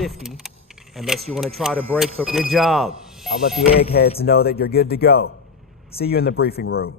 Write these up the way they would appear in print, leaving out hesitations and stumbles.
50, unless you want to try to break the... Good job. I'll let the eggheads know that you're good to go. See you in the briefing room.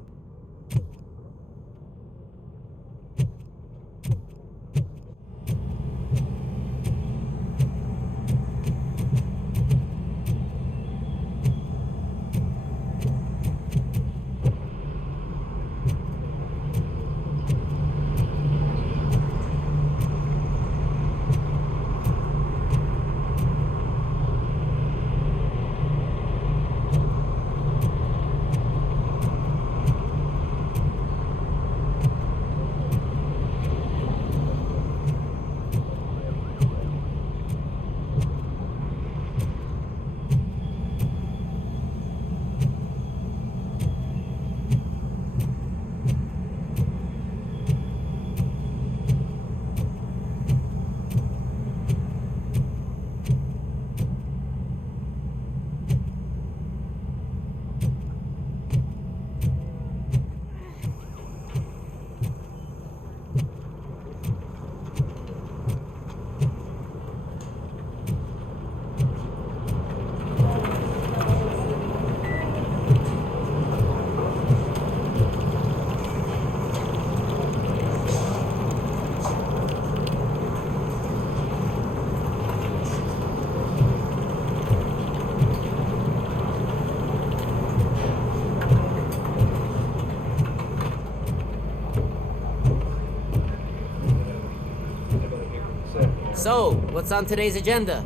So, what's on today's agenda?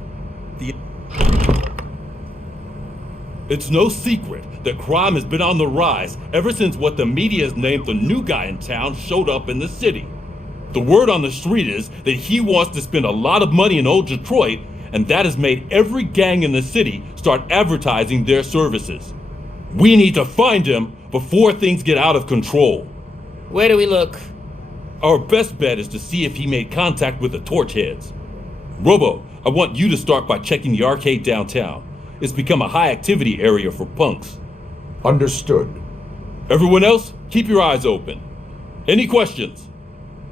It's no secret that crime has been on the rise ever since what the media has named the new guy in town showed up in the city. The word on the street is that he wants to spend a lot of money in old Detroit, and that has made every gang in the city start advertising their services. We need to find him before things get out of control. Where do we look? Our best bet is to see if he made contact with the Torchheads. Robo, I want you to start by checking the arcade downtown. It's become a high-activity area for punks. Understood. Everyone else, keep your eyes open. Any questions?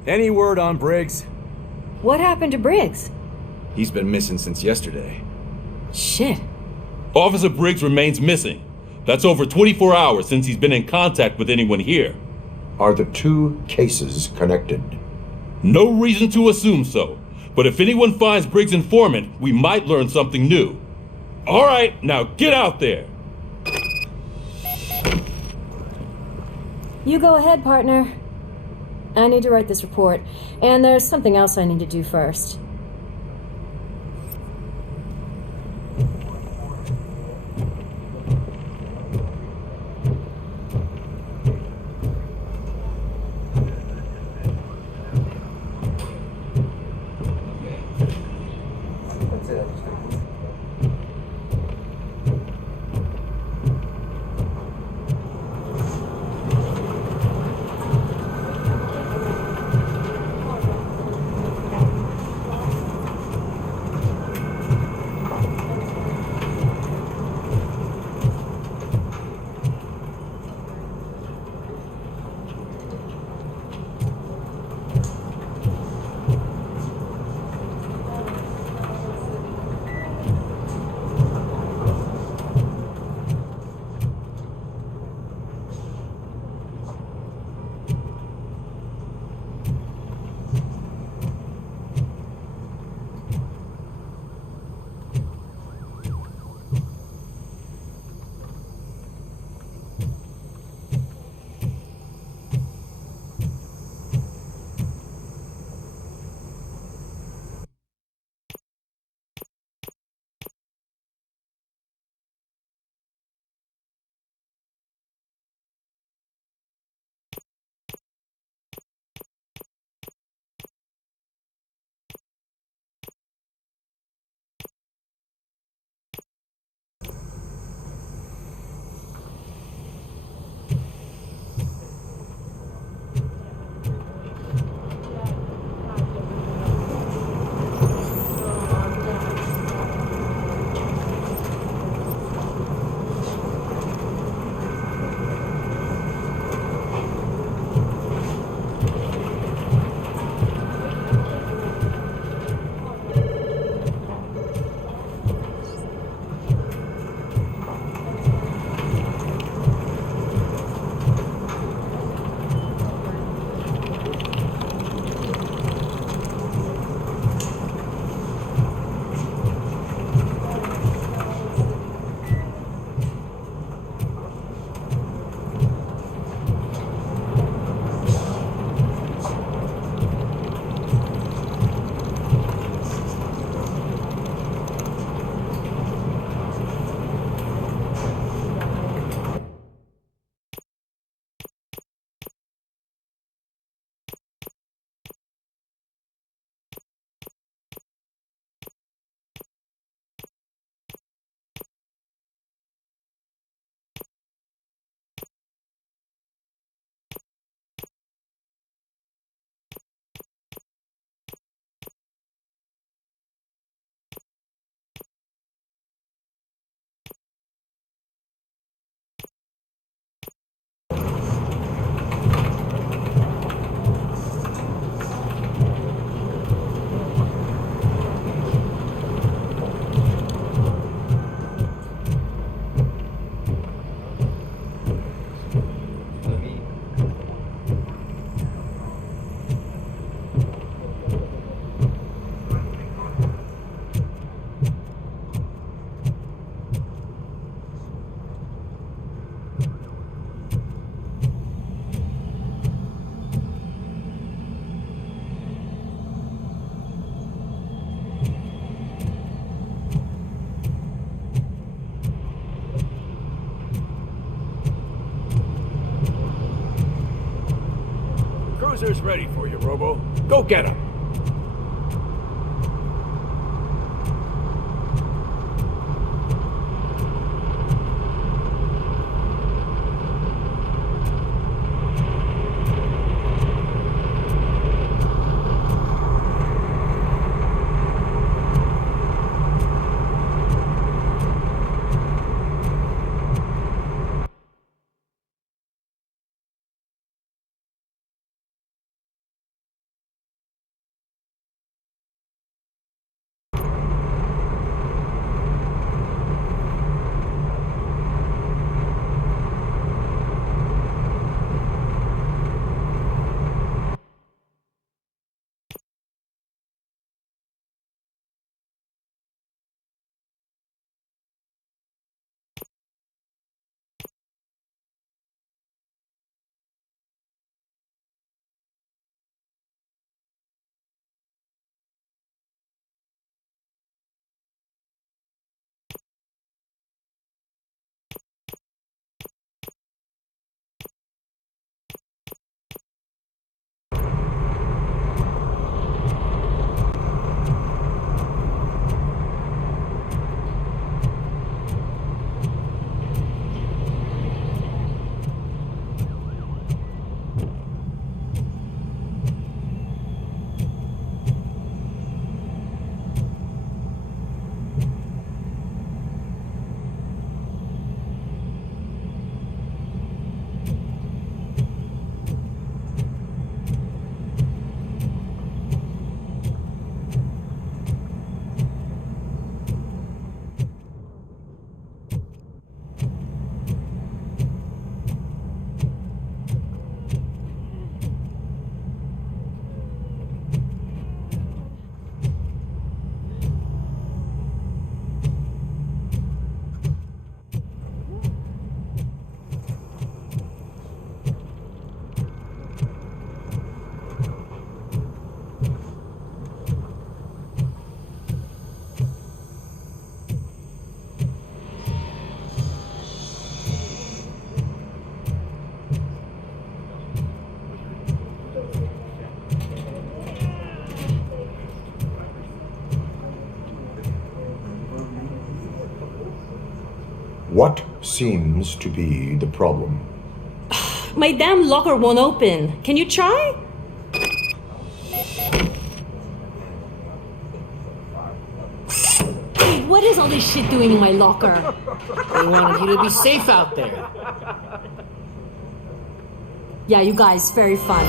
Any word on Briggs? What happened to Briggs? He's been missing since yesterday. Shit. Officer Briggs remains missing. That's over 24 hours since he's been in contact with anyone here. Are the two cases connected? No reason to assume so. But if anyone finds Briggs' informant, we might learn something new. All right, now get out there. You go ahead, partner. I need to write this report, and there's something else I need to do first. cruiser's ready for you, Robo. Go get him. What seems to be the problem? My damn locker won't open. Can you try? Hey, what is all this shit doing in my locker? We wanted you to be safe out there. Yeah, you guys, very fun.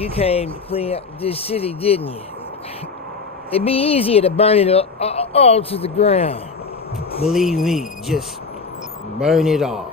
You came to clean up this city, didn't you? It'd be easier to burn it all to the ground. Believe me, just burn it all.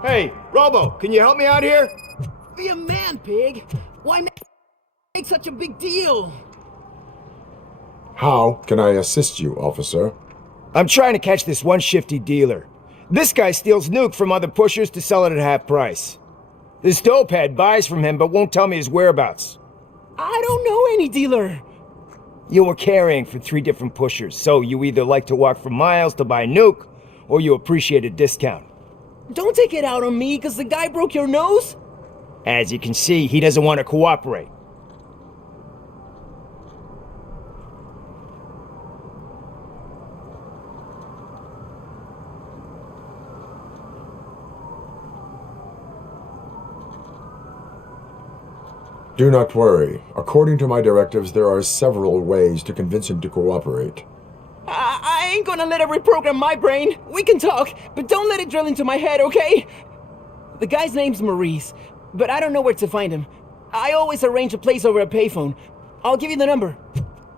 Hey, Robo, can you help me out here? Be a man, pig. Why make such a big deal? How can I assist you, officer? I'm trying to catch this one shifty dealer. This guy steals nuke from other pushers to sell it at half price. This dopehead buys from him but won't tell me his whereabouts. I don't know any dealer. You were carrying for 3 different pushers, so you either like to walk for miles to buy nuke, or you appreciate a discount. Don't take it out on me, because the guy broke your nose? As you can see, he doesn't want to cooperate. Do not worry. According to my directives, there are several ways to convince him to cooperate. I ain't gonna let it reprogram my brain. We can talk, but don't let it drill into my head, okay? The guy's name's Maurice, but I don't know where to find him. I always arrange a place over a payphone. I'll give you the number.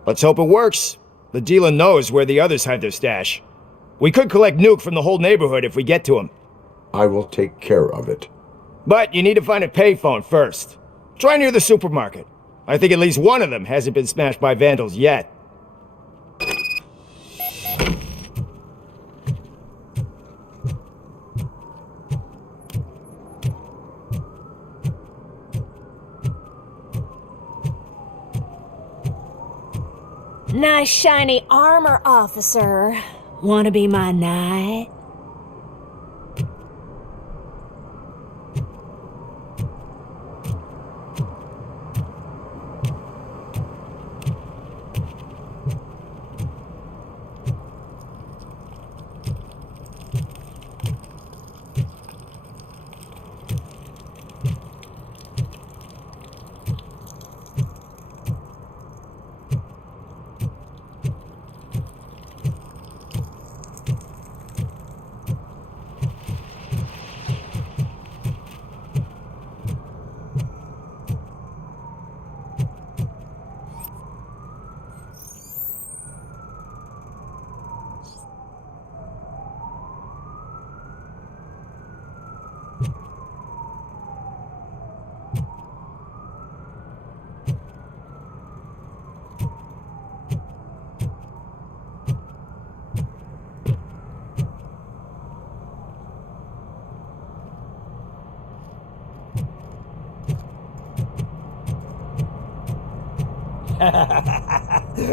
Let's hope it works. The dealer knows where the others hide their stash. We could collect nuke from the whole neighborhood if we get to him. I will take care of it. But you need to find a payphone first. Try near the supermarket. I think at least one of them hasn't been smashed by vandals yet. Nice shiny armor, officer. Wanna be my knight?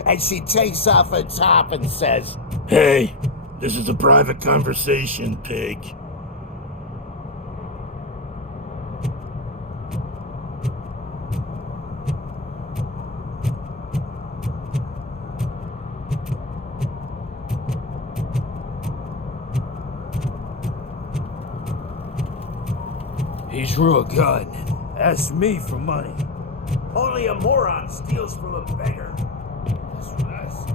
And she takes off her top and says, "Hey, this is a private conversation, pig." He's real good. Ask me for money. Only a moron steals from a beggar. That's what I say.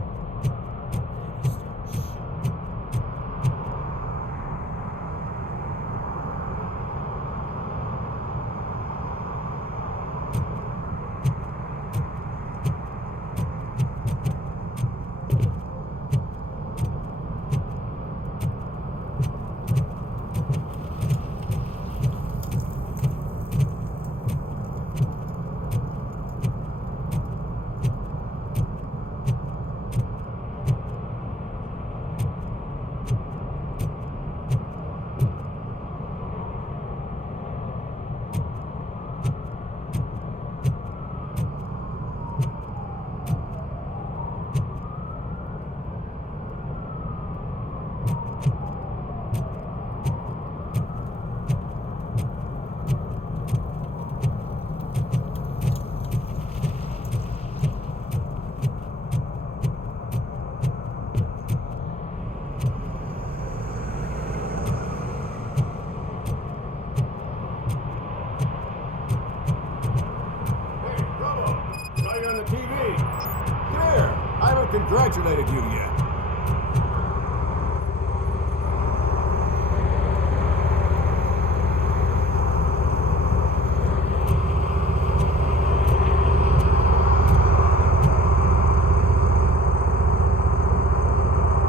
you on the TV. Come here. I haven't congratulated you yet.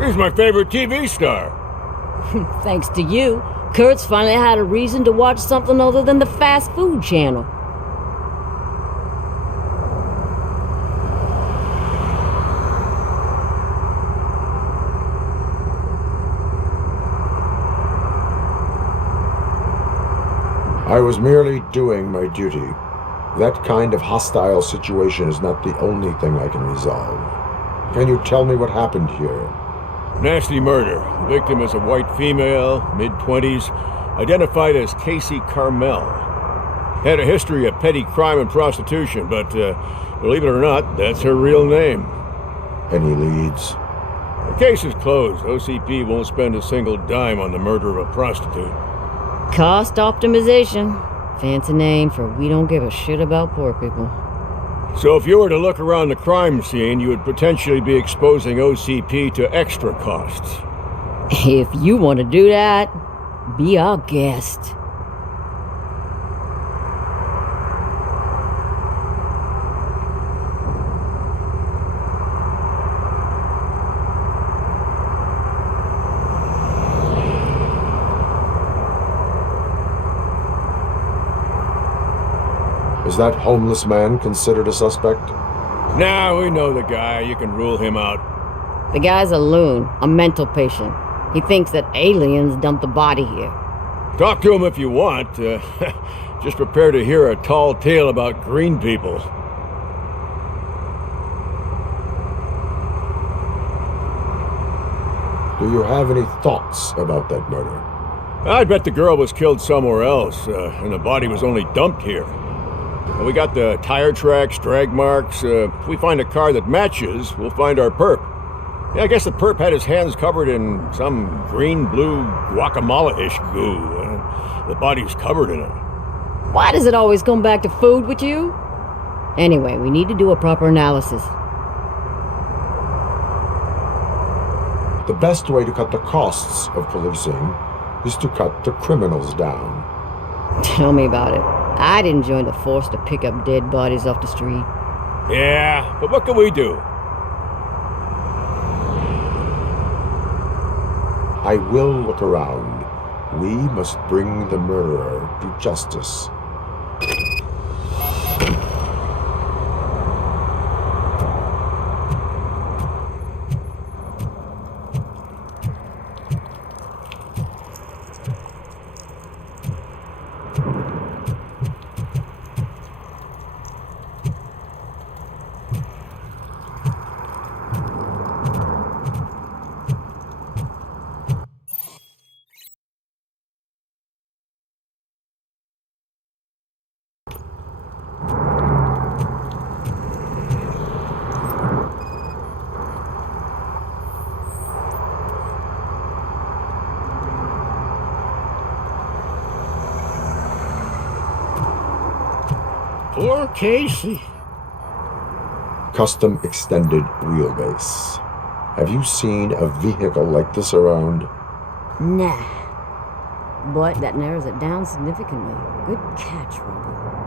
He's my favorite TV star. Thanks to you, Kurt's finally had a reason to watch something other than the fast food channel. I was merely doing my duty. That kind of hostile situation is not the only thing I can resolve. Can you tell me what happened here? Nasty murder. The victim is a white female, mid-20s, identified as Casey Carmel. Had a history of petty crime and prostitution, but believe it or not, that's her real name. Any leads? The case is closed. OCP won't spend a single dime on the murder of a prostitute. Cost optimization. Fancy name for we don't give a shit about poor people. So if you were to look around the crime scene, you would potentially be exposing OCP to extra costs. If you want to do that, be our guest. Is that homeless man considered a suspect? Nah, we know the guy. You can rule him out. The guy's a loon, a mental patient. He thinks that aliens dumped the body here. Talk to him if you want. Just prepare to hear a tall tale about green people. Do you have any thoughts about that murder? I bet the girl was killed somewhere else, and the body was only dumped here. We got the tire tracks, drag marks. If we find a car that matches, we'll find our perp. Yeah, I guess the perp had his hands covered in some green-blue guacamole-ish goo. The body's covered in it. Why does it always come back to food with you? Anyway, we need to do a proper analysis. The best way to cut the costs of policing is to cut the criminals down. Tell me about it. I didn't join the force to pick up dead bodies off the street. Yeah, but what can we do? I will look around. We must bring the murderer to justice. Poor Casey. Custom extended wheelbase. Have you seen a vehicle like this around? Nah. But that narrows it down significantly. Good catch, Robo.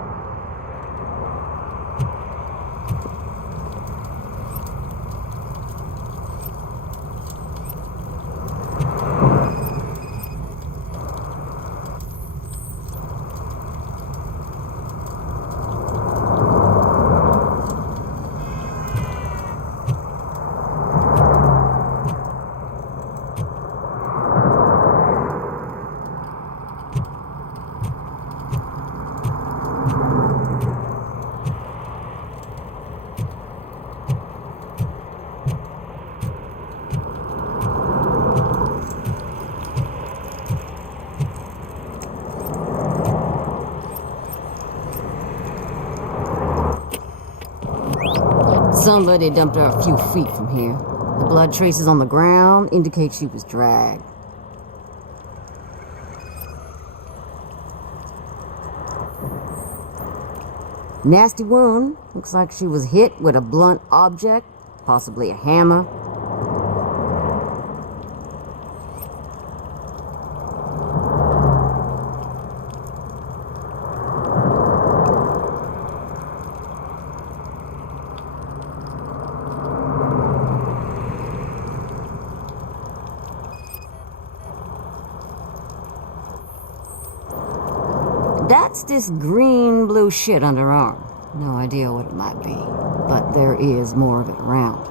Somebody dumped her a few feet from here. The blood traces on the ground indicate she was dragged. Nasty wound. Looks like she was hit with a blunt object, possibly a hammer. That's this green-blue shit under her arm. No idea what it might be, but there is more of it around.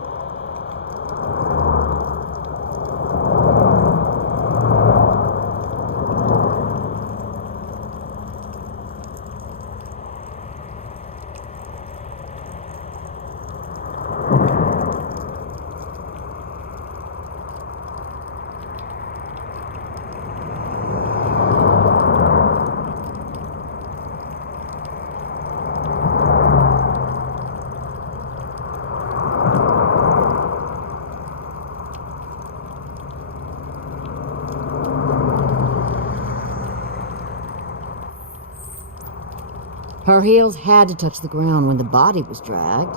Her heels had to touch the ground when the body was dragged.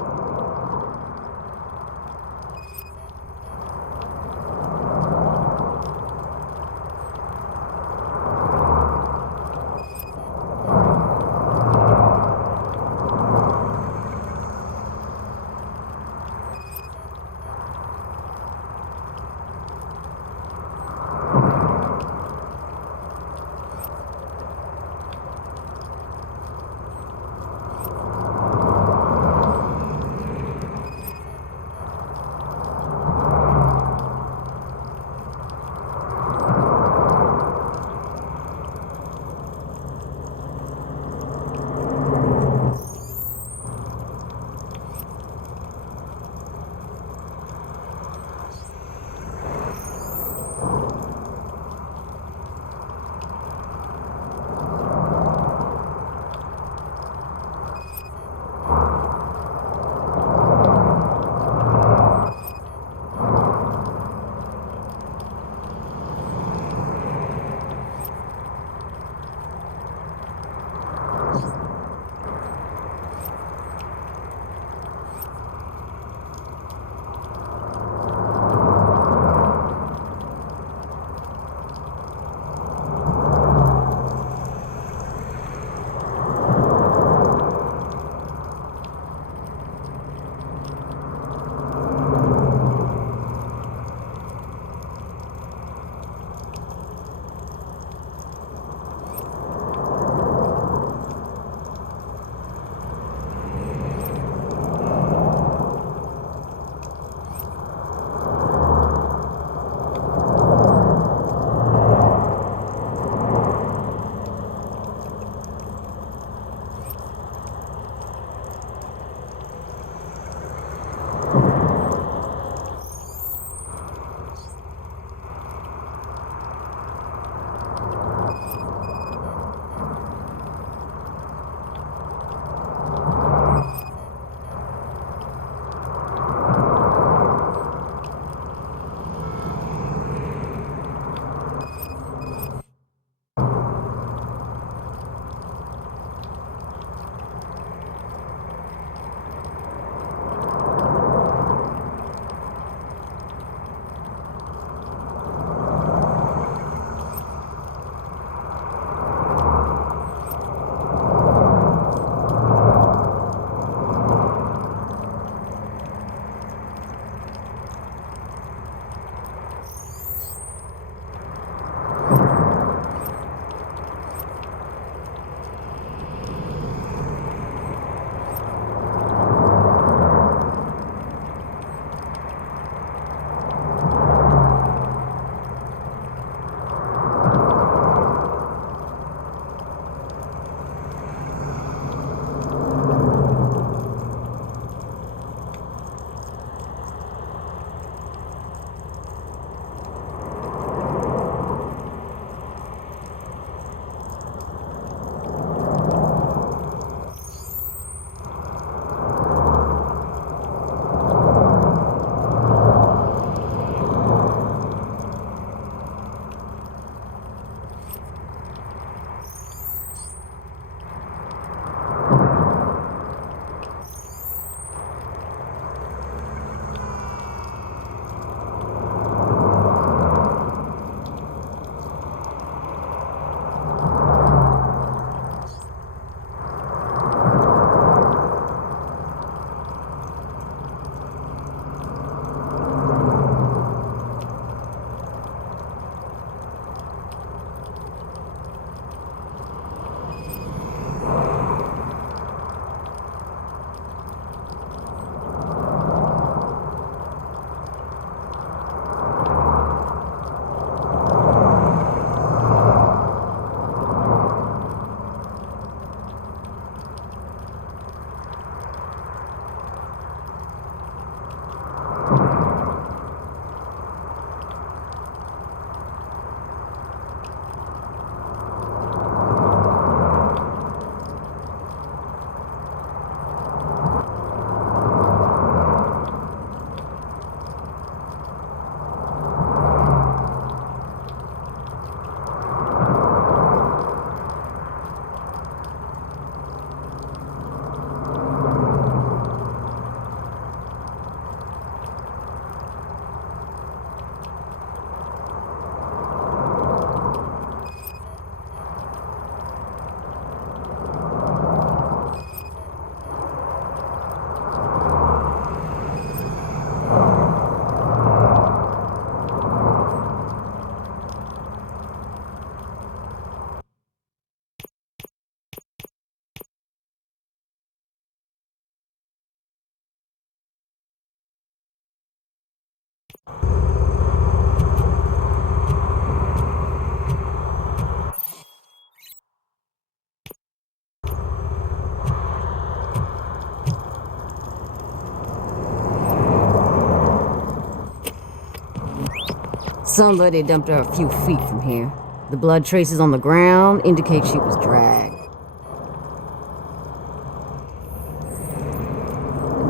Somebody dumped her a few feet from here. The blood traces on the ground indicate she was dragged.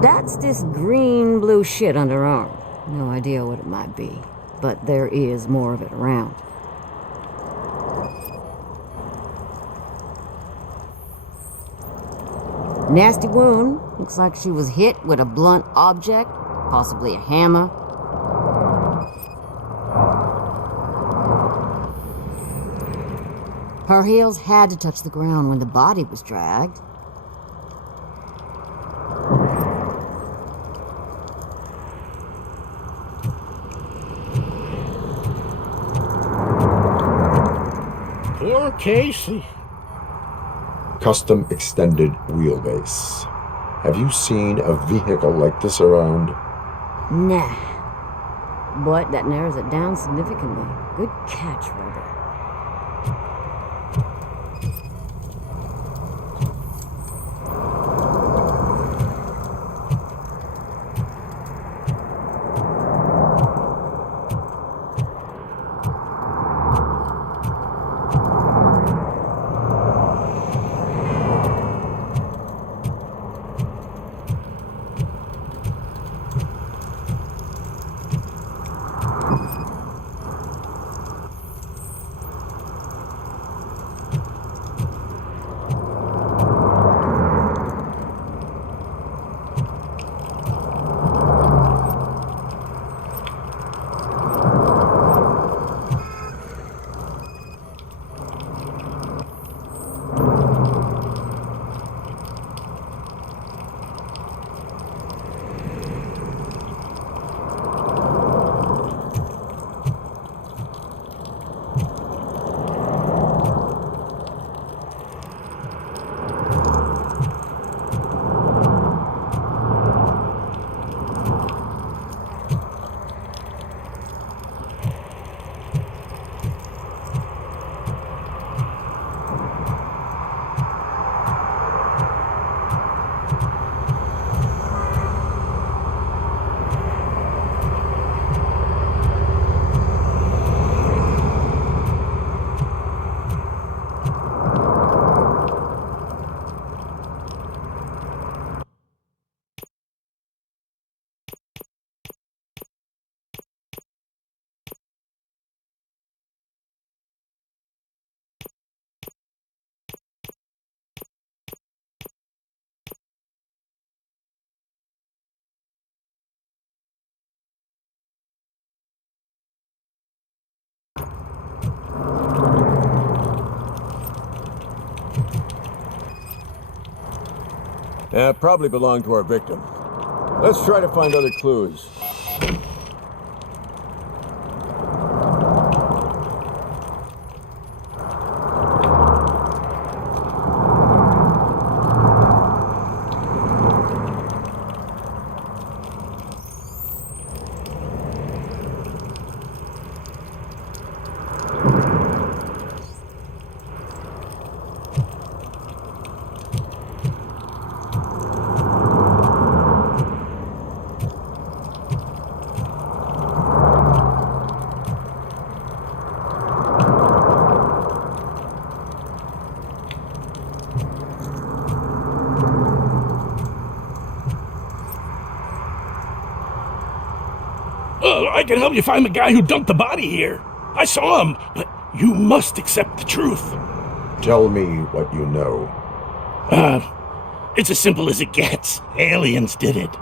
That's this green-blue shit under her arm. No idea what it might be, but there is more of it around. Nasty wound. Looks like she was hit with a blunt object, possibly a hammer. Her heels had to touch the ground when the body was dragged. Poor Casey. Custom extended wheelbase. Have you seen a vehicle like this around? Nah. But that narrows it down significantly. Good catch, Robo. Probably belonged to our victim. Let's try to find other clues. I can help you find the guy who dumped the body here. I saw him, but you must accept the truth. Tell me what you know. It's as simple as it gets. Aliens did it.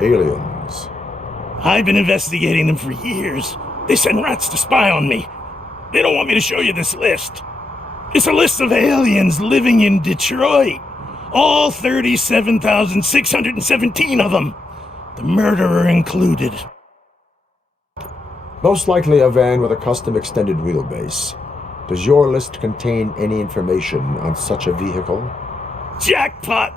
Aliens? I've been investigating them for years. They send rats to spy on me. They don't want me to show you this list. It's a list of aliens living in Detroit. All 37,617 of them. The murderer included. Most likely a van with a custom extended wheelbase. Does your list contain any information on such a vehicle? Jackpot!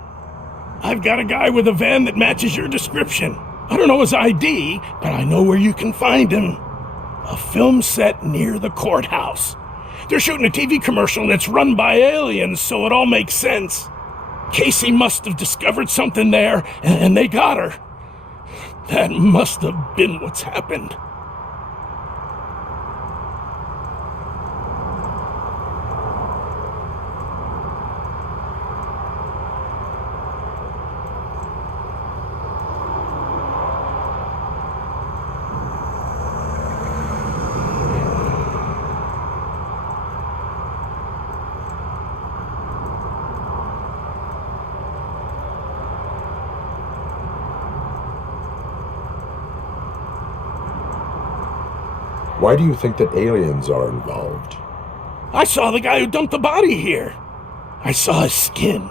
I've got a guy with a van that matches your description. I don't know his ID, but I know where you can find him. A film set near the courthouse. They're shooting a TV commercial and it's run by aliens, so it all makes sense. Casey must have discovered something there, and they got her. That must have been what's happened. Why do you think that aliens are involved? I saw the guy who dumped the body here. I saw his skin.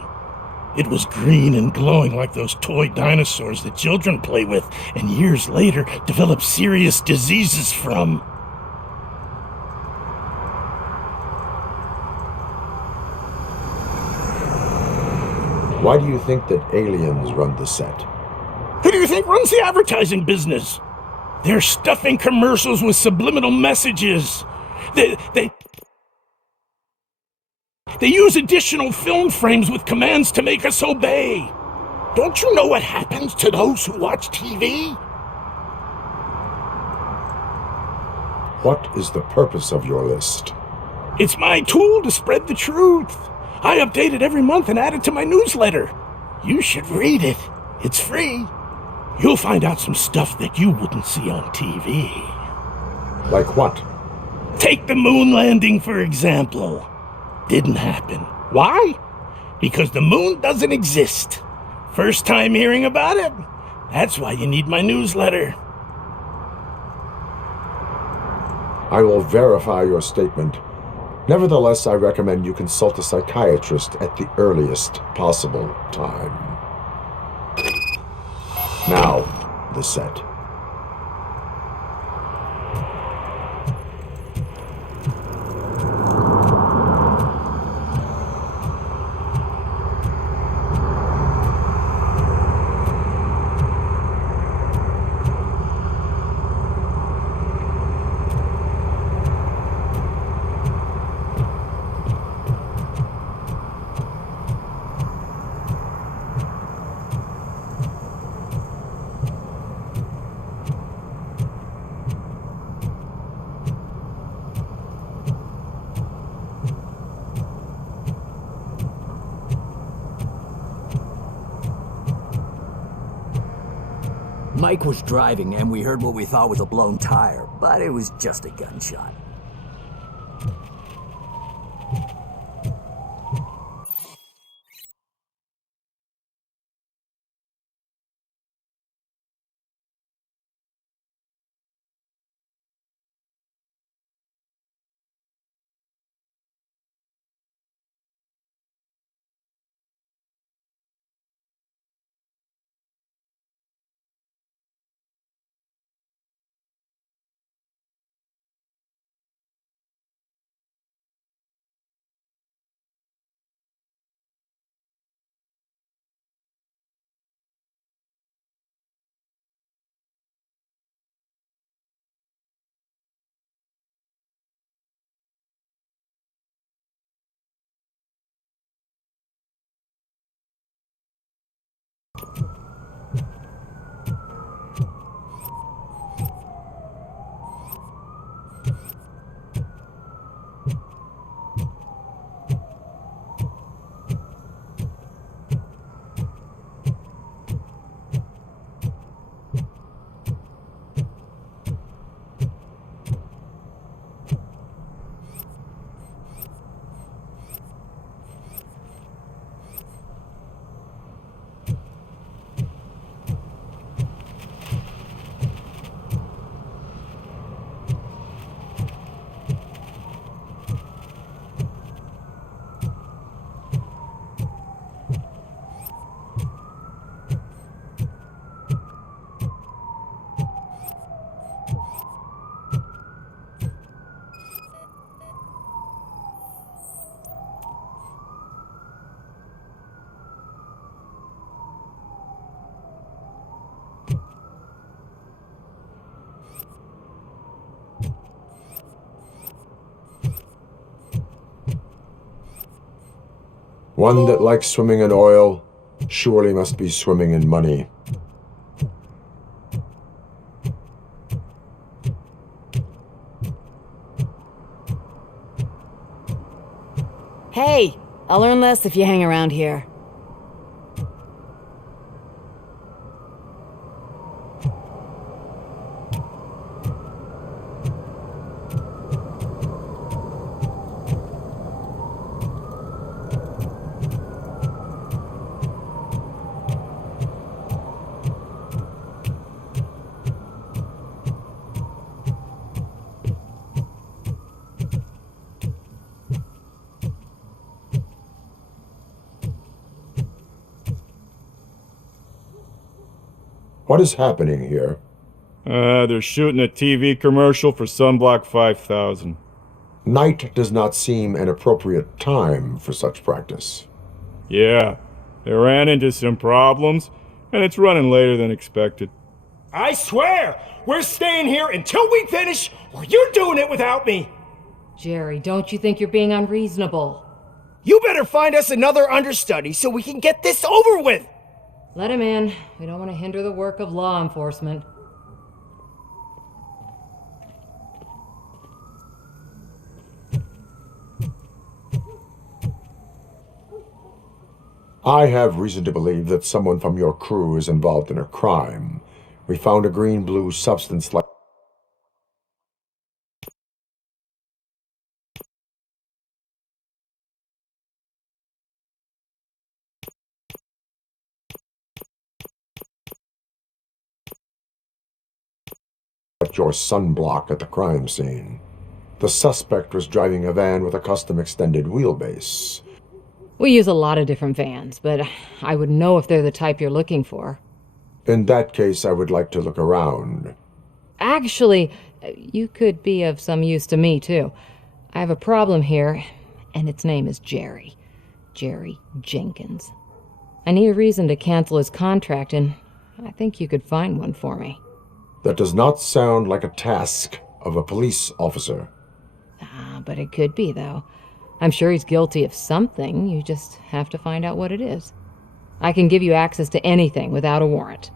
It was green and glowing like those toy dinosaurs that children play with and years later develop serious diseases from. Why do you think that aliens run the set? Who do you think runs the advertising business? They're stuffing commercials with subliminal messages. They use additional film frames with commands to make us obey. Don't you know what happens to those who watch TV? What is the purpose of your list? It's my tool to spread the truth. I update it every month and add it to my newsletter. You should read it. It's free. You'll find out some stuff that you wouldn't see on TV. Like what? Take the moon landing, for example. Didn't happen. Why? Because the moon doesn't exist. First time hearing about it? That's why you need my newsletter. I will verify your statement. Nevertheless, I recommend you consult a psychiatrist at the earliest possible time. Now, the set. Mike was driving, and we heard what we thought was a blown tire, but it was just a gunshot. One that likes swimming in oil surely must be swimming in money. Hey, I'll earn less if you hang around here. What is happening here? They're shooting a TV commercial for Sunblock 5000. Night does not seem an appropriate time for such practice. Yeah, they ran into some problems, and it's running later than expected. I swear, we're staying here until we finish, or you're doing it without me! Jerry, don't you think you're being unreasonable? You better find us another understudy so we can get this over with! Let him in. We don't want to hinder the work of law enforcement. I have reason to believe that someone from your crew is involved in a crime. We found a green-blue substance like your sunblock at the crime scene. The suspect was driving a van with a custom extended wheelbase. We use a lot of different vans, but I would know if they're the type you're looking for. In that case, I would like to look around. Actually, you could be of some use to me, too. I have a problem here, and its name is Jerry. Jerry Jenkins. I need a reason to cancel his contract, and I think you could find one for me. That does not sound like a task of a police officer. But it could be, though. I'm sure he's guilty of something. You just have to find out what it is. I can give you access to anything without a warrant.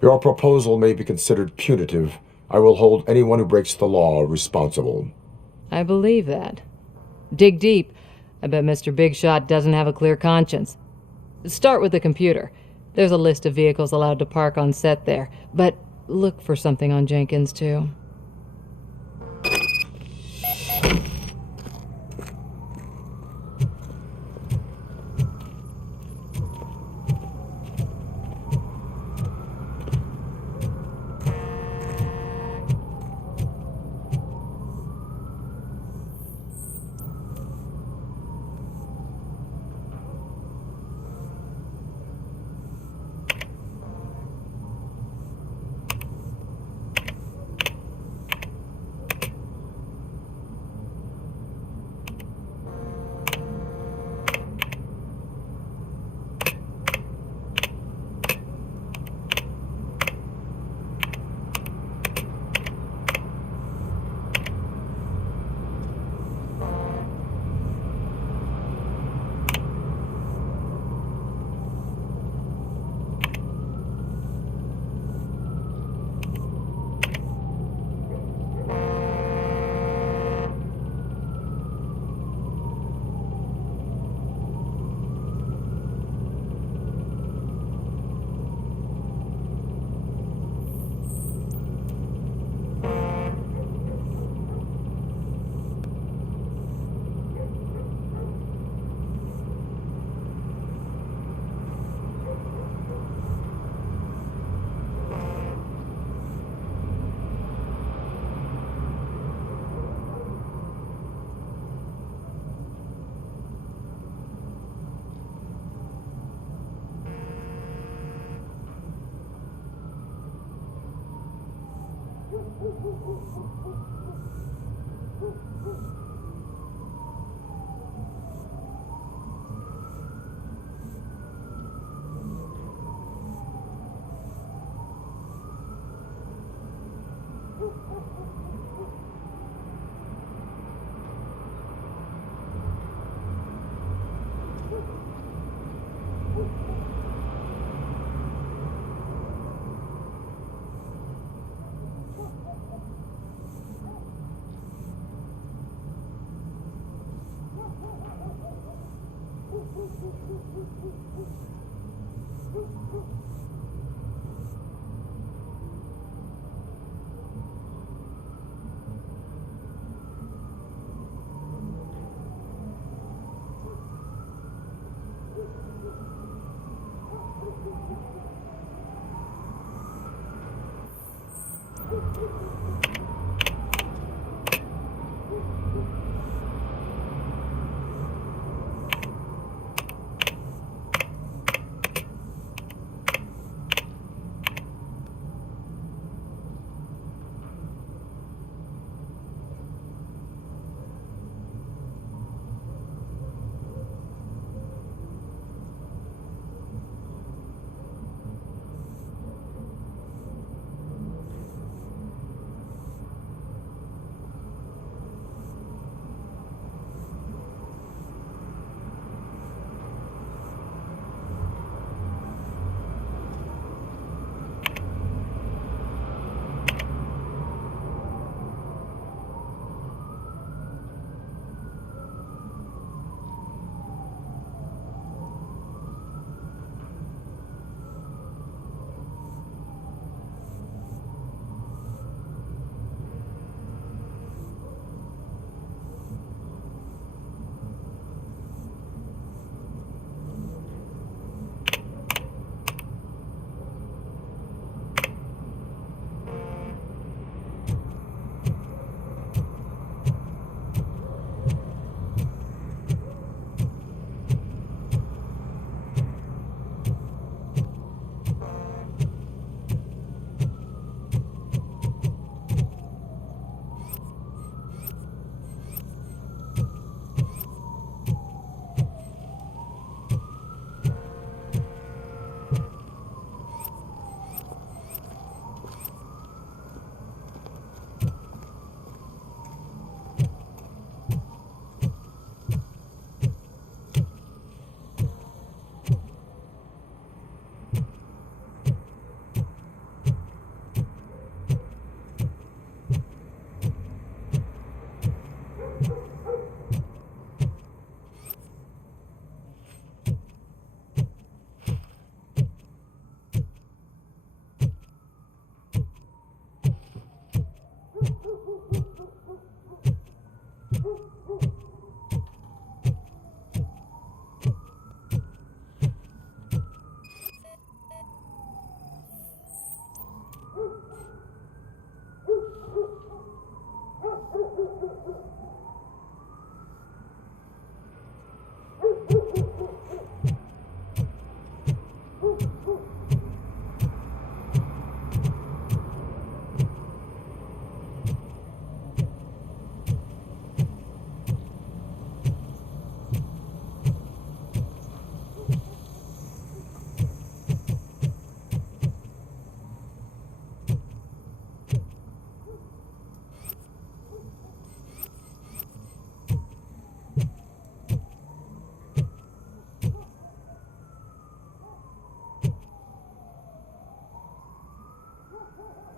Your proposal may be considered punitive. I will hold anyone who breaks the law responsible. I believe that. Dig deep. I bet Mr. Big Shot doesn't have a clear conscience. Start with the computer. There's a list of vehicles allowed to park on set there, but look for something on Jenkins, too.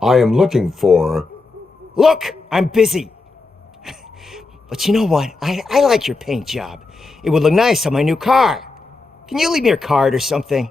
I am looking for... Look, I'm busy. But you know what? I like your paint job. It would look nice on my new car. Can you leave me your card or something?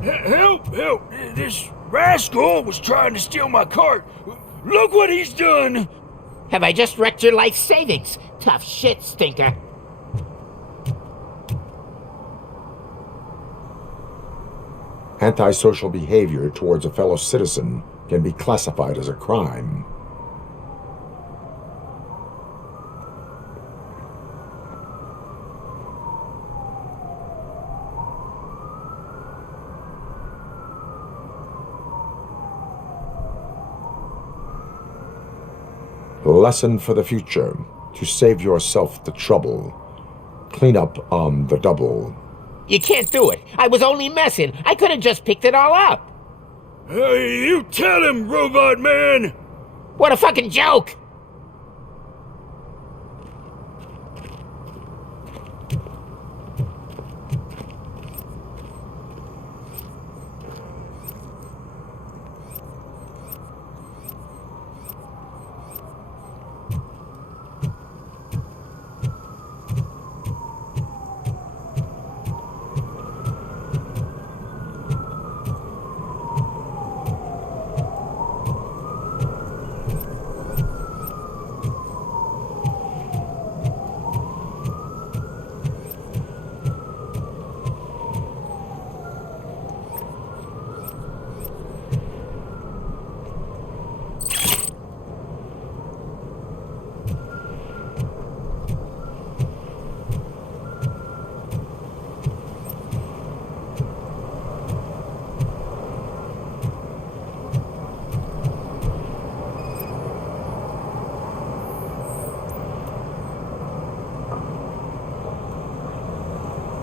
Help! Help! This rascal was trying to steal my cart. Look what he's done! Have I just wrecked your life savings? Tough shit, stinker. Antisocial behavior towards a fellow citizen can be classified as a crime. Lesson for the future: to save yourself the trouble. Clean up on the double. You can't do it. I was only messing. I could have just picked it all up. Hey, you tell him, Robot Man! What a fucking joke!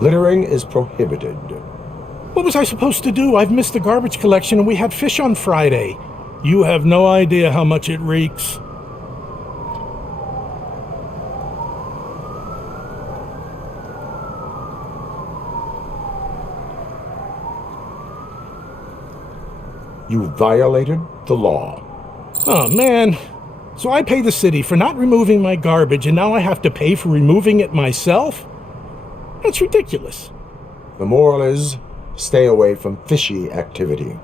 Littering is prohibited. What was I supposed to do? I've missed the garbage collection and we had fish on Friday. You have no idea how much it reeks. You violated the law. Oh, man. So I pay the city for not removing my garbage, and now I have to pay for removing it myself? That's ridiculous. The moral is, stay away from fishy activity.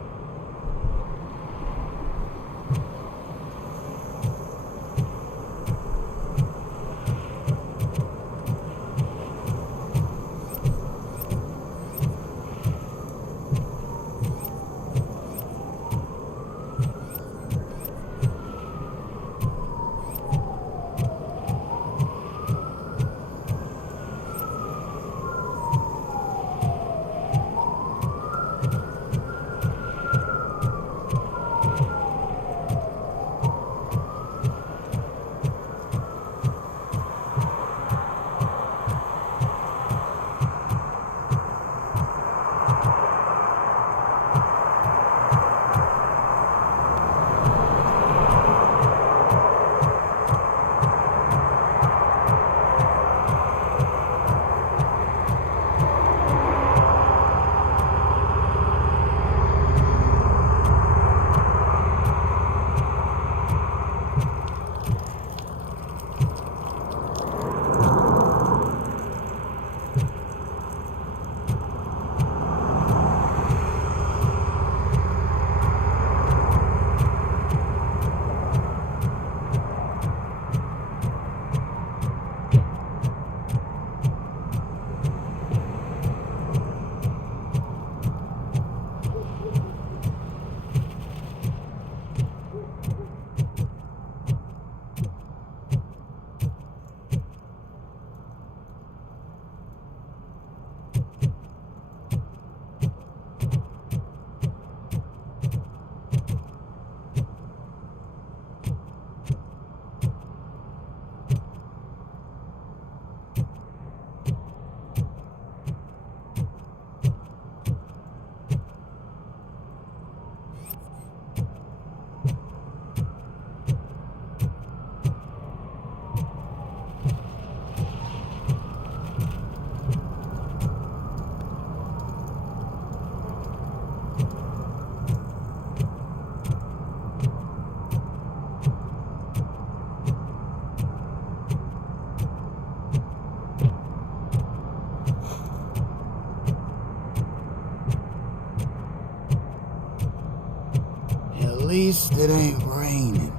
At least it ain't raining.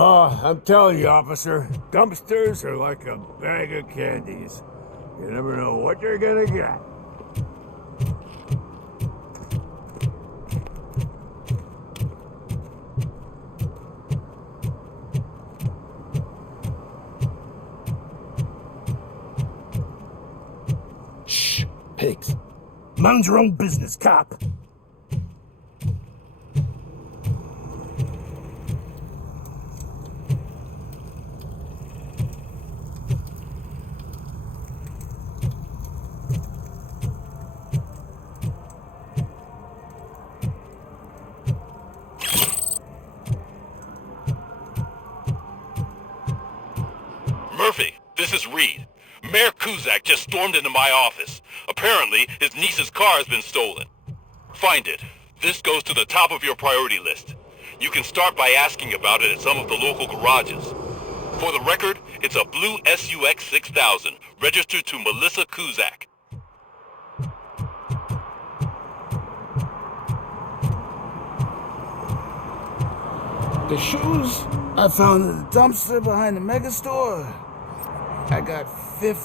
Oh, I'm telling you, officer, dumpsters are like a bag of candies. You never know what you're gonna get. Shh, pigs. Mind your own business, cop. Murphy, this is Reed. Mayor Kuzak just stormed into my office. Apparently, his niece's car has been stolen. Find it. This goes to the top of your priority list. You can start by asking about it at some of the local garages. For the record, it's a blue SUX 6000, registered to Melissa Kuzak. The shoes I found in the dumpster behind the mega store. I got $15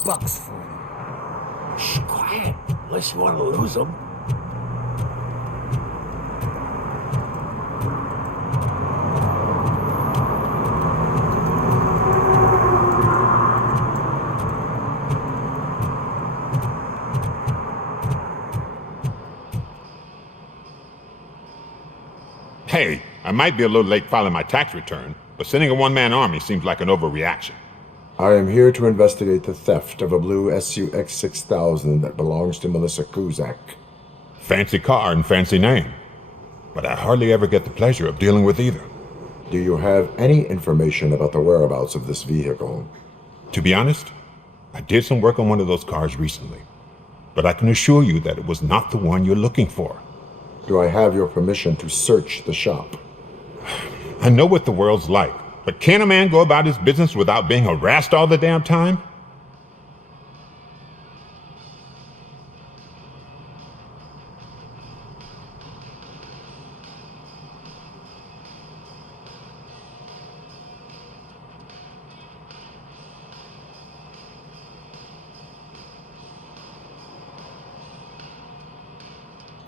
for them. Shh, quiet. Unless you want to lose them. Hey, I might be a little late filing my tax return. but sending a one-man army seems like an overreaction. I am here to investigate the theft of a blue SUX 6000 that belongs to Melissa Kuzak. Fancy car and fancy name, but I hardly ever get the pleasure of dealing with either. Do you have any information about the whereabouts of this vehicle? To be honest, I did some work on one of those cars recently, but I can assure you that it was not the one you're looking for. Do I have your permission to search the shop? I know what the world's like, but can a man go about his business without being harassed all the damn time?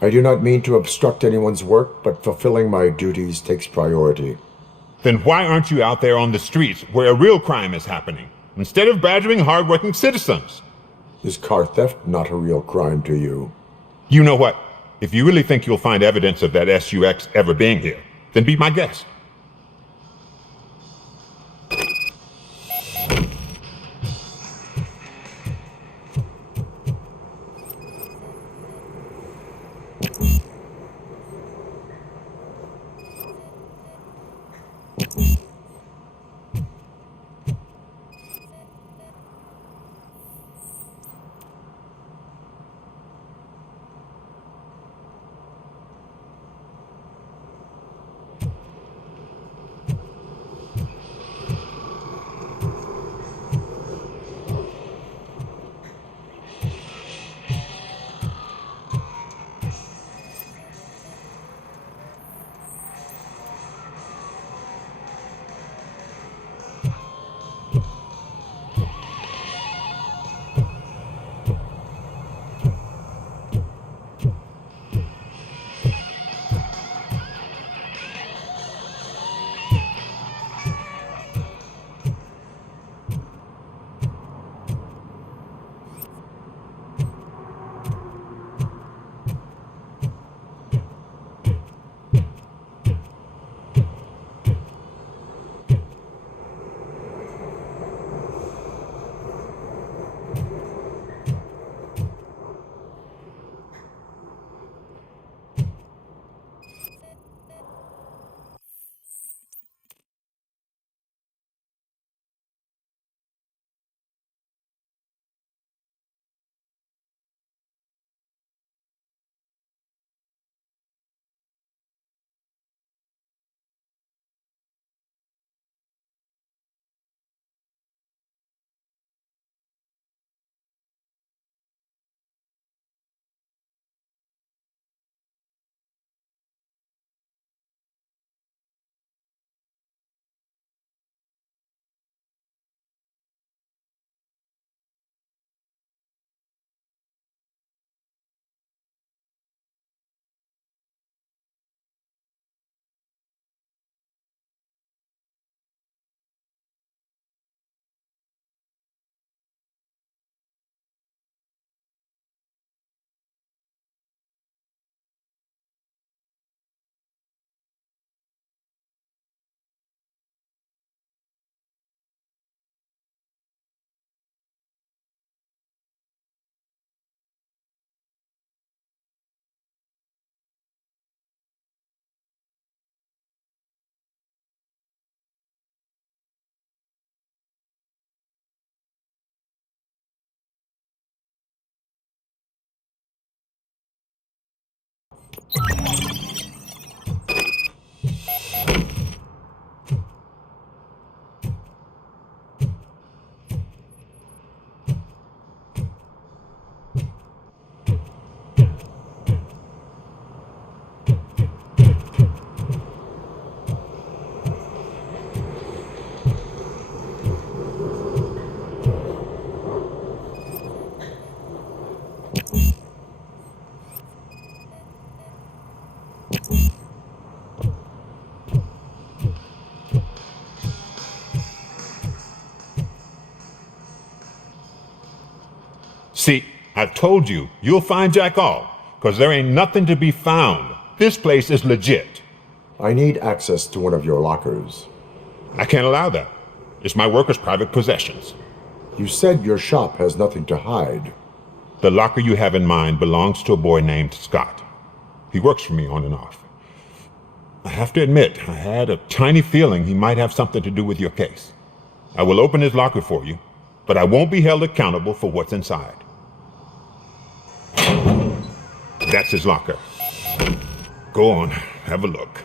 I do not mean to obstruct anyone's work, but fulfilling my duties takes priority. Then why aren't you out there on the streets where a real crime is happening, instead of badgering hardworking citizens? Is car theft not a real crime to you? You know what? If you really think you'll find evidence of that SUX ever being here, then be my guest. See, I told you, you'll find Jack all, because there ain't nothing to be found. This place is legit. I need access to one of your lockers. I can't allow that. It's my workers' private possessions. You said your shop has nothing to hide. The locker you have in mind belongs to a boy named Scott. He works for me on and off. I have to admit, I had a tiny feeling he might have something to do with your case. I will open his locker for you, but I won't be held accountable for what's inside. That's his locker. Go on, have a look.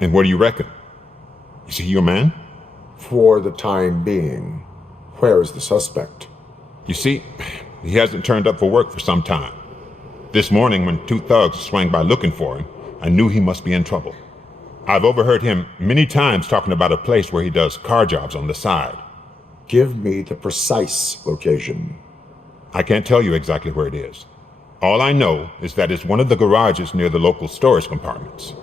And what do you reckon? Is he your man? For the time being. Where is the suspect? You see, he hasn't turned up for work for some time. This morning, when two thugs swang by looking for him, I knew he must be in trouble. I've overheard him many times talking about a place where he does car jobs on the side. Give me the precise location. I can't tell you exactly where it is. All I know is that it's one of the garages near the local storage compartments.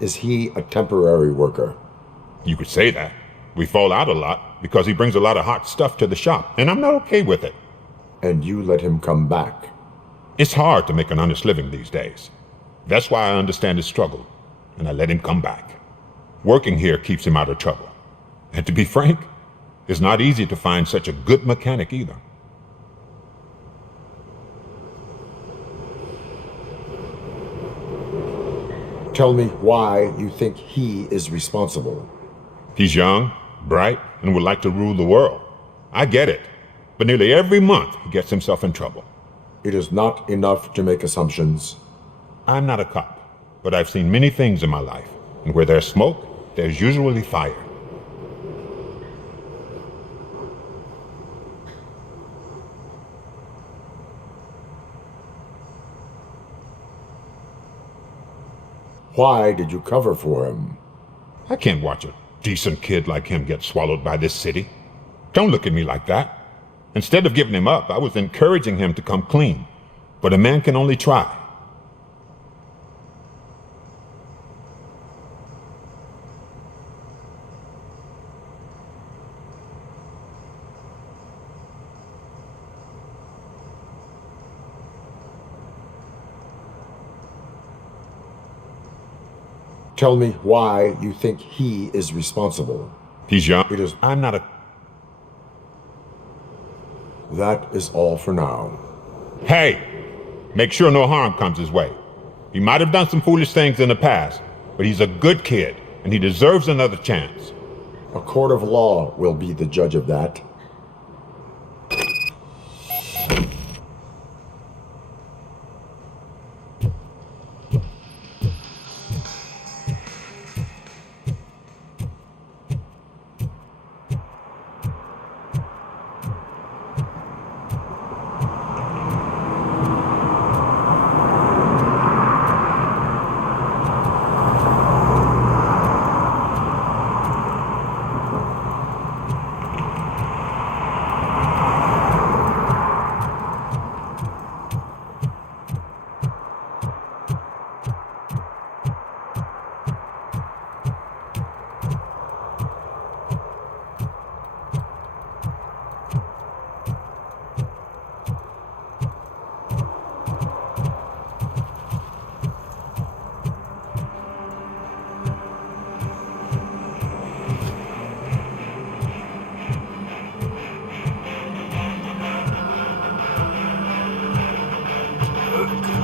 Is he a temporary worker? You could say that. We fall out a lot because he brings a lot of hot stuff to the shop, and I'm not okay with it. And you let him come back? It's hard to make an honest living these days. That's why I understand his struggle, and I let him come back. Working here keeps him out of trouble. And to be frank, it's not easy to find such a good mechanic either. Tell me why you think he is responsible. He's young, bright, and would like to rule the world. I get it. But nearly every month he gets himself in trouble. It is not enough to make assumptions. I'm not a cop, but I've seen many things in my life. And where there's smoke, there's usually fire. Why did you cover for him? I can't watch a decent kid like him get swallowed by this city. Don't look at me like that. Instead of giving him up, I was encouraging him to come clean. But a man can only try. Tell me why you think he is responsible. He's young. I'm not a... That is all for now. Hey! Make sure no harm comes his way. He might have done some foolish things in the past, but he's a good kid, and he deserves another chance. A court of law will be the judge of that.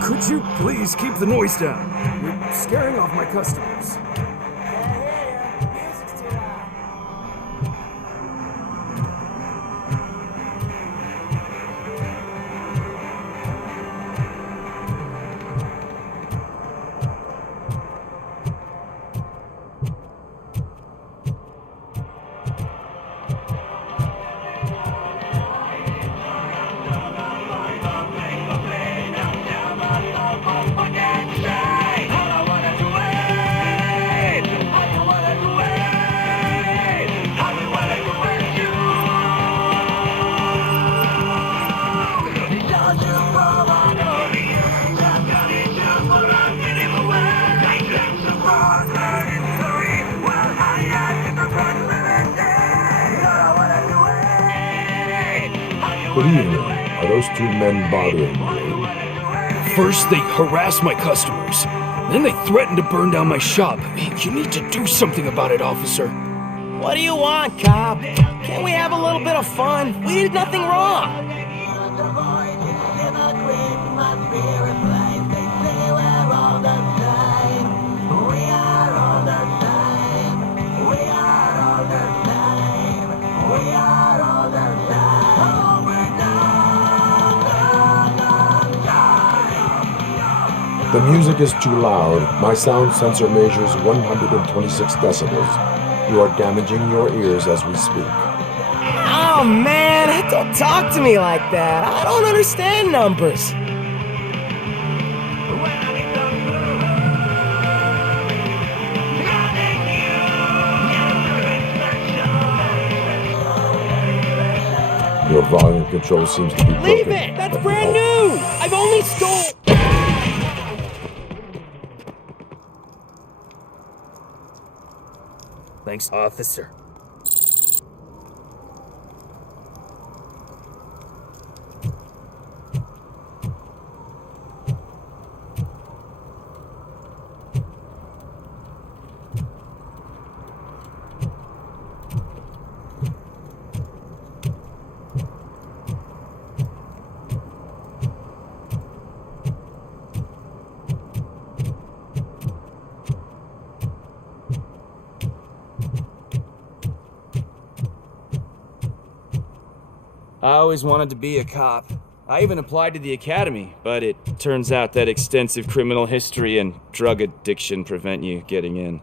Could you please keep the noise down? You're scaring off my customers. Good evening. Are those two men bothering you? First, they harass my customers. Then they threaten to burn down my shop. You need to do something about it, officer. What do you want, cop? Can't we have a little bit of fun? We did nothing wrong. The music is too loud. My sound sensor measures 126 decibels. You are damaging your ears as we speak. Oh man, don't talk to me like that. I don't understand numbers. Your volume control seems to be broken. Leave it! That's brand new! I've only stole... Thanks, officer. I always wanted to be a cop. I even applied to the academy, but it turns out that extensive criminal history and drug addiction prevent you getting in.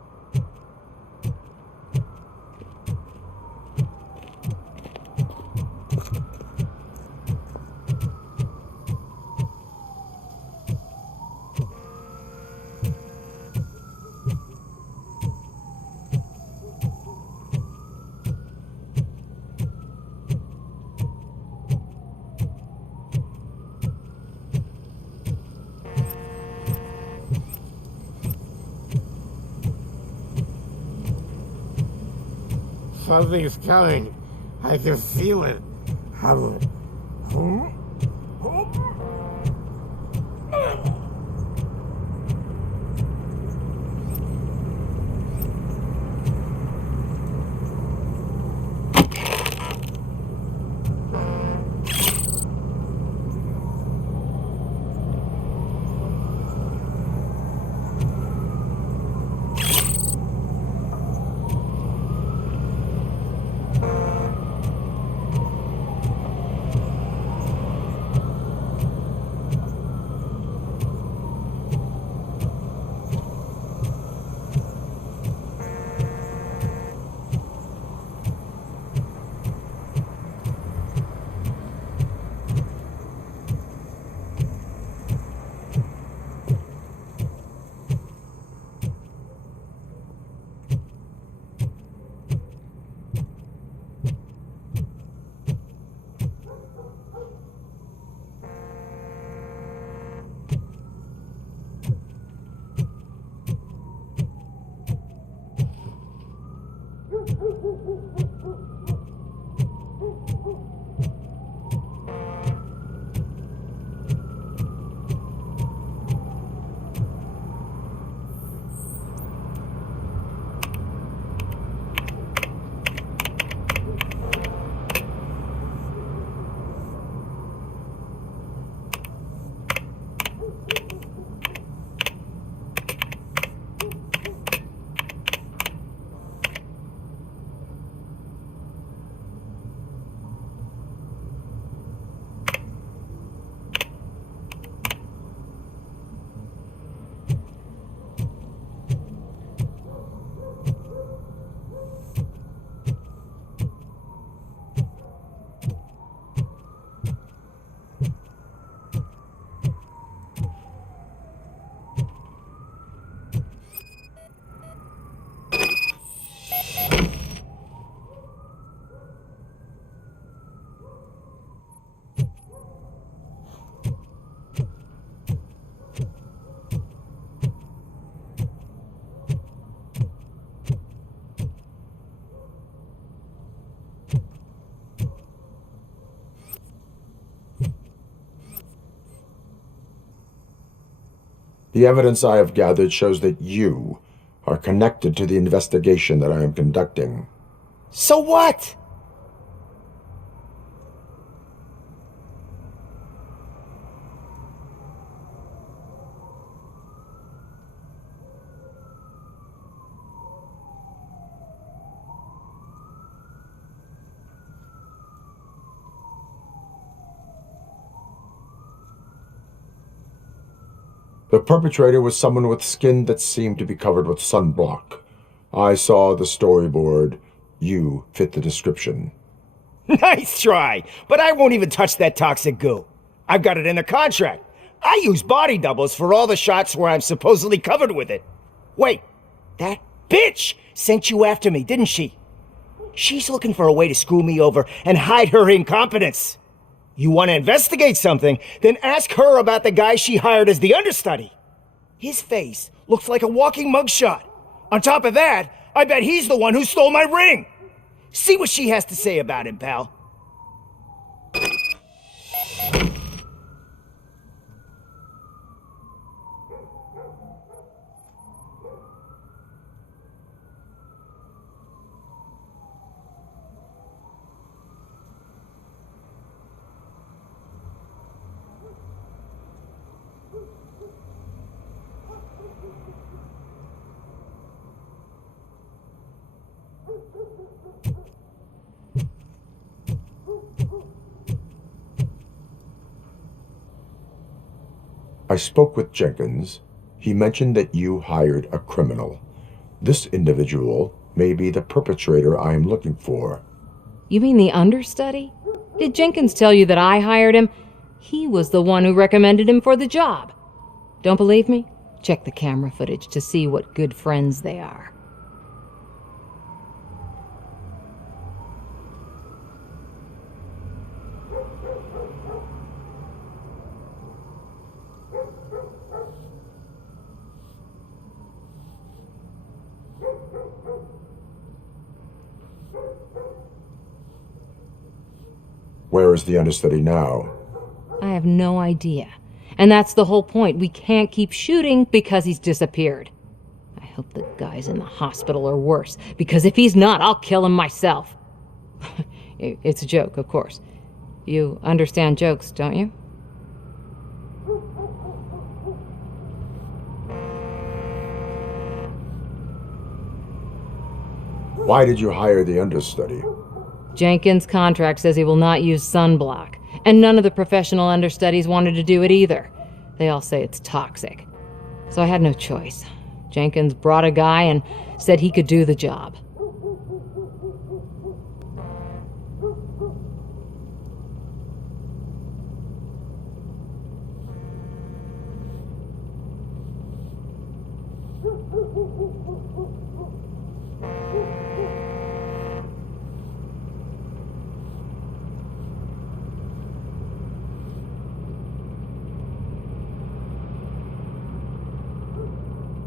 Something's coming. I can feel it. The evidence I have gathered shows that you are connected to the investigation that I am conducting. So what? The perpetrator was someone with skin that seemed to be covered with sunblock. I saw the storyboard. You fit the description. Nice try, but I won't even touch that toxic goo. I've got it in the contract. I use body doubles for all the shots where I'm supposedly covered with it. Wait, that bitch sent you after me, didn't she? She's looking for a way to screw me over and hide her incompetence. You want to investigate something, then ask her about the guy she hired as the understudy. His face looks like a walking mugshot. On top of that, I bet he's the one who stole my ring. See what she has to say about him, pal. I spoke with Jenkins. He mentioned that you hired a criminal. This individual may be the perpetrator I am looking for. You mean the understudy? Did Jenkins tell you that I hired him? He was the one who recommended him for the job. Don't believe me? Check the camera footage to see what good friends they are. Where is the understudy now? I have no idea. And that's the whole point. We can't keep shooting because he's disappeared. I hope the guy's in the hospital or worse, because if he's not, I'll kill him myself. It's a joke, of course. You understand jokes, don't you? Why did you hire the understudy? Jenkins' contract says he will not use sunblock, and none of the professional understudies wanted to do it either. They all say it's toxic. So I had no choice. Jenkins brought a guy and said he could do the job.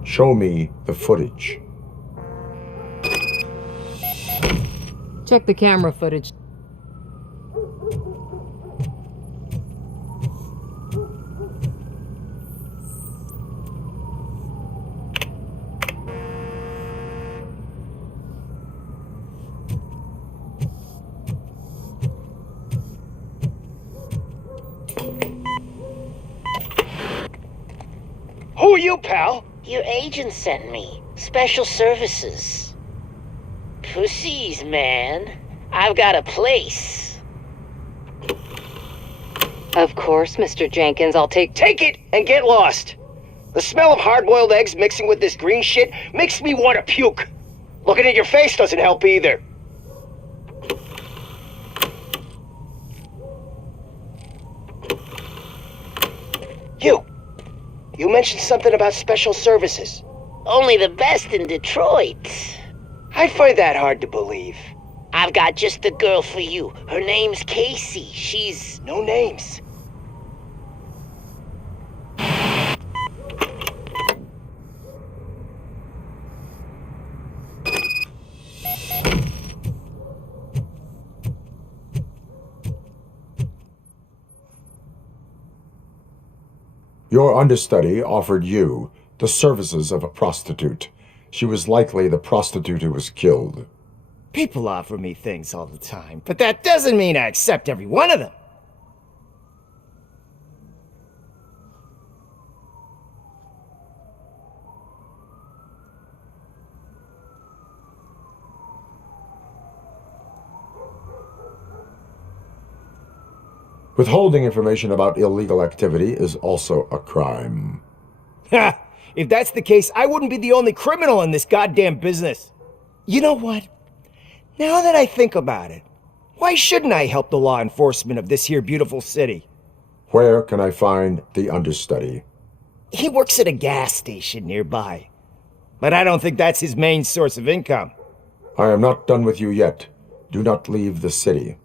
Show me the footage. Check the camera footage. Who are you, pal? Your agent sent me. Special services. Pussies, man. I've got a place. Of course, Mr. Jenkins, I'll take it and get lost. The smell of hard-boiled eggs mixing with this green shit makes me want to puke. Looking at your face doesn't help either. You mentioned something about special services. Only the best in Detroit. I find that hard to believe. I've got just the girl for you. Her name's Casey. She's... No names. Your understudy offered you the services of a prostitute. She was likely the prostitute who was killed. People offer me things all the time, but that doesn't mean I accept every one of them. Withholding information about illegal activity is also a crime. Ha! If that's the case, I wouldn't be the only criminal in this goddamn business. You know what? Now that I think about it, why shouldn't I help the law enforcement of this here beautiful city? Where can I find the understudy? He works at a gas station nearby. But I don't think that's his main source of income. I am not done with you yet. Do not leave the city.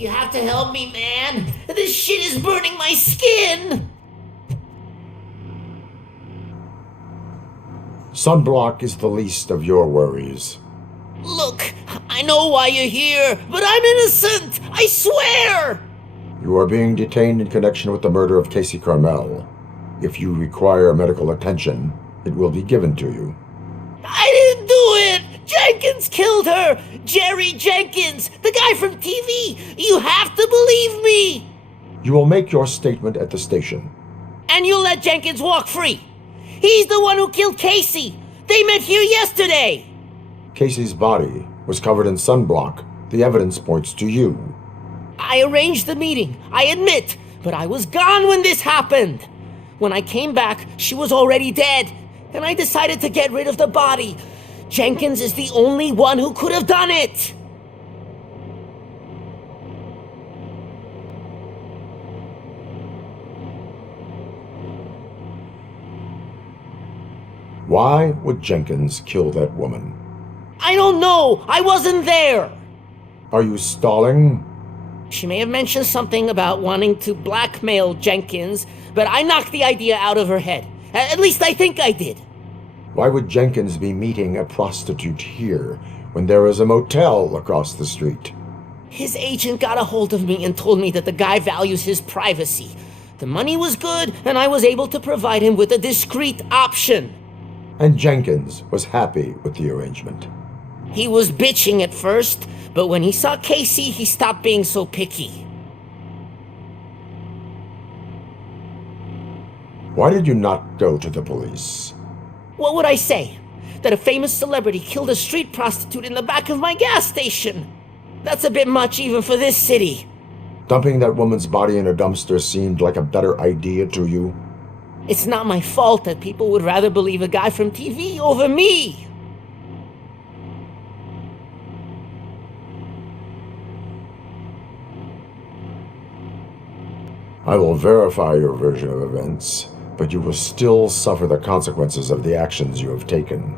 You have to help me, man. This shit is burning my skin. Sunblock is the least of your worries. Look, I know why you're here, but I'm innocent. I swear. You are being detained in connection with the murder of Casey Carmel. If you require medical attention, it will be given to you. I didn't do it. Jenkins killed her! Jerry Jenkins, the guy from TV! You have to believe me! You will make your statement at the station. And you'll let Jenkins walk free! He's the one who killed Casey! They met here yesterday! Casey's body was covered in sunblock. The evidence points to you. I arranged the meeting, I admit, but I was gone when this happened. When I came back, she was already dead, and I decided to get rid of the body. Jenkins is the only one who could have done it! Why would Jenkins kill that woman? I don't know! I wasn't there! Are you stalling? She may have mentioned something about wanting to blackmail Jenkins, but I knocked the idea out of her head. At least I think I did. Why would Jenkins be meeting a prostitute here when there is a motel across the street? His agent got a hold of me and told me that the guy values his privacy. The money was good, and I was able to provide him with a discreet option. And Jenkins was happy with the arrangement. He was bitching at first, but when he saw Casey, he stopped being so picky. Why did you not go to the police? What would I say? That a famous celebrity killed a street prostitute in the back of my gas station? That's a bit much even for this city. Dumping that woman's body in a dumpster seemed like a better idea to you? It's not my fault that people would rather believe a guy from TV over me. I will verify your version of events, but you will still suffer the consequences of the actions you have taken.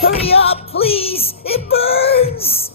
Hurry up, please! It burns!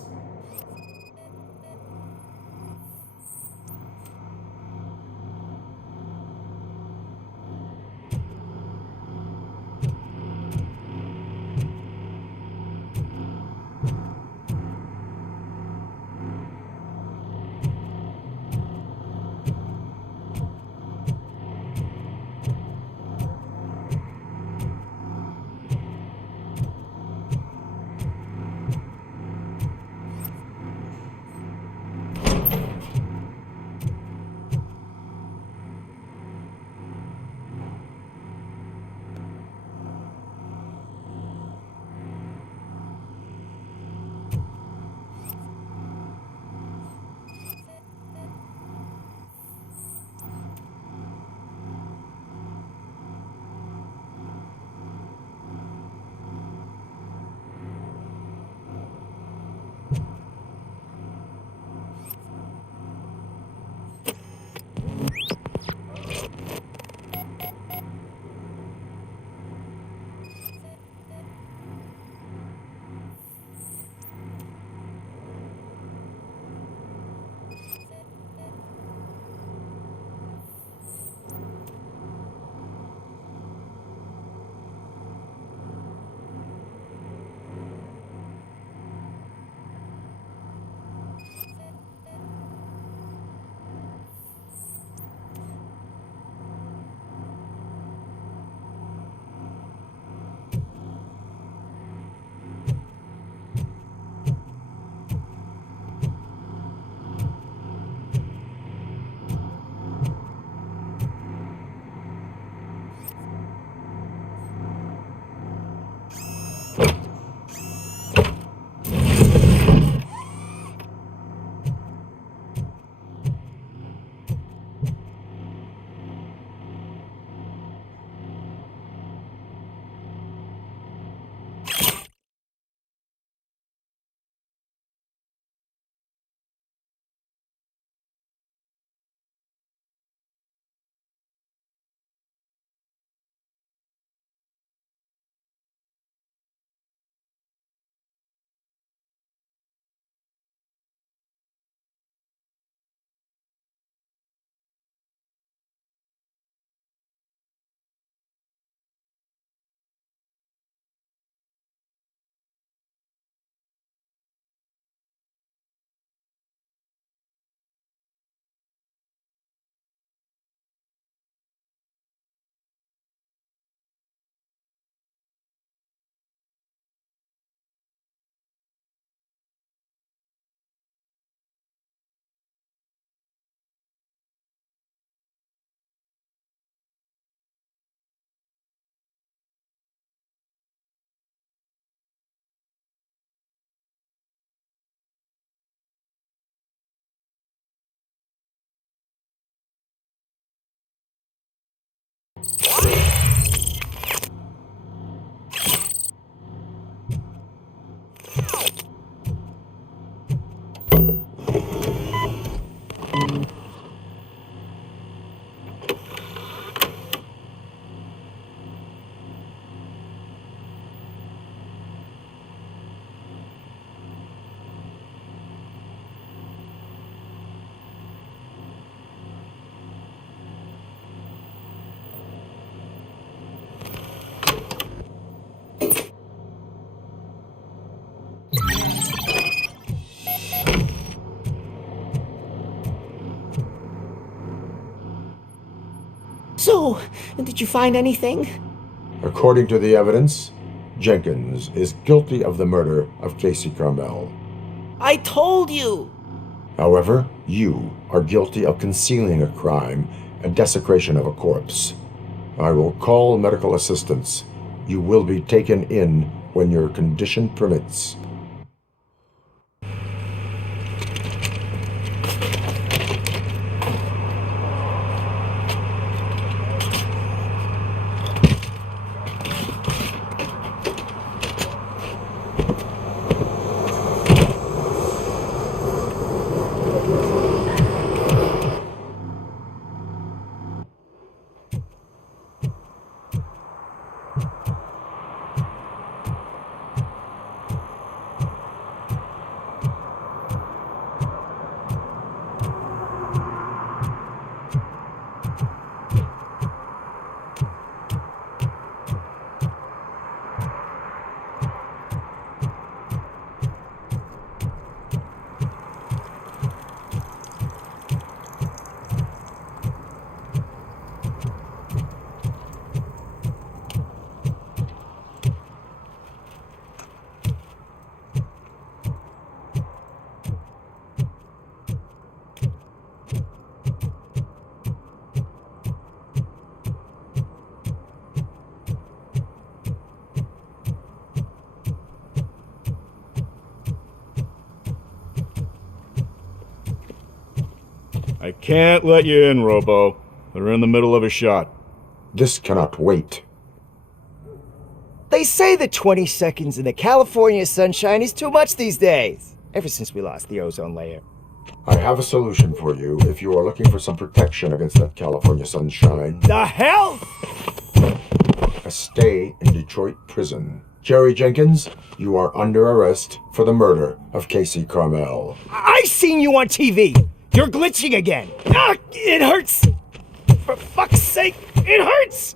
So, did you find anything? According to the evidence, Jenkins is guilty of the murder of Casey Carmel. I told you! However, you are guilty of concealing a crime and desecration of a corpse. I will call medical assistance. You will be taken in when your condition permits. I can't let you in, Robo. They're in the middle of a shot. This cannot wait. They say that 20 seconds in the California sunshine is too much these days, ever since we lost the ozone layer. I have a solution for you if you are looking for some protection against that California sunshine. The hell? A stay in Detroit prison. Jerry Jenkins, you are under arrest for the murder of Casey Carmel. I seen you on TV. You're glitching again. Ah, it hurts. For fuck's sake, it hurts.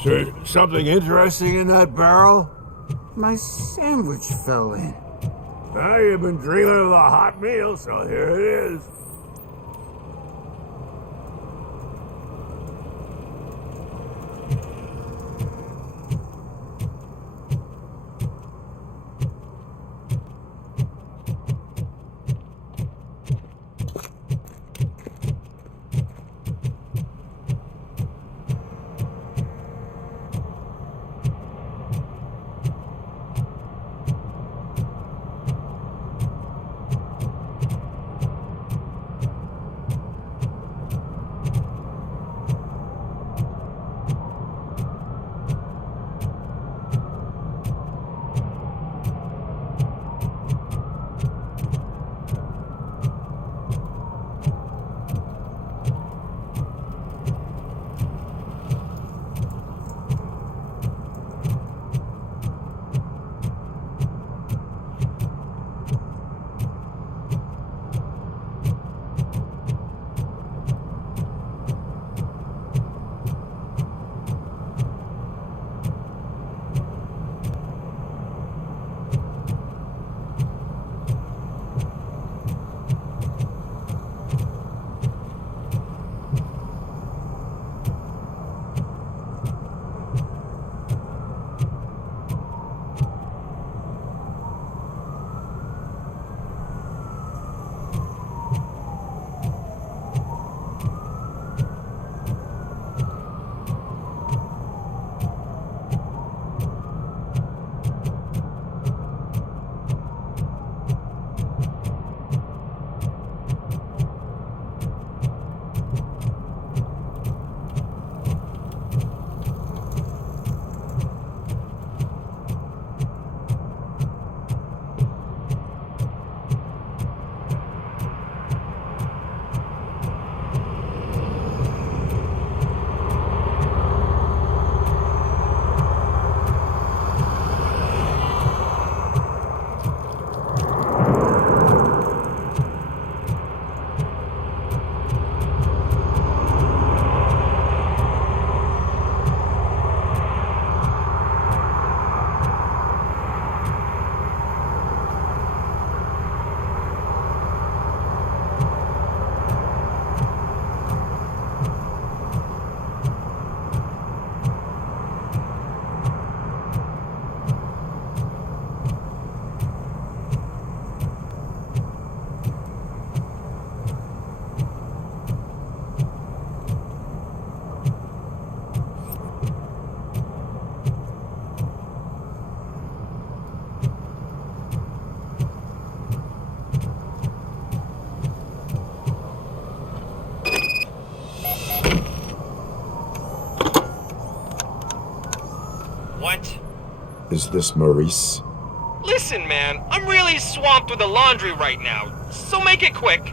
Is there something interesting in that barrel? My sandwich fell in. Well, you've been dreaming of a hot meal, so here it is. What? Is this Maurice? Listen, man, I'm really swamped with the laundry right now, so make it quick.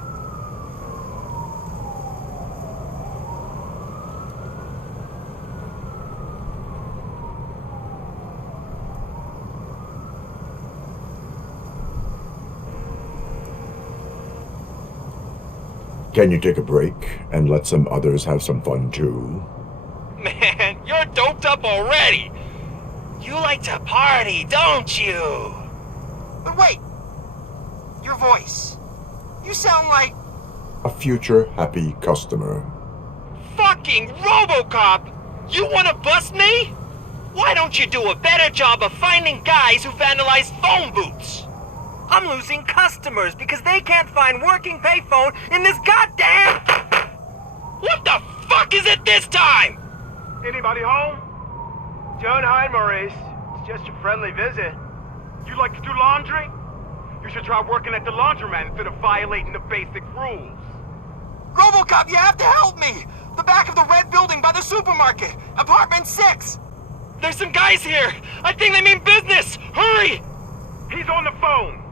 Can you take a break and let some others have some fun too? Man, you're doped up already. You like to party, don't you? But wait, your voice. You sound like A future happy customer. fucking Robocop. You wanna bust me? Why don't you do a better job of finding guys who vandalize phone booths? I'm losing customers because they can't find working payphone in this goddamn... What the fuck is it this time? Anybody home? Don't hide, Maurice. It's just a friendly visit. You like to do laundry? You should try working at the laundromat instead of violating the basic rules. Robocop, you have to help me! The back of the red building by the supermarket, apartment 6! There's some guys here! I think they mean business! Hurry! He's on the phone!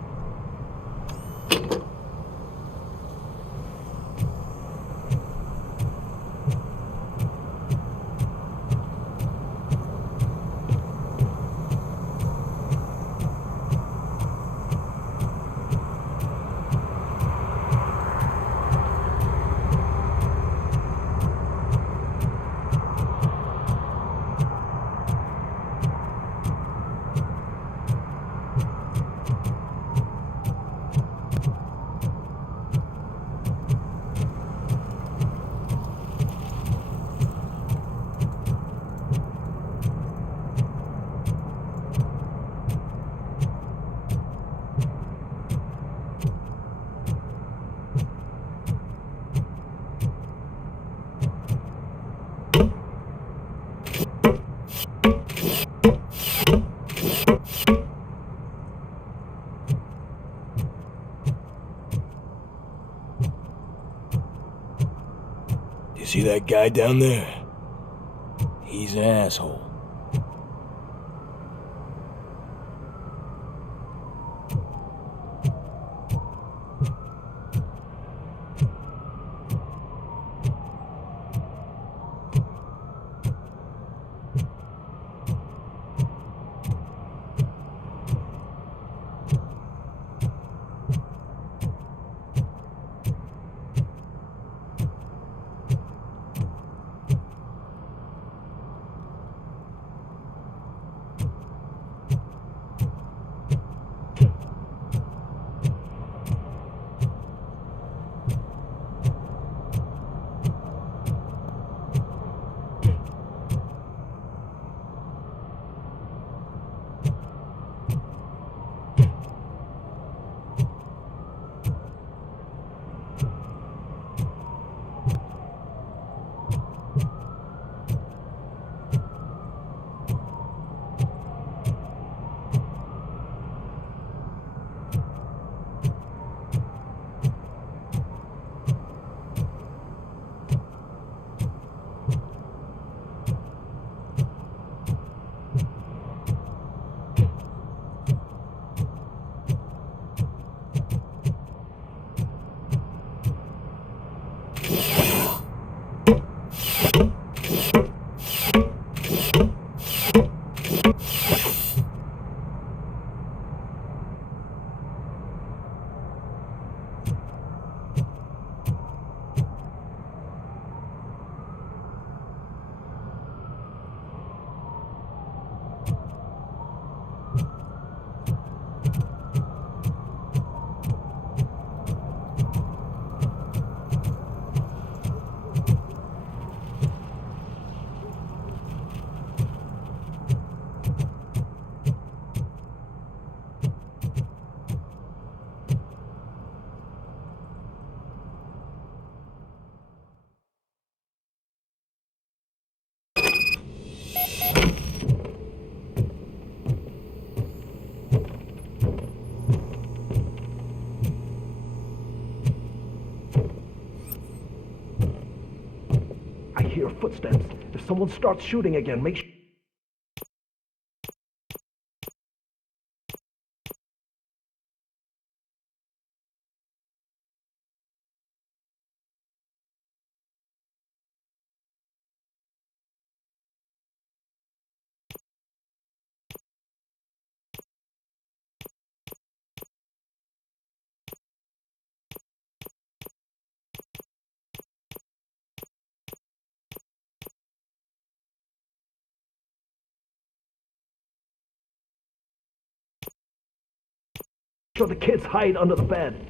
You see that guy down there? He's an asshole. Footsteps. If someone starts shooting again, make sure so the kids hide under the bed.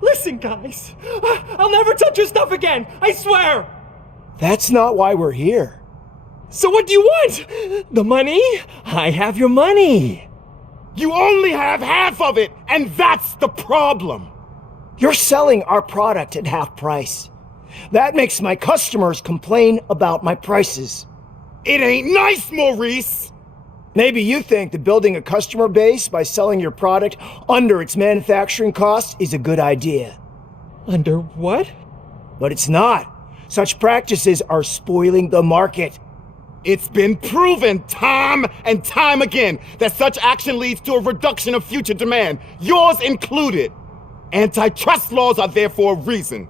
Listen, guys. I'll never touch your stuff again. I swear. That's not why we're here. So what do you want? The money? I have your money. You only have half of it, and that's the problem. You're selling our product at half price. That makes my customers complain about my prices. It ain't nice, Maurice! Maybe you think that building a customer base by selling your product under its manufacturing cost is a good idea. Under what? But it's not. Such practices are spoiling the market. It's been proven time and time again that such action leads to a reduction of future demand, yours included. Antitrust laws are there for a reason.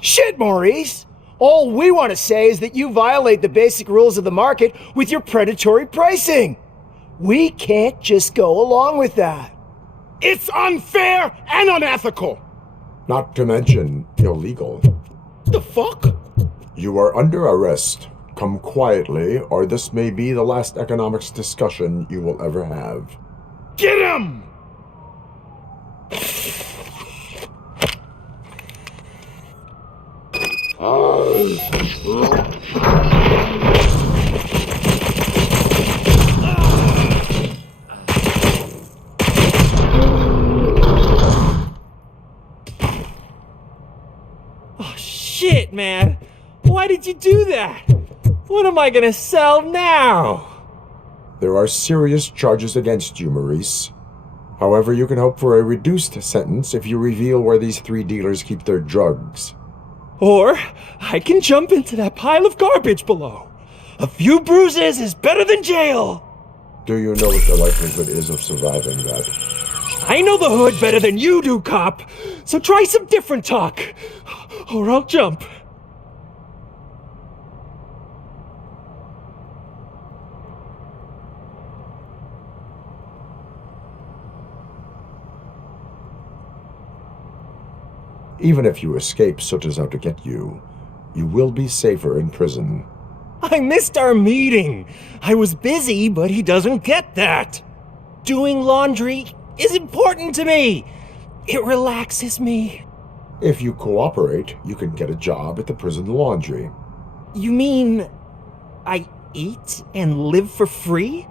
Shit, Maurice! All we want to say is that you violate the basic rules of the market with your predatory pricing. We can't just go along with that. It's unfair and unethical! Not to mention illegal. The fuck? You are under arrest. Come quietly, or this may be the last economics discussion you will ever have. Get him! Oh shit, man. Why did you do that? What am I gonna sell now? There are serious charges against you, Maurice. However, you can hope for a reduced sentence if you reveal where these 3 dealers keep their drugs. Or I can jump into that pile of garbage below. A few bruises is better than jail. Do you know what the likelihood is of surviving that? I know the hood better than you do, cop. So try some different talk, or I'll jump. Even if you escape Soot is out to get you, you will be safer in prison. I missed our meeting. I was busy, but he doesn't get that. Doing laundry is important to me. It relaxes me. If you cooperate, you can get a job at the prison laundry. You mean I eat and live for free?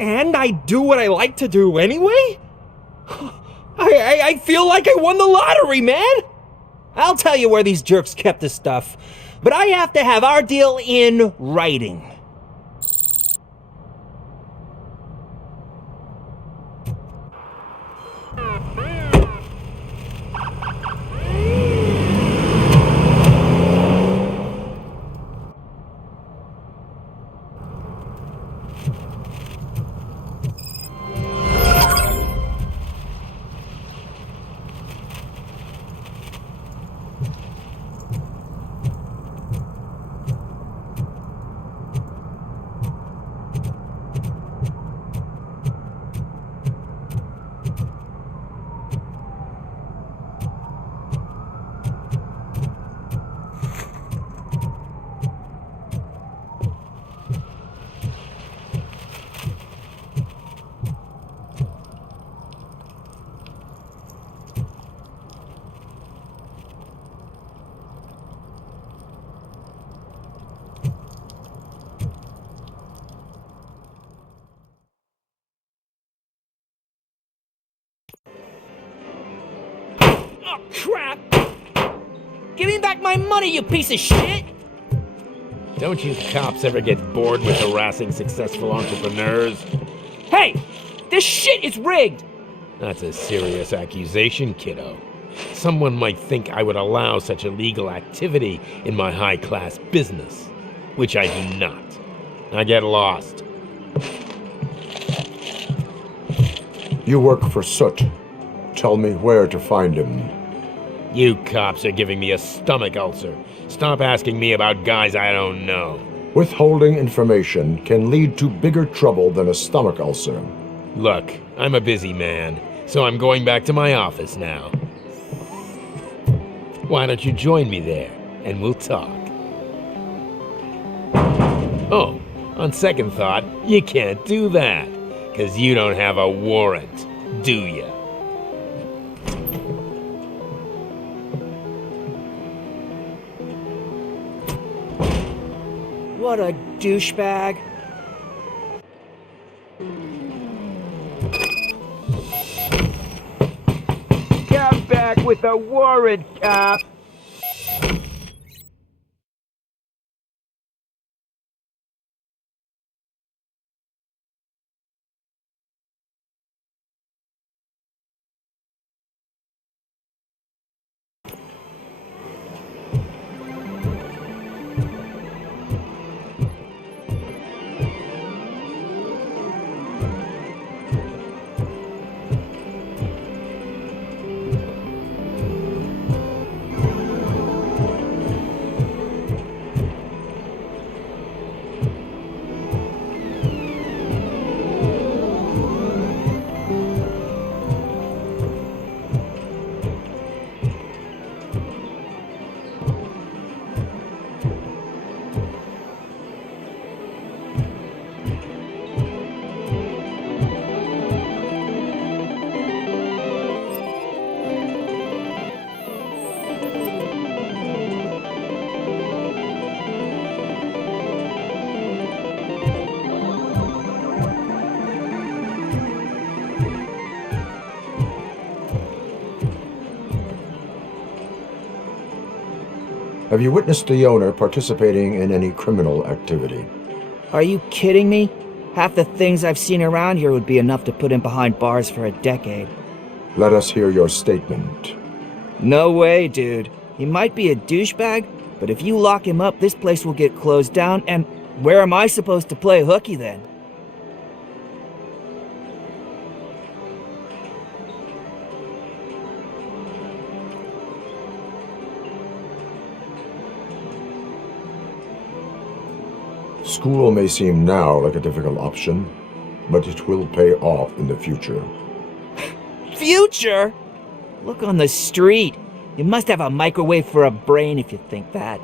And I do what I like to do anyway? I feel like I won the lottery, man! I'll tell you where these jerks kept the stuff, but I have to have our deal in writing. Oh, crap! Give me back my money, you piece of shit! Don't you cops ever get bored with harassing successful entrepreneurs? Hey! This shit is rigged! That's a serious accusation, kiddo. Someone might think I would allow such illegal activity in my high-class business, which I do not. I get lost. You work for Soot. Tell me where to find him. You cops are giving me a stomach ulcer. Stop asking me about guys I don't know. Withholding information can lead to bigger trouble than a stomach ulcer. Look, I'm a busy man, so I'm going back to my office now. Why don't you join me there, and we'll talk. Oh, on second thought, you can't do that, 'cause you don't have a warrant, do ya? What a douchebag. Come back with a warrant, cop! Have you witnessed the owner participating in any criminal activity? Are you kidding me? Half the things I've seen around here would be enough to put him behind bars for a decade. Let us hear your statement. No way, dude. He might be a douchebag, but if you lock him up, this place will get closed down, and where am I supposed to play hooky then? School may seem now like a difficult option, but it will pay off in the future. Future? Look on the street. You must have a microwave for a brain if you think that.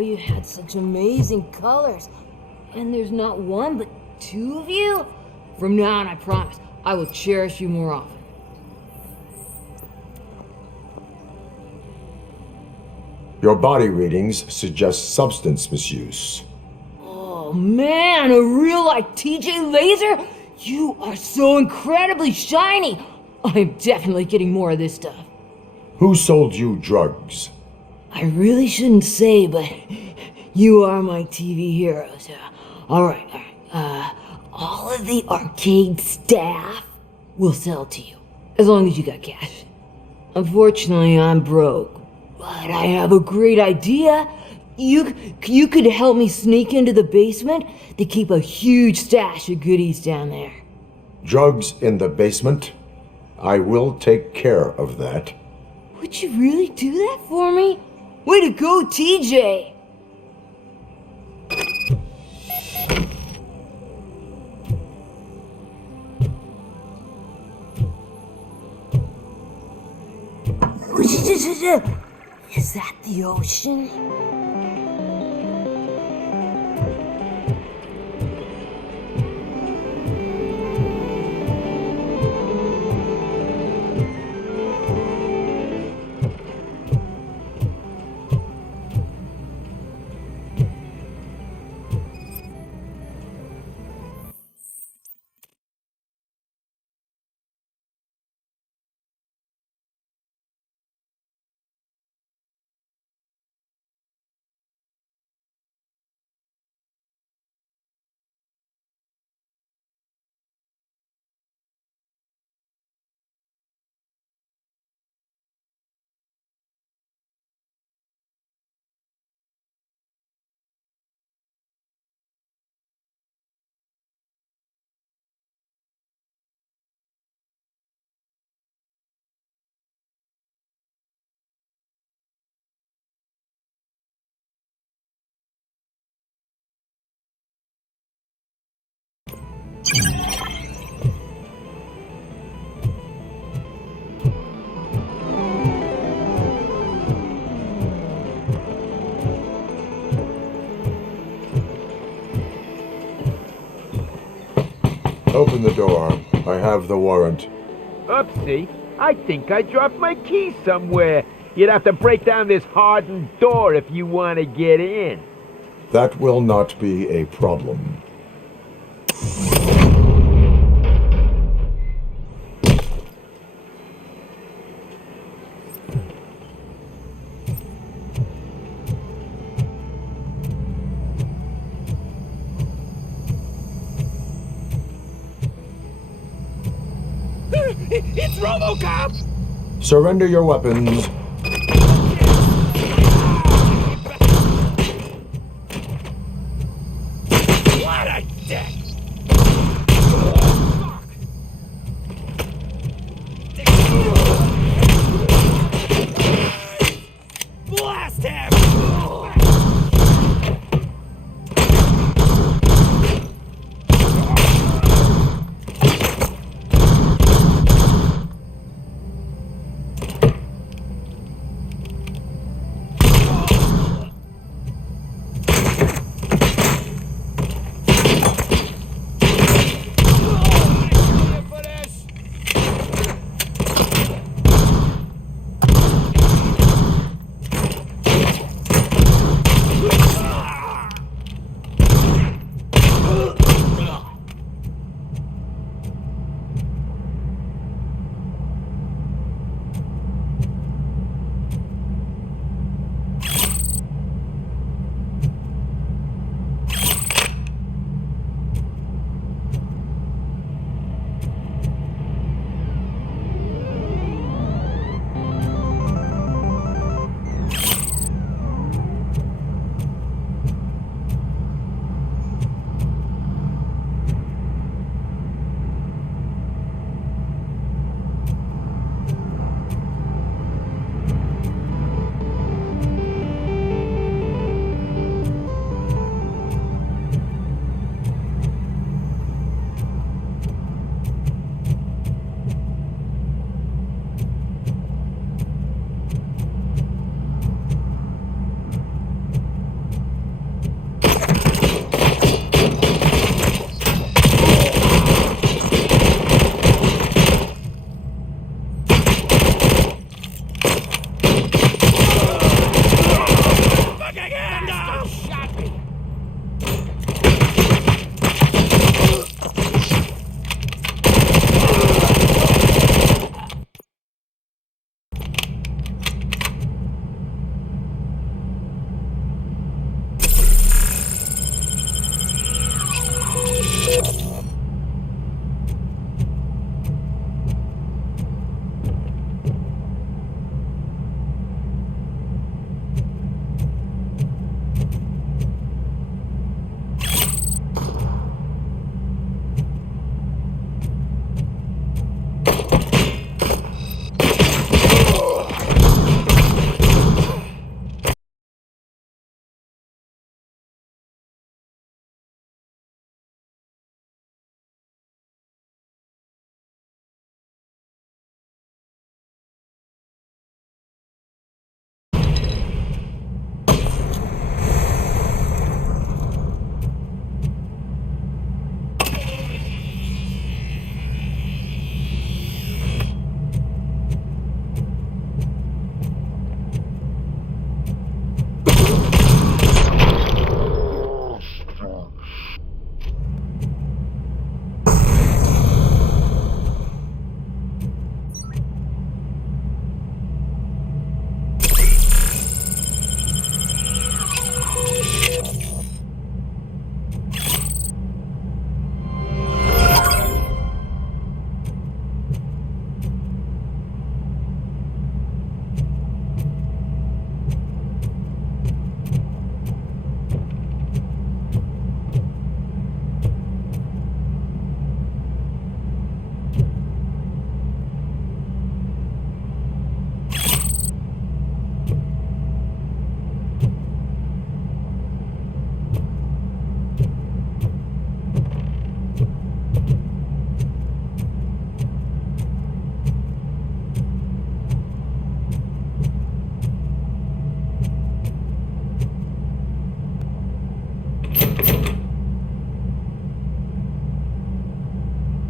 You had such amazing colors. And there's not one, but two of you? From now on, I promise, I will cherish you more often. Your body readings suggest substance misuse. Oh man, a real like TJ Laser? You are so incredibly shiny. I'm definitely getting more of this stuff. Who sold you drugs? I really shouldn't say, but you are my TV heroes. All right. All of the arcade staff will sell to you, as long as you got cash. Unfortunately, I'm broke, but I have a great idea. You could help me sneak into the basement to keep a huge stash of goodies down there. Drugs in the basement? I will take care of that. Would you really do that for me? Way to go, TJ! Is that the ocean? Open the door. I have the warrant. Oopsie, I think I dropped my keys somewhere. You'd have to break down this hardened door if you want to get in. That will not be a problem. It's Robocop! Surrender your weapons. What a dick! Blast him!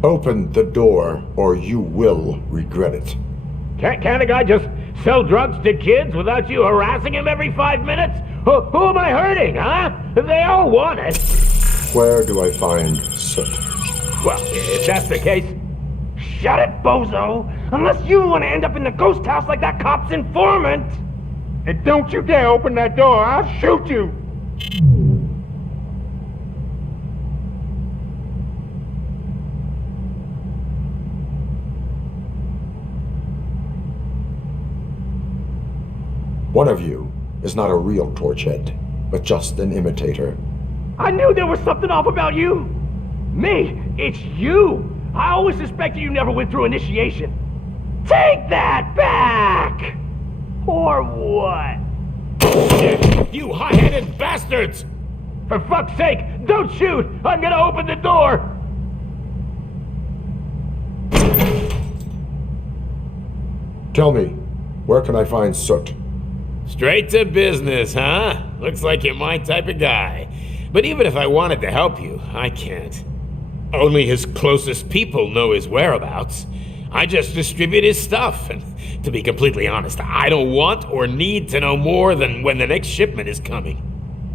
Open the door, or you will regret it. Can't a guy just sell drugs to kids without you harassing him every 5 minutes? Who am I hurting, huh? They all want it. Where do I find Soot? Well, if that's the case, Shut it, bozo! Unless you want to end up in the ghost house like that cop's informant! and don't you dare open that door, I'll shoot you! One of you is not a real Torchhead, but just an imitator. I knew there was something off about you! Me? It's you! I always suspected you never went through initiation. Take that back! Or what? You high-headed bastards! For fuck's sake, don't shoot! I'm gonna open the door! Tell me, where can I find Soot? Straight to business, huh? Looks like you're my type of guy. But even if I wanted to help you, I can't. Only his closest people know his whereabouts. I just distribute his stuff, and to be completely honest, I don't want or need to know more than when the next shipment is coming.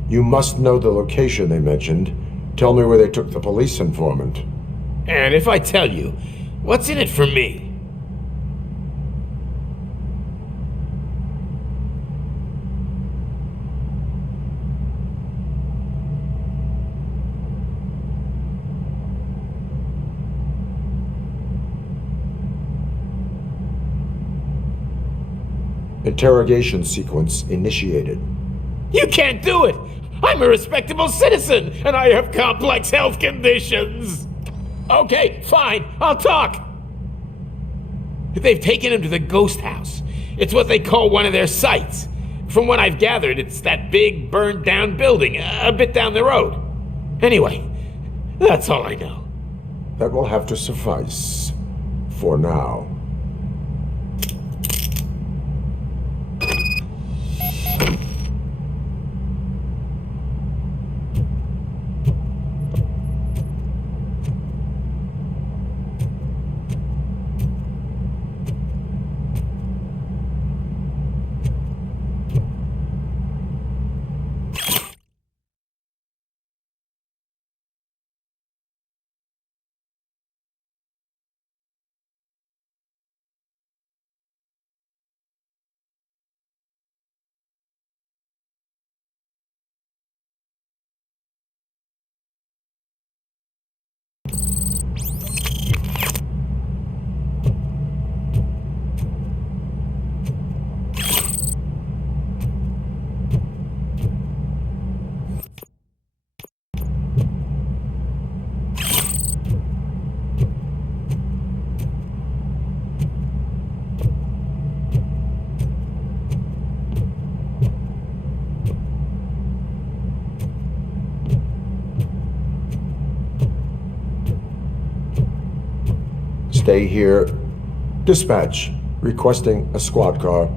You must know the location they mentioned. Tell me where they took the police informant. And if I tell you, what's in it for me? Interrogation sequence initiated. You can't do it! I'm a respectable citizen, and I have complex health conditions! Okay, fine, I'll talk! They've taken him to the ghost house. It's what they call one of their sites. From what I've gathered, it's that big, burned-down building, a bit down the road. Anyway, that's all I know. That will have to suffice. For now. Stay here. Dispatch. Requesting a squad car.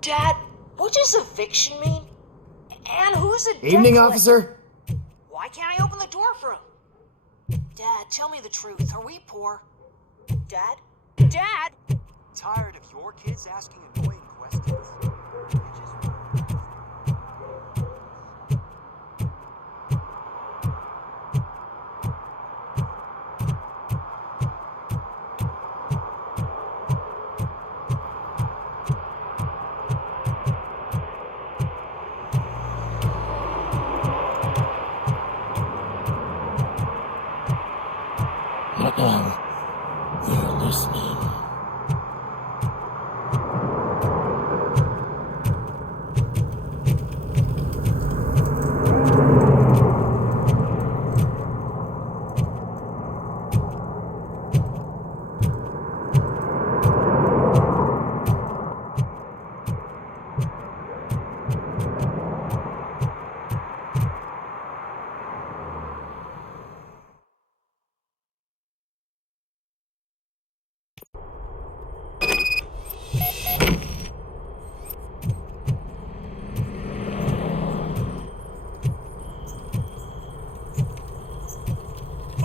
Dad, what does eviction mean? And who's a debt Evening, collector? officer. Why can't I open the door for him? Dad, tell me the truth. Are we poor? Dad? Dad? Tired of your kids asking annoying questions? They're listening.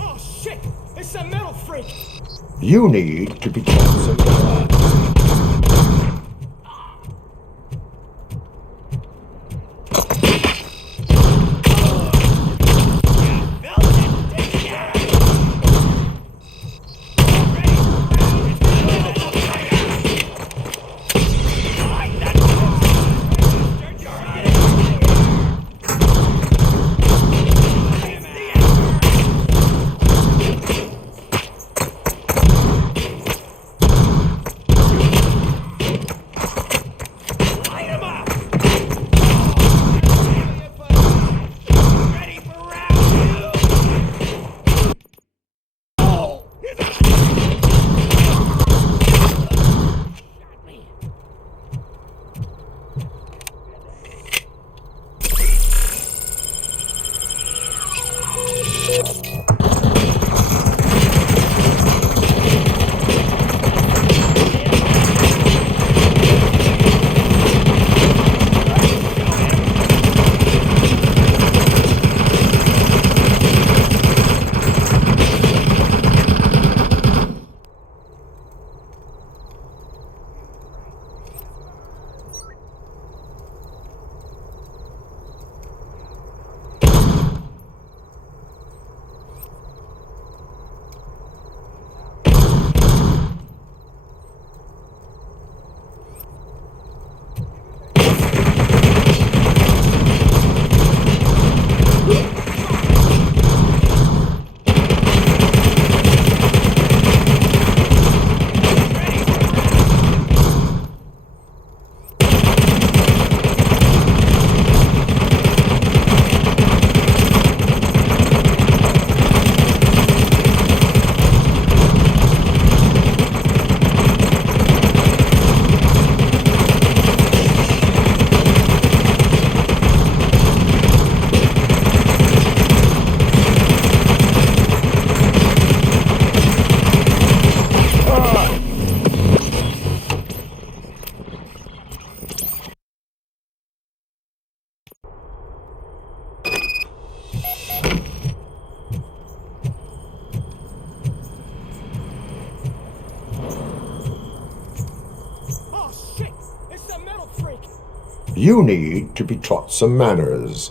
Oh shit! It's a metal freak! You need to be taught some manners. You need to be taught some manners.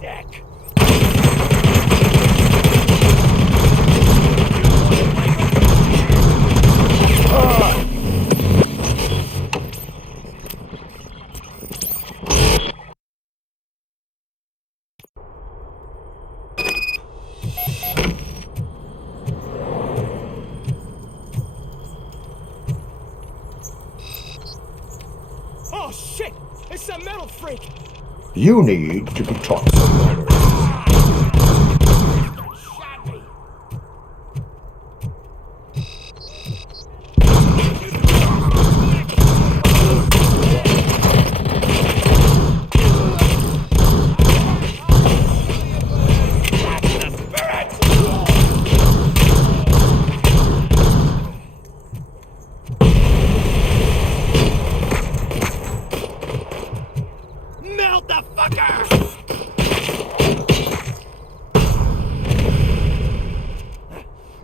dick! Oh shit! It's a metal freak! You need to be taught some manners. Melt the fucker!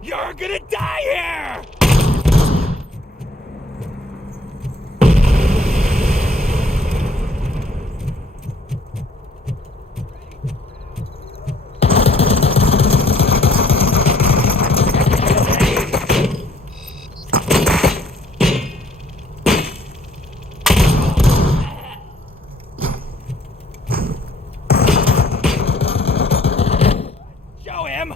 You're gonna die here! Show him!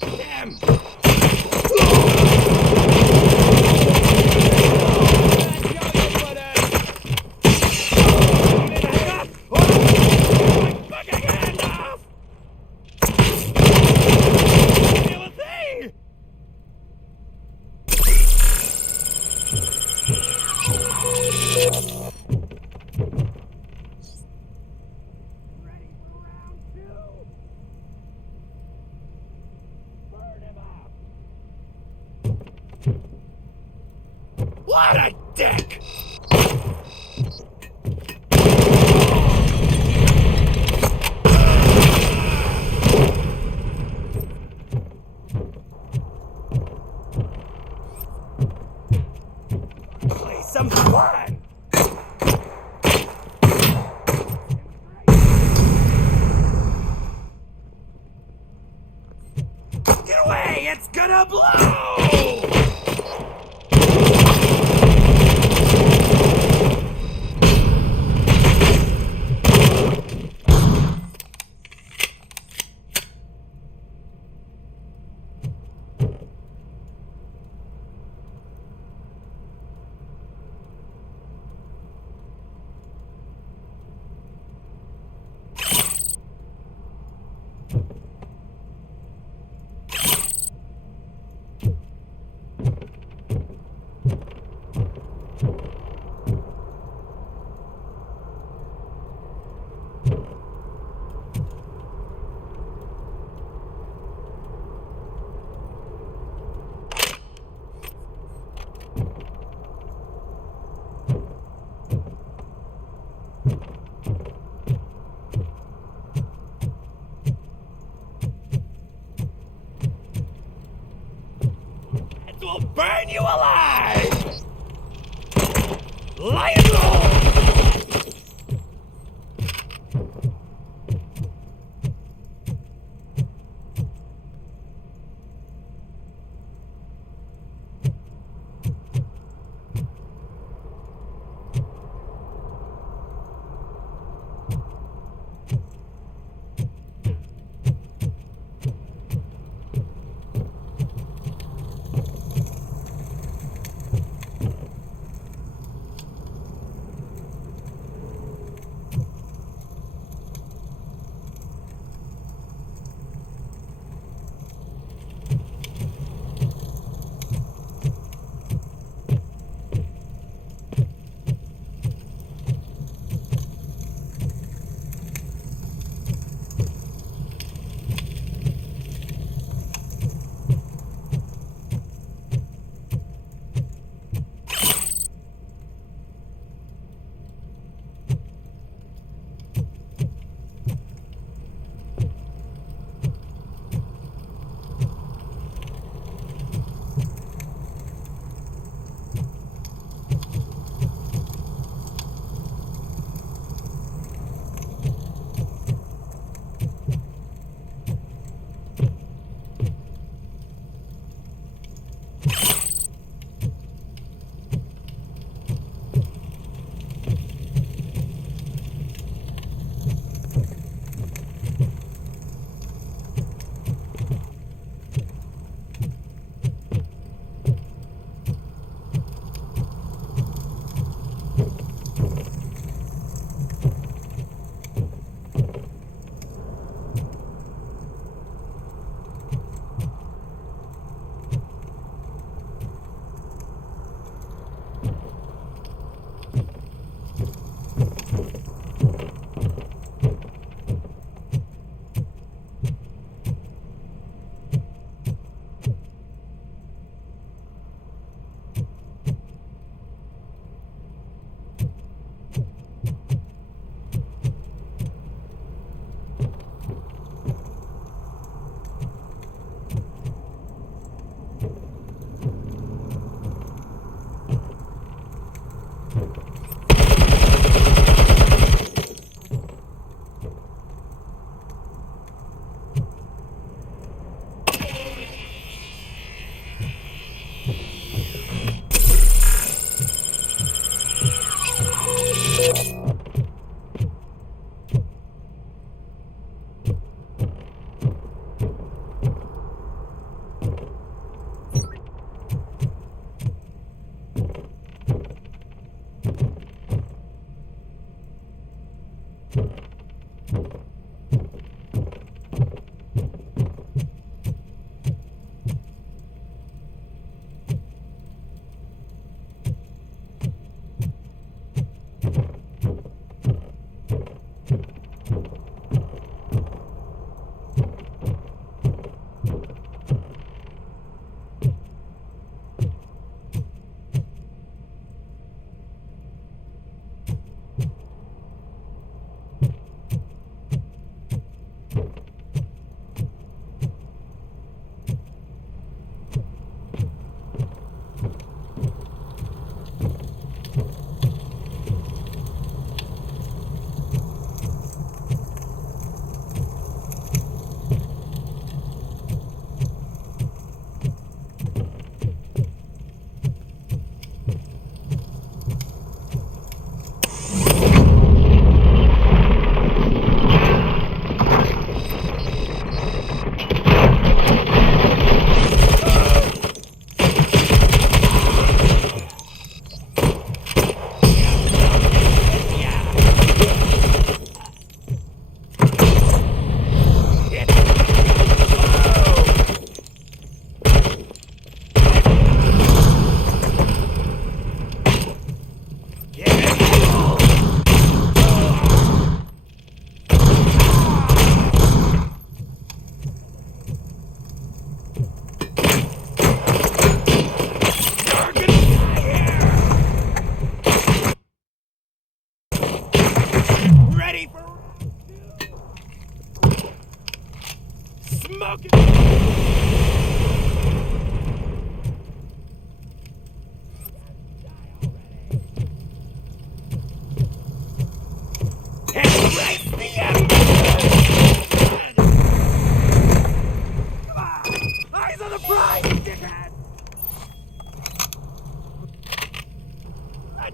Damn! What a dick! Play some fun! Get away! It's gonna blow! Will burn you alive! Lion roll!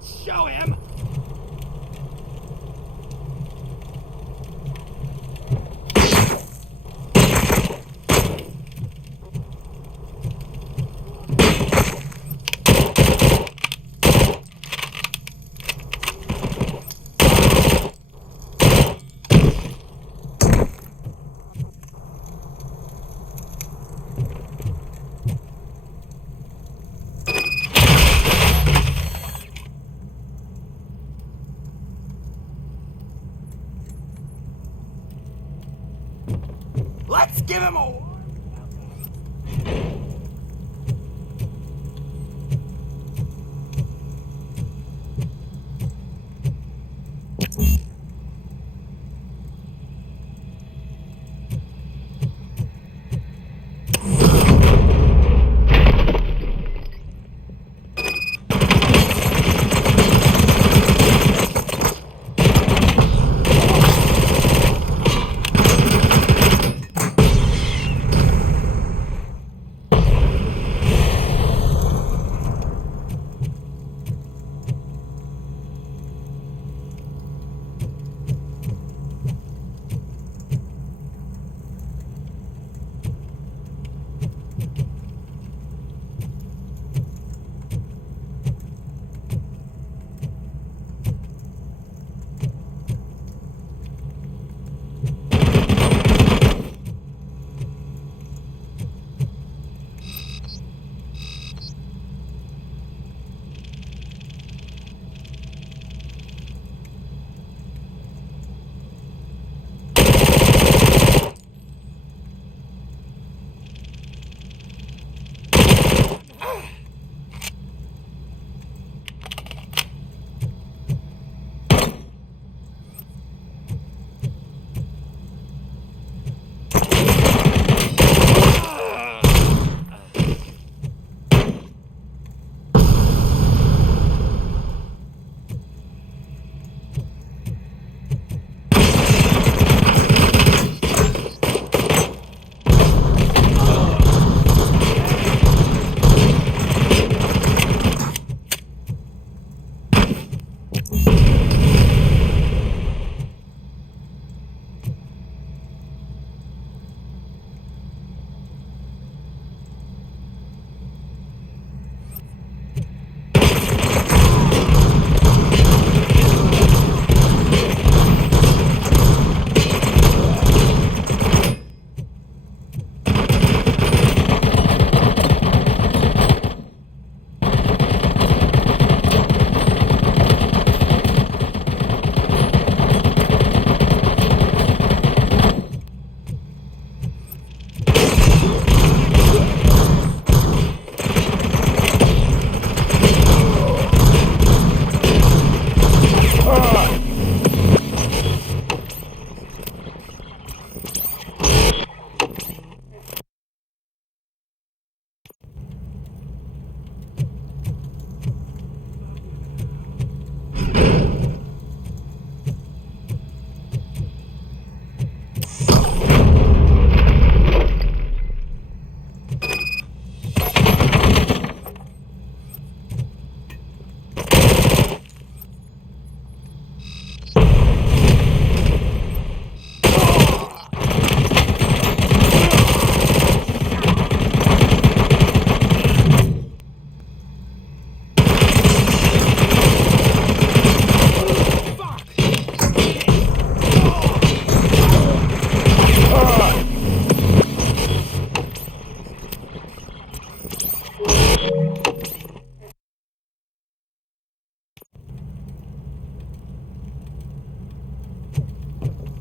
Show him! Let's give him a...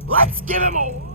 Let's give him a...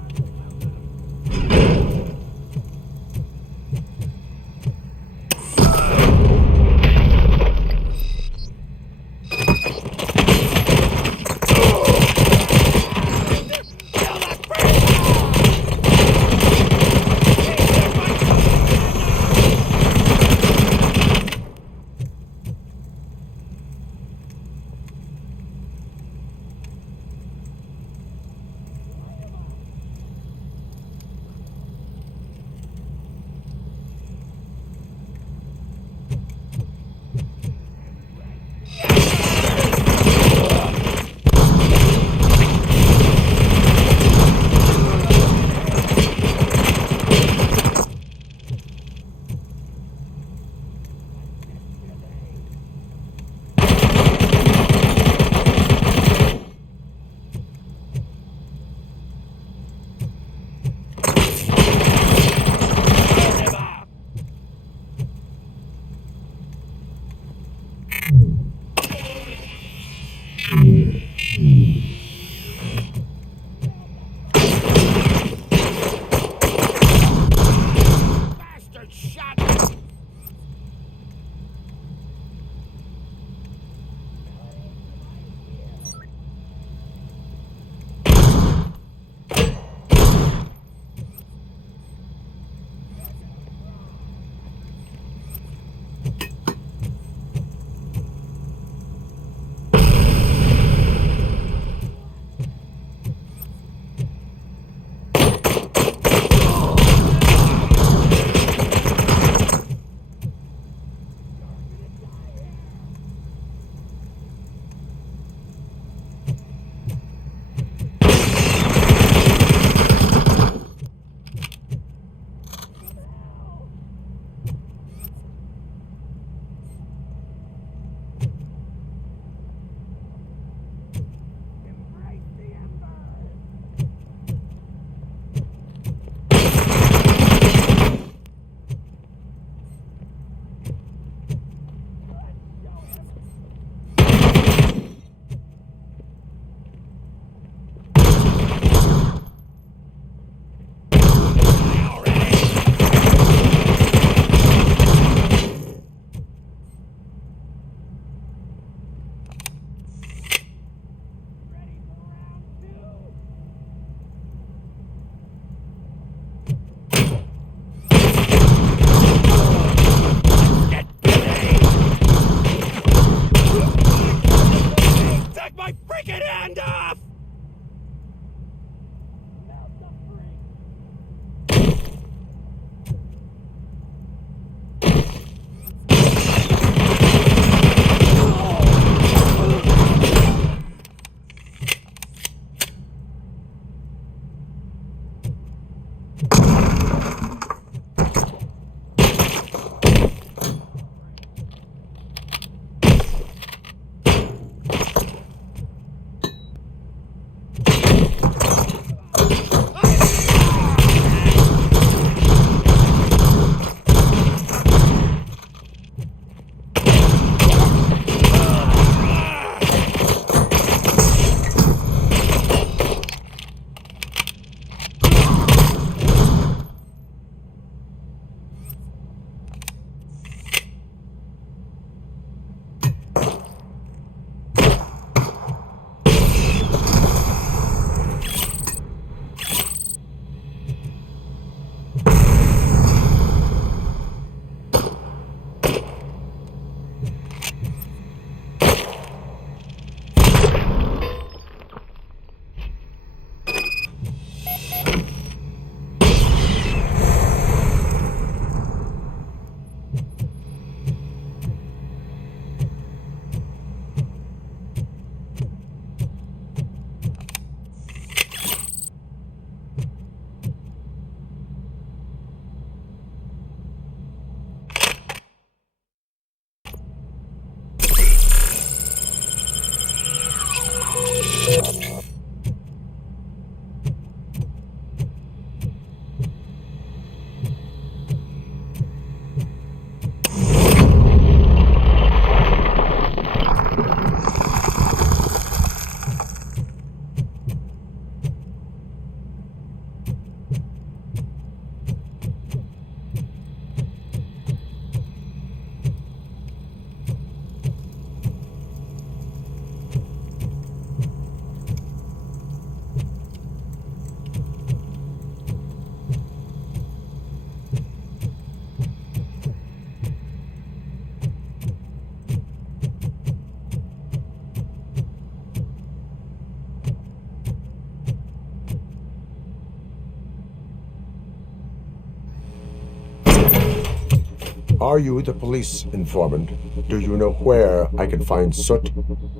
Are you the police informant? Do you know where I can find Soot?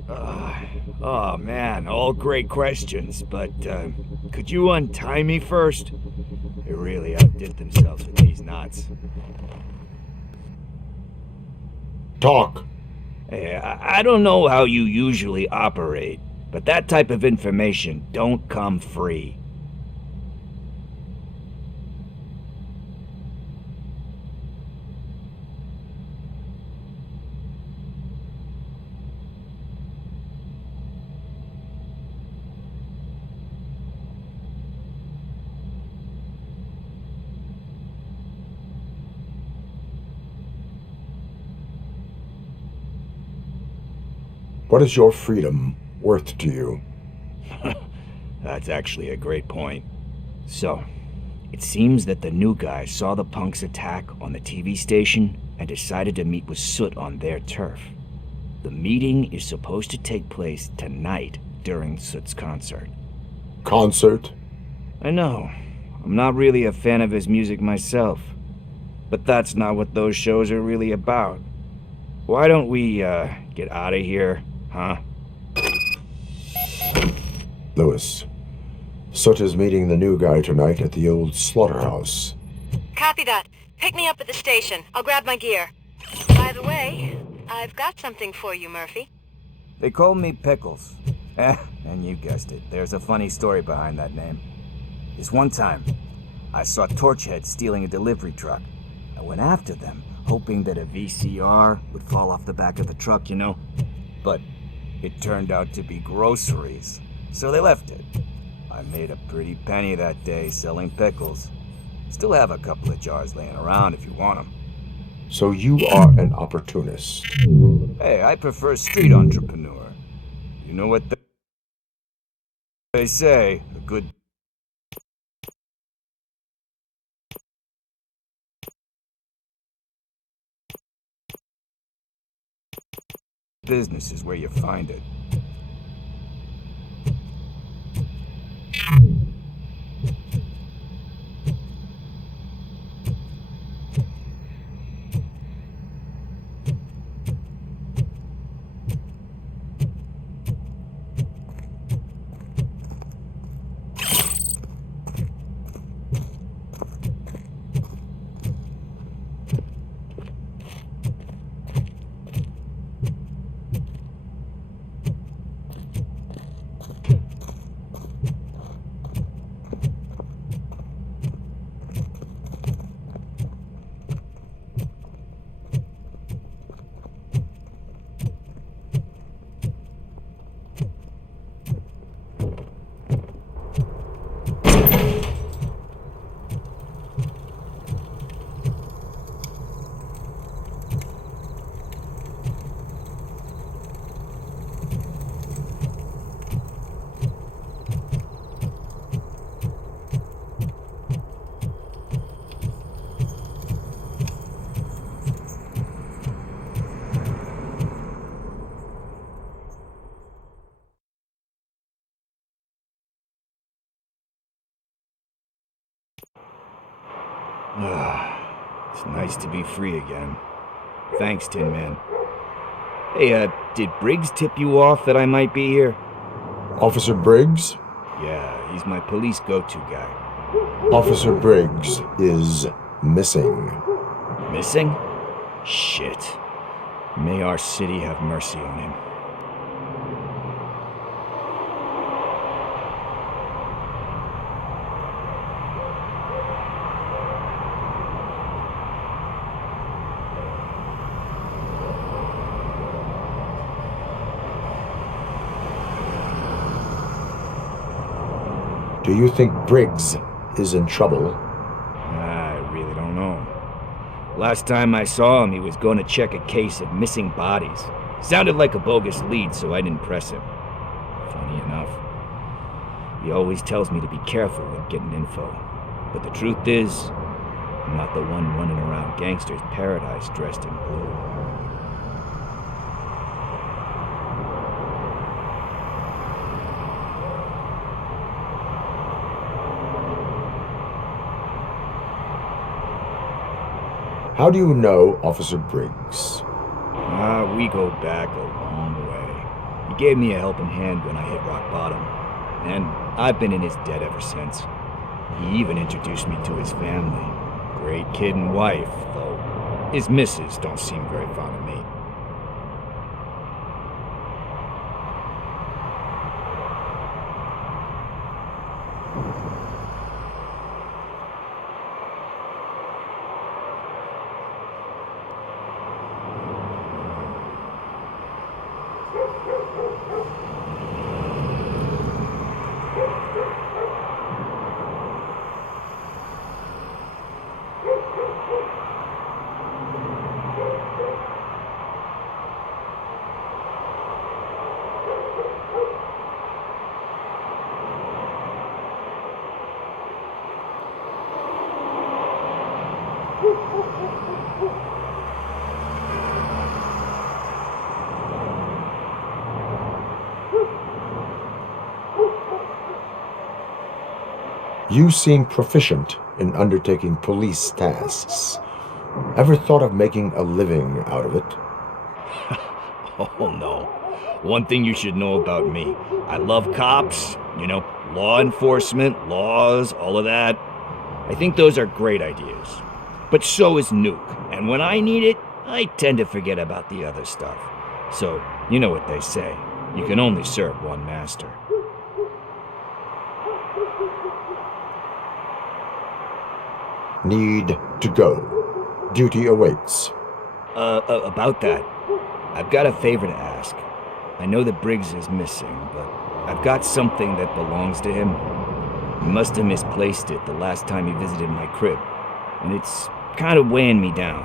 Oh man, all great questions, but could you untie me first? They really outdid themselves with these knots. Talk. Hey, I don't know how you usually operate, but that type of information don't come free. What is your freedom worth to you? That's actually a great point. So, it seems that the new guy saw the punk's attack on the TV station and decided to meet with Soot on their turf. The meeting is supposed to take place tonight during Soot's concert. Concert? I know. I'm not really a fan of his music myself. But that's not what those shows are really about. Why don't we, get out of here, huh? Lewis, Soot is meeting the new guy tonight at the old slaughterhouse. Copy that. Pick me up at the station. I'll grab my gear. By the way, I've got something for you, Murphy. They call me Pickles. And you guessed it, there's a funny story behind that name. This one time, I saw Torchhead stealing a delivery truck. I went after them, hoping that a VCR would fall off the back of the truck, you know? But it turned out to be groceries, so they left it. I made a pretty penny that day selling pickles. Still have a couple of jars laying around if you want them. So you are an opportunist. Hey, I prefer street entrepreneur. You know what they say, a good business is where you find it. It's nice to be free again. Thanks, Tin Man. Hey, did Briggs tip you off that I might be here? Officer Briggs? Yeah, he's my police go-to guy. Officer Briggs is missing. Missing? Shit. May our city have mercy on him. Do you think Briggs is in trouble? I really don't know. Last time I saw him, he was going to check a case of missing bodies. Sounded like a bogus lead, so I didn't press him. Funny enough. He always tells me to be careful when getting info. But the truth is, I'm not the one running around gangster's paradise dressed in blue. How do you know Officer Briggs? We go back a long way. He gave me a helping hand when I hit rock bottom, and I've been in his debt ever since. He even introduced me to his family. Great kid and wife, though his missus don't seem very fond of me. You seem proficient in undertaking police tasks. Ever thought of making a living out of it? Oh no. One thing you should know about me. I love cops, law enforcement, laws, all of that. I think those are great ideas. But so is Nuke, and when I need it, I tend to forget about the other stuff. So, you know what they say. You can only serve one master. Need to go. Duty awaits. About that, I've got a favor to ask. I know that Briggs is missing, but I've got something that belongs to him. He must have misplaced it the last time he visited my crib, and it's kind of weighing me down.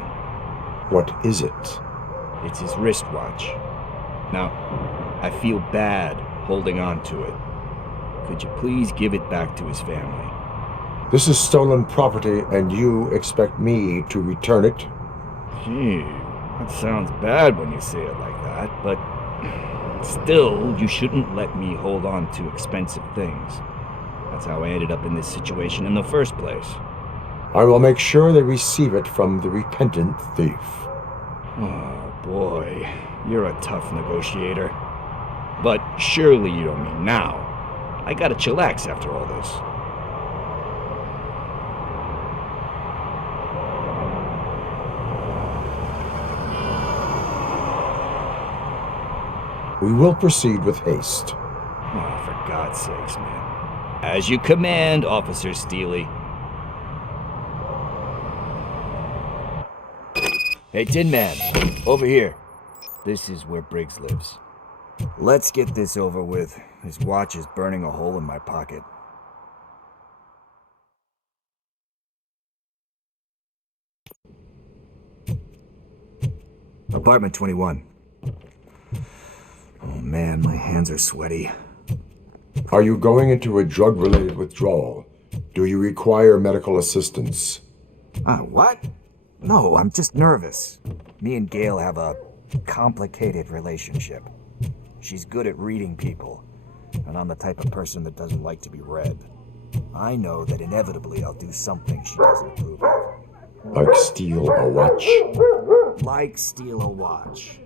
What is it? It's his wristwatch. Now, I feel bad holding on to it. Could you please give it back to his family? This is stolen property, and you expect me to return it? Gee, that sounds bad when you say it like that, but still, you shouldn't let me hold on to expensive things. That's how I ended up in this situation in the first place. I will make sure they receive it from the repentant thief. Oh boy, you're a tough negotiator. But surely you don't mean now. I gotta chillax after all this. We will proceed with haste. Oh, for God's sakes, man. As you command, Officer Steely. Hey, Tin Man, over here. This is where Briggs lives. Let's get this over with. His watch is burning a hole in my pocket. Apartment 21. Oh man, my hands are sweaty. Are you going into a drug-related withdrawal? Do you require medical assistance? What? No, I'm just nervous. Me and Gail have a complicated relationship. She's good at reading people, and I'm the type of person that doesn't like to be read. I know that inevitably I'll do something she doesn't approve of. Like steal a watch? Like steal a watch.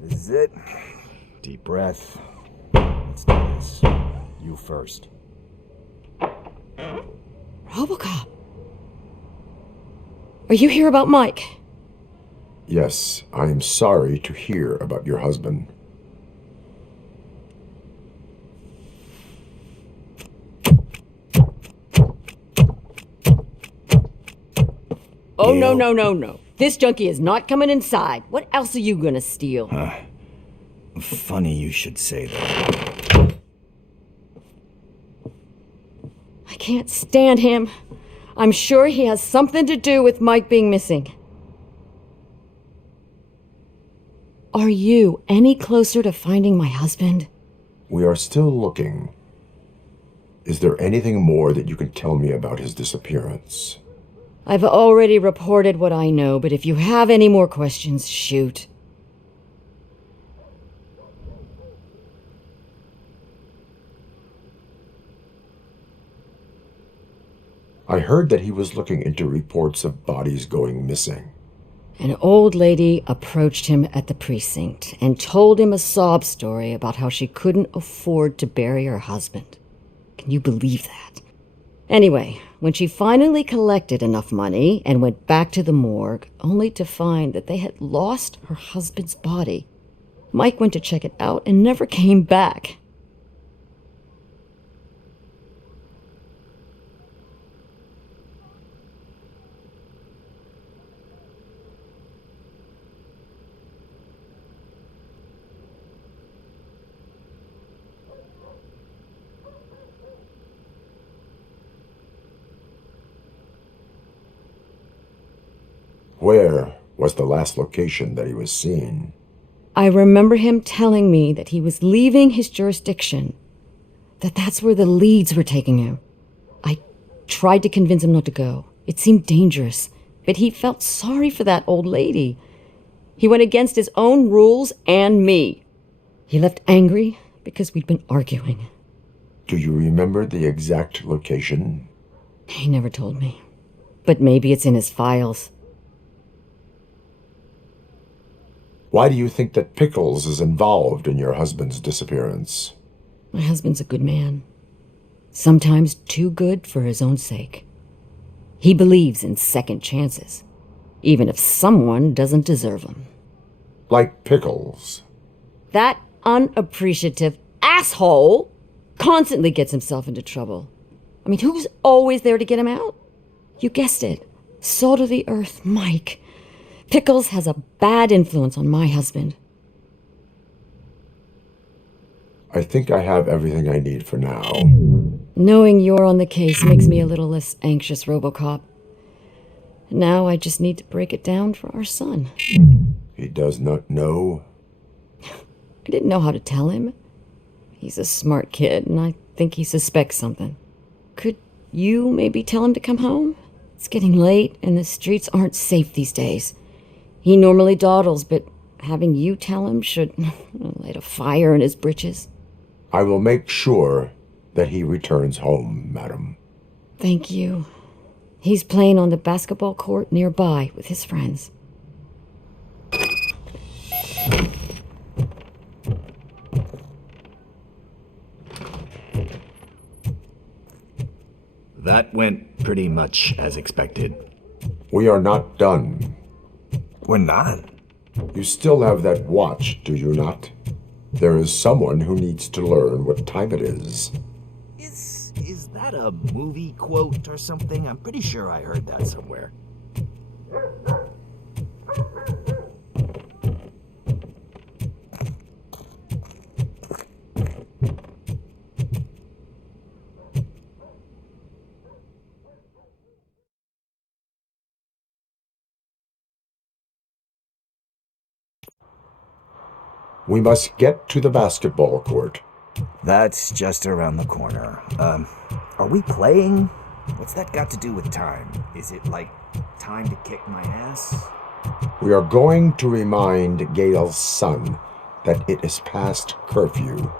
This is it. Deep breath. Let's do this. You first. Robocop! Are you here about Mike? Yes, I am sorry to hear about your husband. Oh, no. This junkie is not coming inside. What else are you gonna steal? Funny you should say that. I can't stand him. I'm sure he has something to do with Mike being missing. Are you any closer to finding my husband? We are still looking. Is there anything more that you can tell me about his disappearance? I've already reported what I know, but if you have any more questions, shoot. I heard that he was looking into reports of bodies going missing. An old lady approached him at the precinct and told him a sob story about how she couldn't afford to bury her husband. Can you believe that? Anyway, when she finally collected enough money and went back to the morgue, only to find that they had lost her husband's body, Mike went to check it out and never came back. Where was the last location that he was seen? I remember him telling me that he was leaving his jurisdiction, that's where the leads were taking him. I tried to convince him not to go. It seemed dangerous, but he felt sorry for that old lady. He went against his own rules and me. He left angry because we'd been arguing. Do you remember the exact location? He never told me, but maybe it's in his files. Why do you think that Pickles is involved in your husband's disappearance? My husband's a good man. Sometimes too good for his own sake. He believes in second chances, even if someone doesn't deserve them. Like Pickles. That unappreciative asshole constantly gets himself into trouble. I mean, who's always there to get him out? You guessed it. Salt of the earth, Mike. Pickles has a bad influence on my husband. I think I have everything I need for now. Knowing you're on the case makes me a little less anxious, Robocop. Now I just need to break it down for our son. He does not know? I didn't know how to tell him. He's a smart kid, and I think he suspects something. Could you maybe tell him to come home? It's getting late, and the streets aren't safe these days. He normally dawdles, but having you tell him should light a fire in his britches. I will make sure that he returns home, madam. Thank you. He's playing on the basketball court nearby with his friends. That went pretty much as expected. We are not done. We're not? You still have that watch, do you not? There is someone who needs to learn what time it is. Is that a movie quote or something? I'm pretty sure I heard that somewhere. We must get to the basketball court. That's just around the corner. Are we playing? What's that got to do with time? Is it like time to kick my ass? We are going to remind Gail's son that it is past curfew.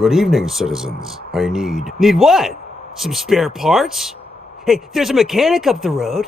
Good evening, citizens. I need... Need what? Some spare parts? Hey, there's a mechanic up the road.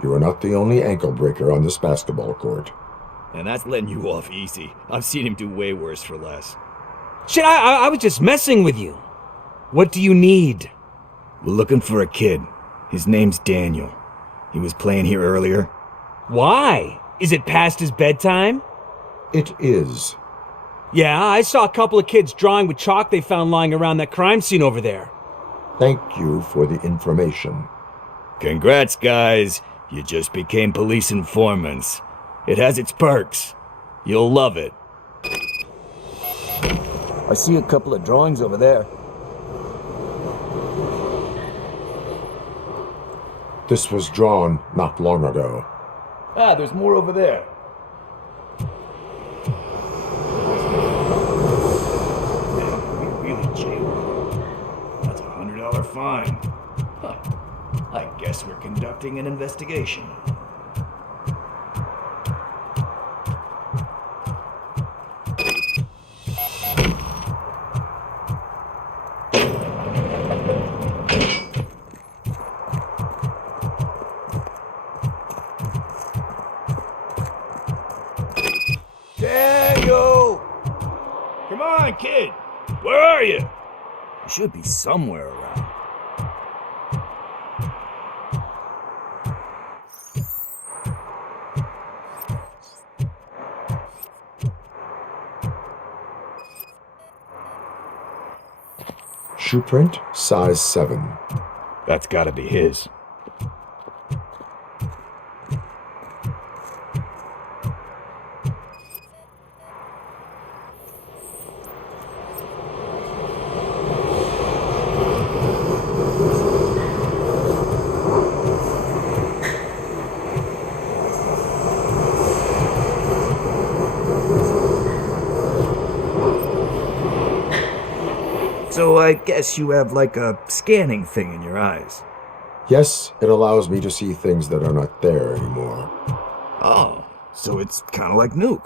You are not the only ankle breaker on this basketball court. And that's letting you off easy. I've seen him do way worse for less. Shit, I was just messing with you. What do you need? We're looking for a kid. His name's Daniel. He was playing here earlier. Why? Is it past his bedtime? It is. Yeah, I saw a couple of kids drawing with chalk they found lying around that crime scene over there. Thank you for the information. Congrats, guys. You just became police informants. It has its perks. You'll love it. I see a couple of drawings over there. This was drawn not long ago. Ah, there's more over there. We really jailed. That's a $100 fine. Huh. I guess we're conducting an investigation. Daniel! Come on, kid. Where are you? You should be somewhere around. Shoe print, size 7. That's gotta be his. So I guess you have like a scanning thing in your eyes. Yes, it allows me to see things that are not there anymore. Oh, so it's kind of like Nuke.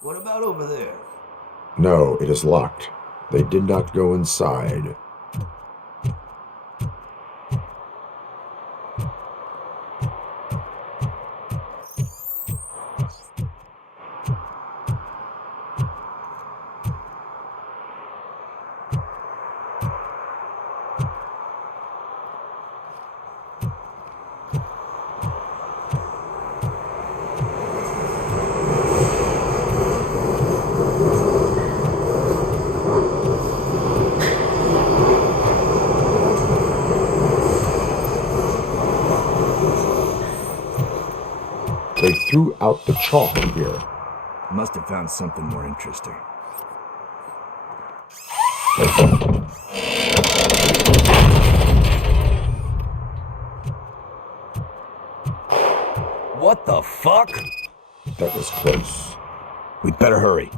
What about over there? No, it is locked. They did not go inside. They threw out the chalk here. Must have found something more interesting. What the fuck? That was close. We'd better hurry.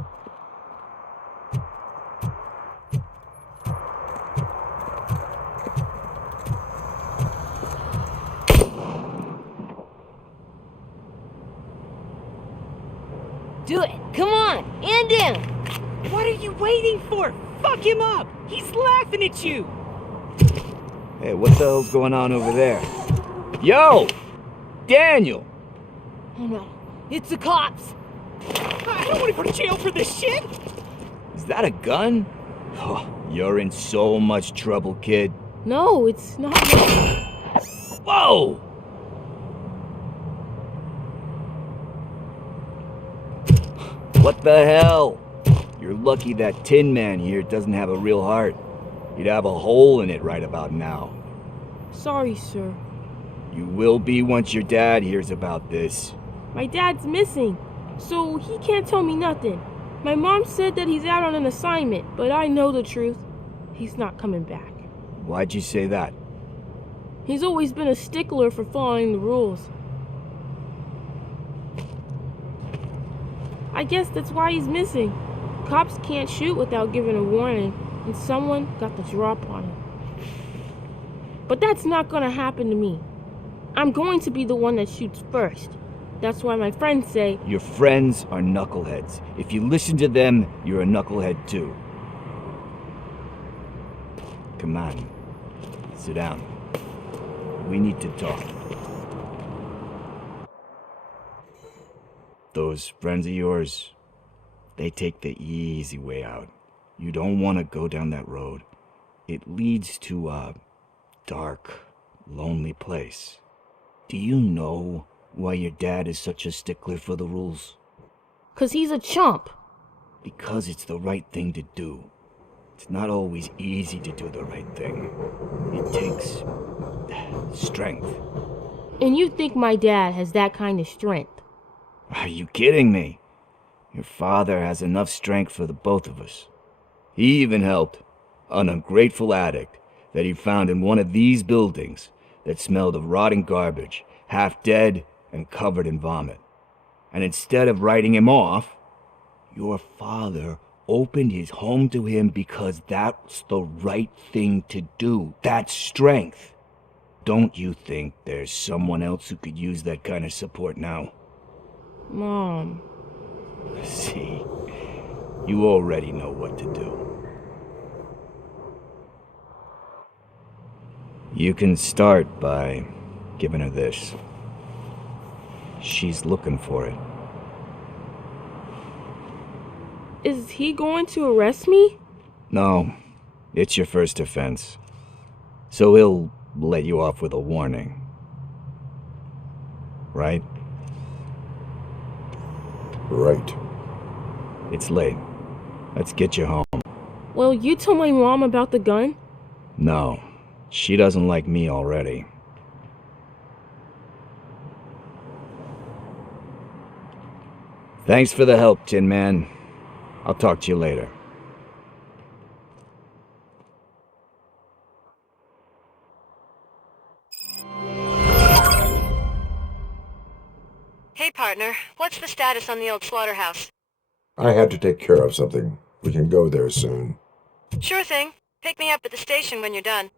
Do it! Come on! End him! What are you waiting for? Fuck him up! He's laughing at you! Hey, what the hell's going on over there? Yo! Daniel! Oh no, it's the cops! I don't want to go to jail for this shit! Is that a gun? Oh, you're in so much trouble, kid. No, it's not. Whoa! What the hell? You're lucky that Tin Man here doesn't have a real heart. He'd have a hole in it right about now. Sorry, sir. You will be once your dad hears about this. My dad's missing, so he can't tell me nothing. My mom said that he's out on an assignment, but I know the truth. He's not coming back. Why'd you say that? He's always been a stickler for following the rules. I guess that's why he's missing. Cops can't shoot without giving a warning, and someone got the drop on him. But that's not gonna happen to me. I'm going to be the one that shoots first. That's why my friends say... Your friends are knuckleheads. If you listen to them, you're a knucklehead too. Come on. Sit down. We need to talk. Those friends of yours, they take the easy way out. You don't want to go down that road. It leads to a dark, lonely place. Do you know why your dad is such a stickler for the rules? 'Cause he's a chump. Because it's the right thing to do. It's not always easy to do the right thing. It takes strength. And you think my dad has that kind of strength? Are you kidding me? Your father has enough strength for the both of us. He even helped an ungrateful addict that he found in one of these buildings that smelled of rotting garbage, half dead and covered in vomit. And instead of writing him off, your father opened his home to him because that's the right thing to do. That's strength. Don't you think there's someone else who could use that kind of support now? Mom. See, you already know what to do. You can start by giving her this. She's looking for it. Is he going to arrest me? No, it's your first offense. So he'll let you off with a warning. Right? Right. It's late. Let's get you home. Well, you told my mom about the gun? No, she doesn't like me already. Thanks for the help, Tin Man. I'll talk to you later. Hey, partner. What's the status on the old slaughterhouse? I had to take care of something. We can go there soon. Sure thing. Pick me up at the station when you're done.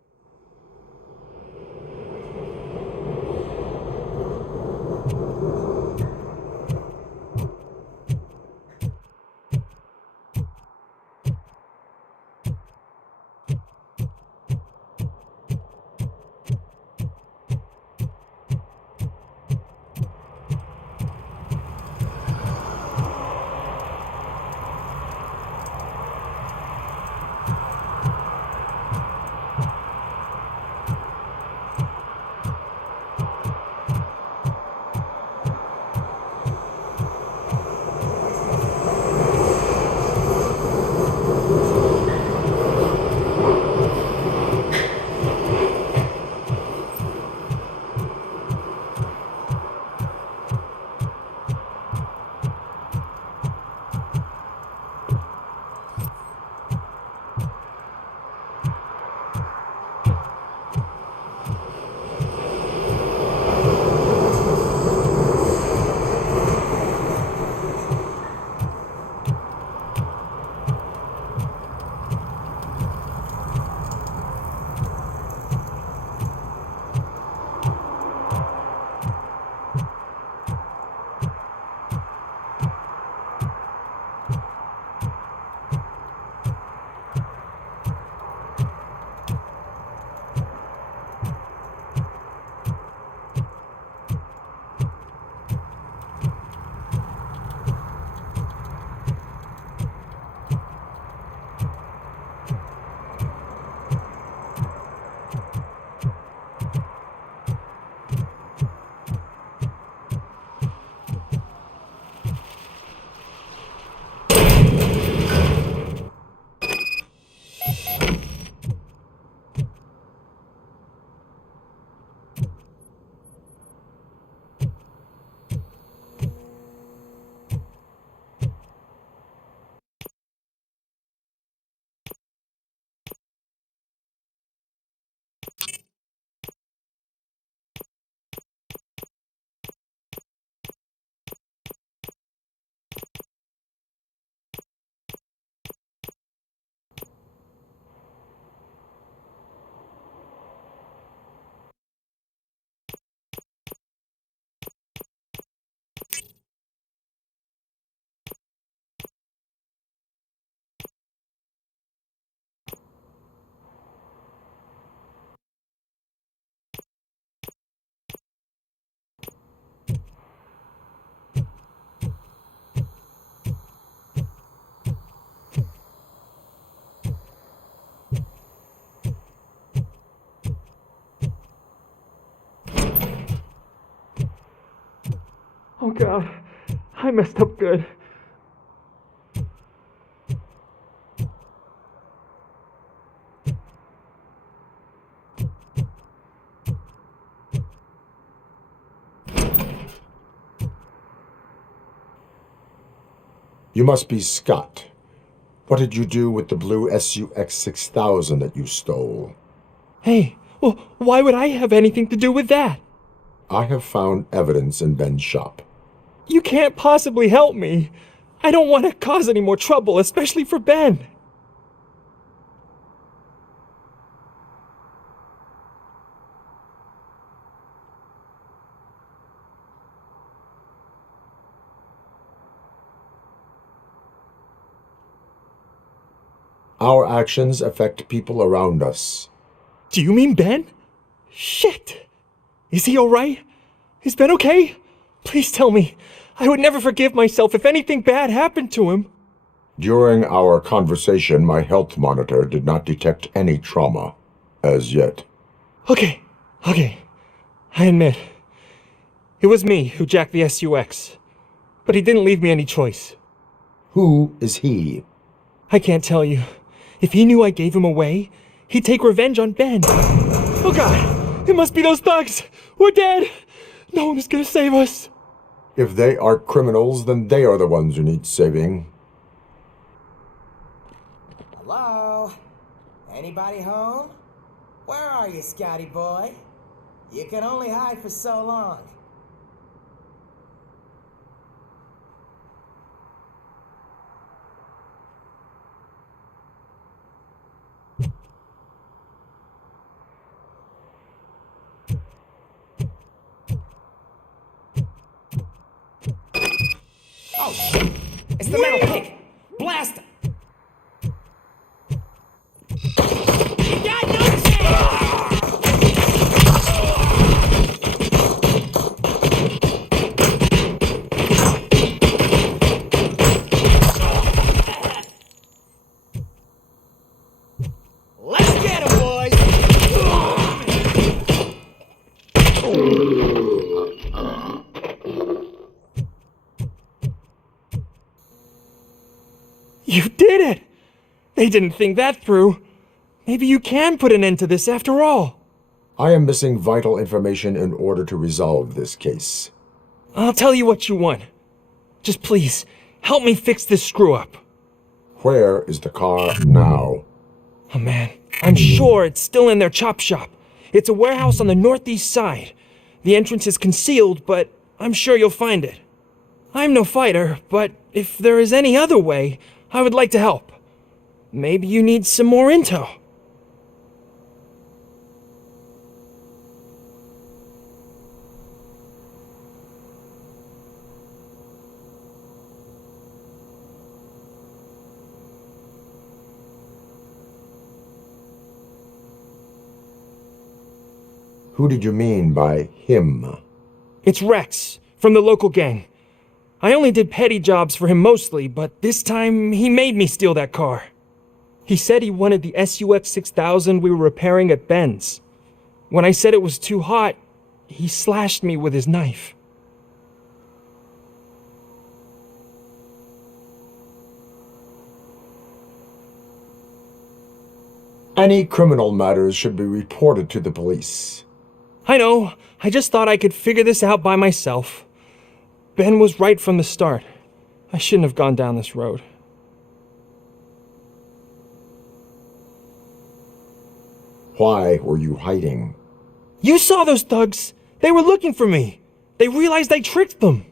Oh God, I messed up good. You must be Scott. What did you do with the blue SUX 6000 that you stole? Hey, well, why would I have anything to do with that? I have found evidence in Ben's shop. You can't possibly help me. I don't want to cause any more trouble, especially for Ben. Our actions affect people around us. Do you mean Ben? Shit! Is he alright? Is Ben okay? Please tell me. I would never forgive myself if anything bad happened to him. During our conversation, my health monitor did not detect any trauma, as yet. Okay. I admit. It was me who jacked the SUX. But he didn't leave me any choice. Who is he? I can't tell you. If he knew I gave him away, he'd take revenge on Ben. Oh God! It must be those thugs! We're dead! No one is gonna save us! If they are criminals, then they are the ones who need saving. Hello? Anybody home? Where are you, Scotty boy? You can only hide for so long. Oh shit! It's the metal pig! Blast him! You got no chance! Let's get him, boys! You did it! They didn't think that through. Maybe you can put an end to this after all. I am missing vital information in order to resolve this case. I'll tell you what you want. Just please, help me fix this screw-up. Where is the car now? Oh man, I'm sure it's still in their chop shop. It's a warehouse on the northeast side. The entrance is concealed, but I'm sure you'll find it. I'm no fighter, but if there is any other way, I would like to help. Maybe you need some more intel. Who did you mean by him? It's Rex, from the local gang. I only did petty jobs for him mostly, but this time he made me steal that car. He said he wanted the SUX 6000 we were repairing at Ben's. When I said it was too hot, he slashed me with his knife. Any criminal matters should be reported to the police. I know, I just thought I could figure this out by myself. Ben was right from the start. I shouldn't have gone down this road. Why were you hiding? You saw those thugs! They were looking for me! They realized I tricked them!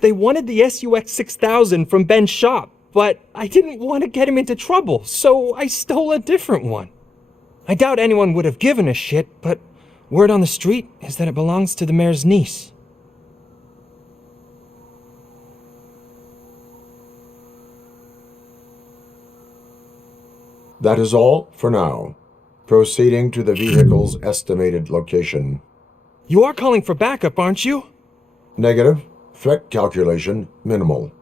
They wanted the SUX 6000 from Ben's shop, but I didn't want to get him into trouble, so I stole a different one. I doubt anyone would have given a shit, but word on the street is that it belongs to the mayor's niece. That is all for now. Proceeding to the vehicle's estimated location. You are calling for backup, aren't you? Negative. Threat calculation minimal.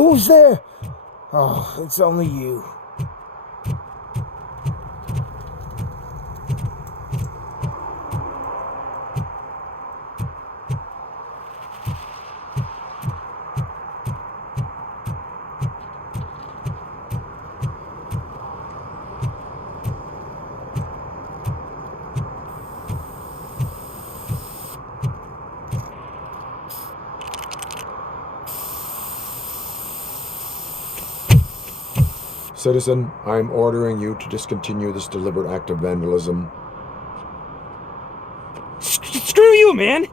Who's there? Oh, it's only you. Citizen, I'm ordering you to discontinue this deliberate act of vandalism. Screw you, man!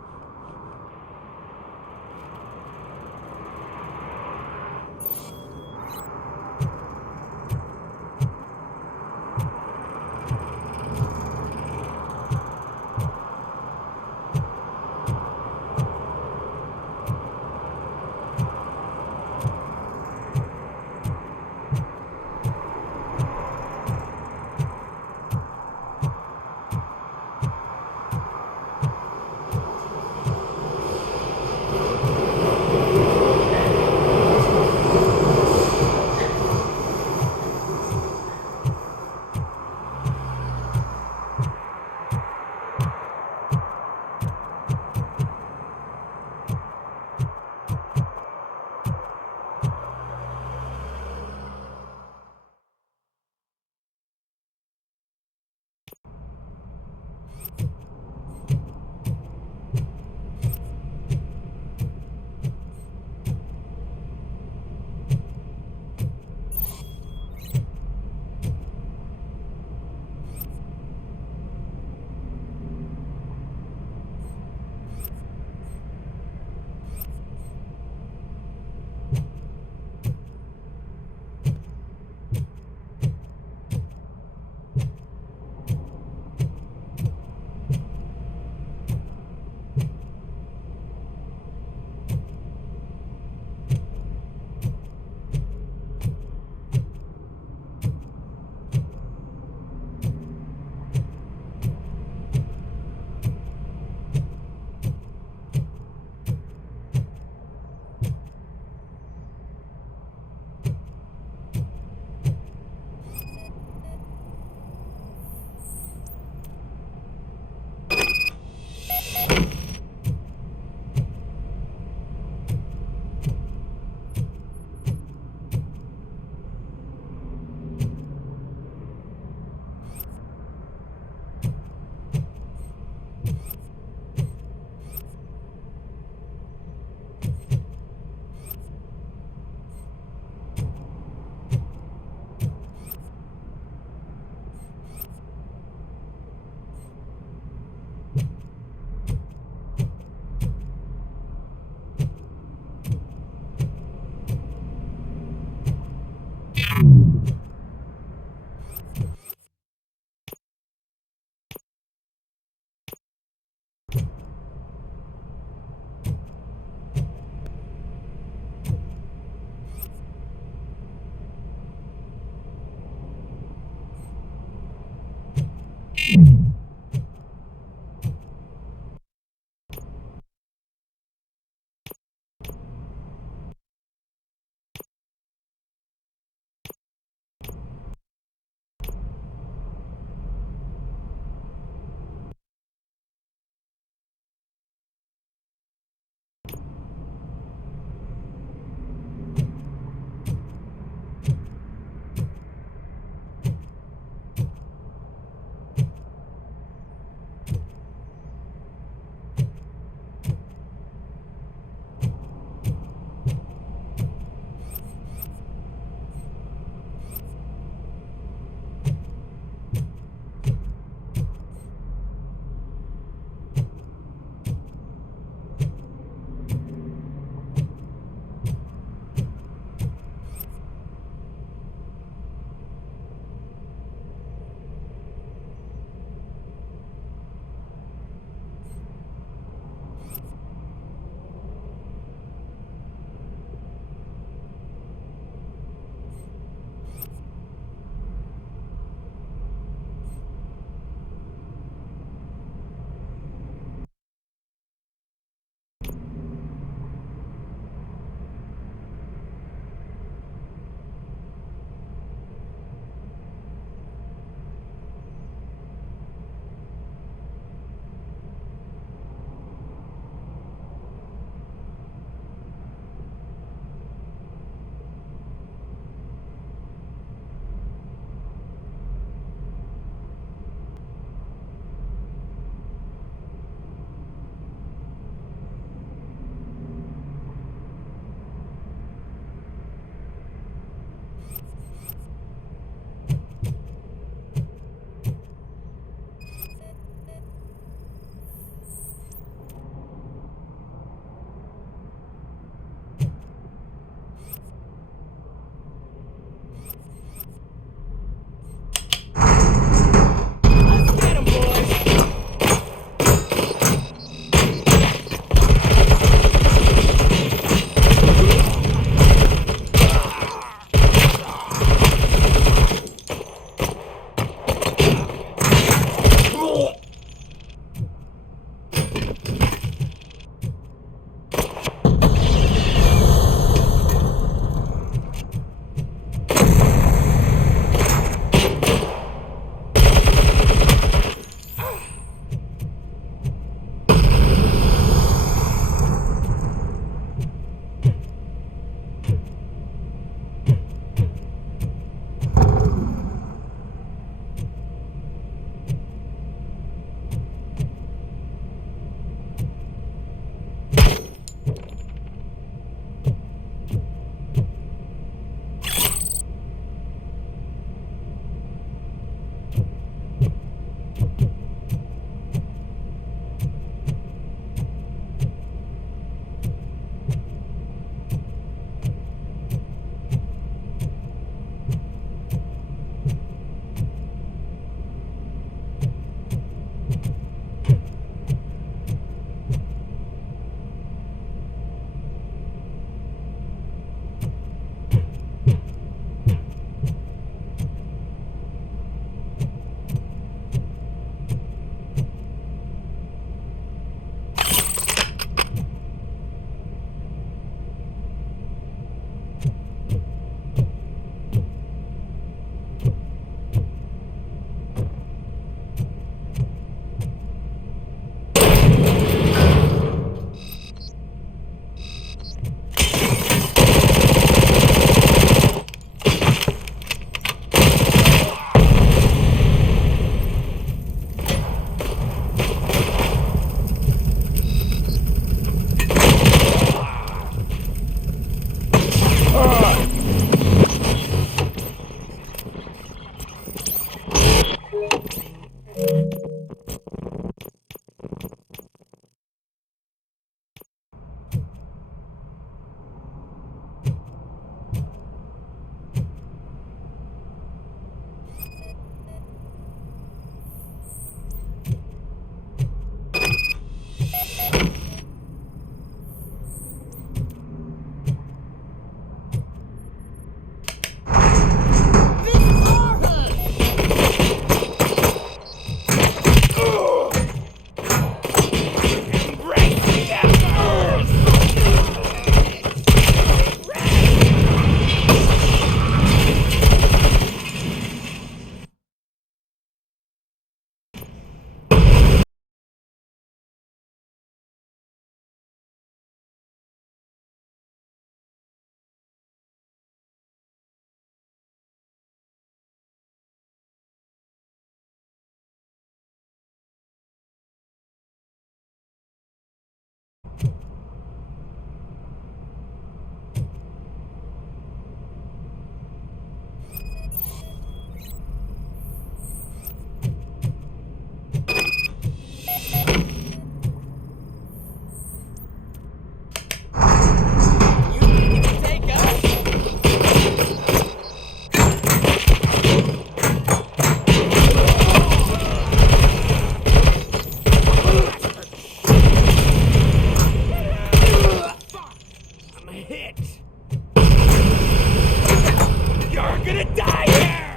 You're gonna die here!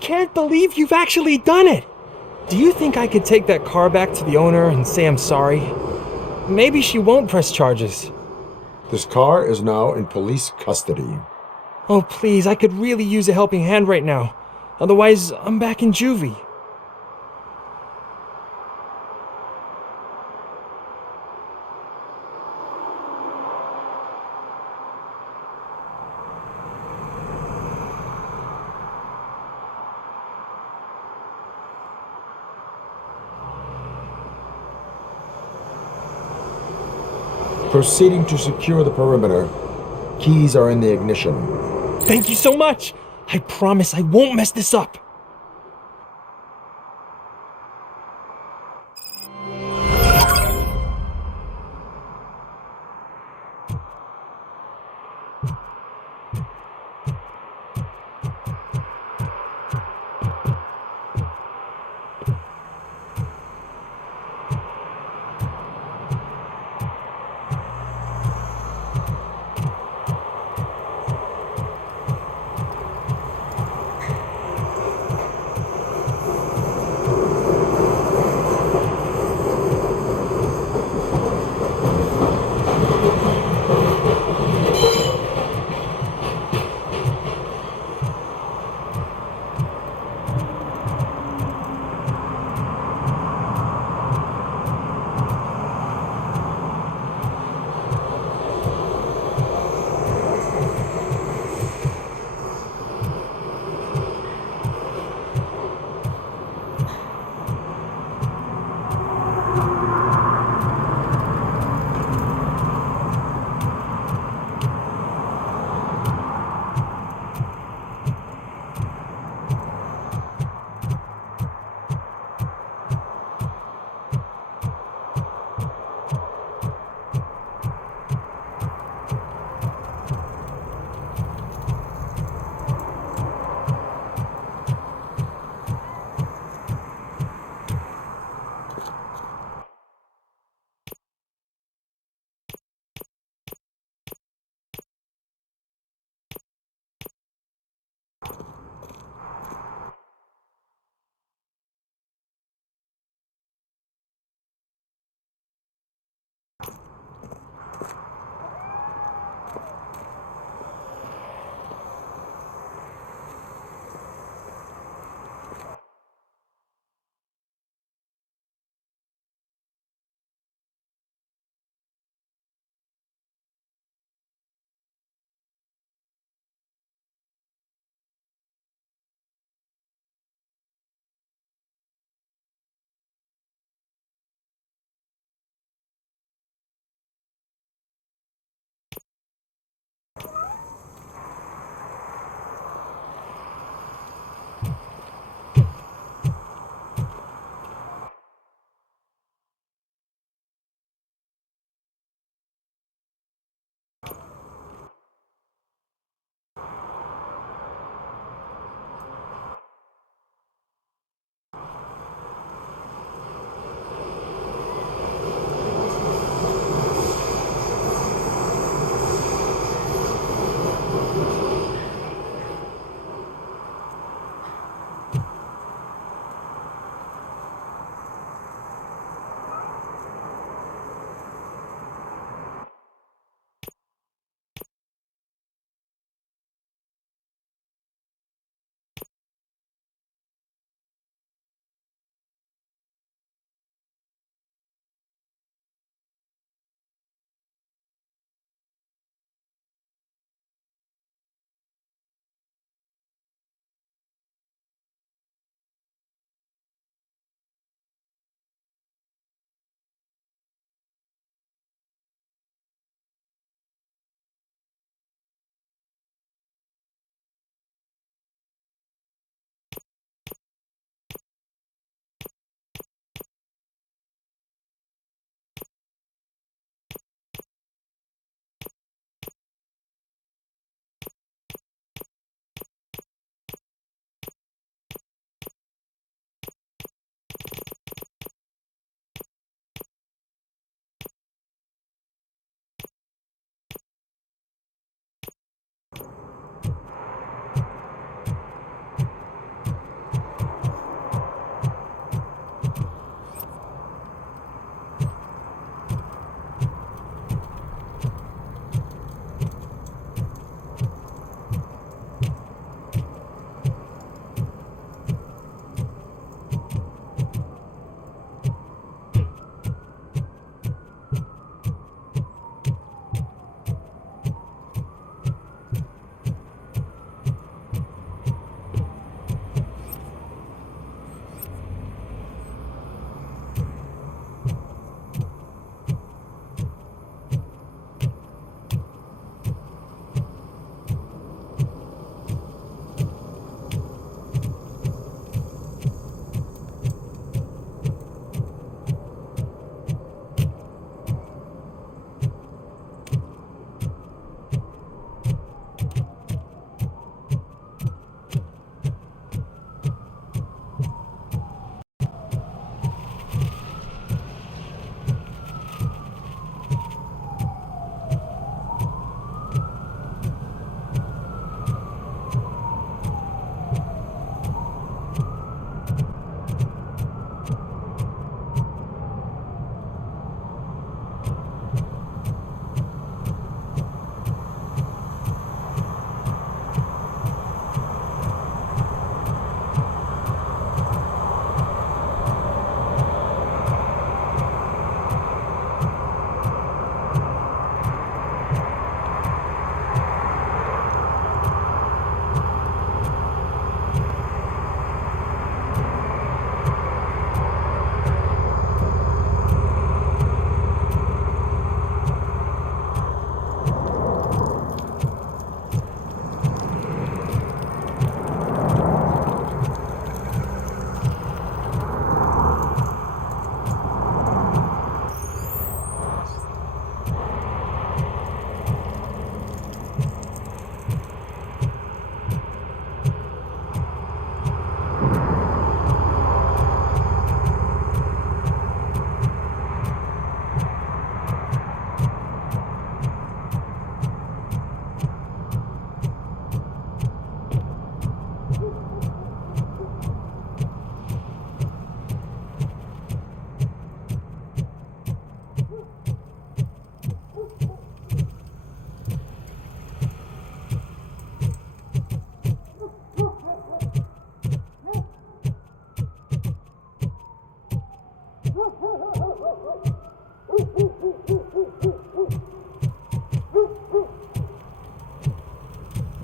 can't believe you've actually done it! Do you think I could take that car back to the owner and say I'm sorry? Maybe she won't press charges. This car is now in police custody. Oh, please, I could really use a helping hand right now. Otherwise, I'm back in juvie. Proceeding to secure the perimeter. Keys are in the ignition. Thank you so much! I promise I won't mess this up!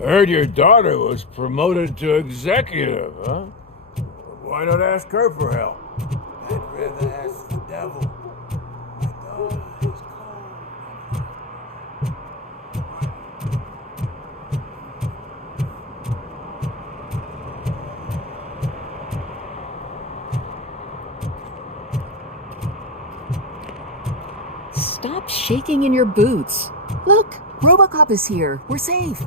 Heard your daughter was promoted to executive, huh? Why not ask her for help? I'd rather ask the devil. My daughter is Stop shaking in your boots. Look, Robocop is here. We're safe.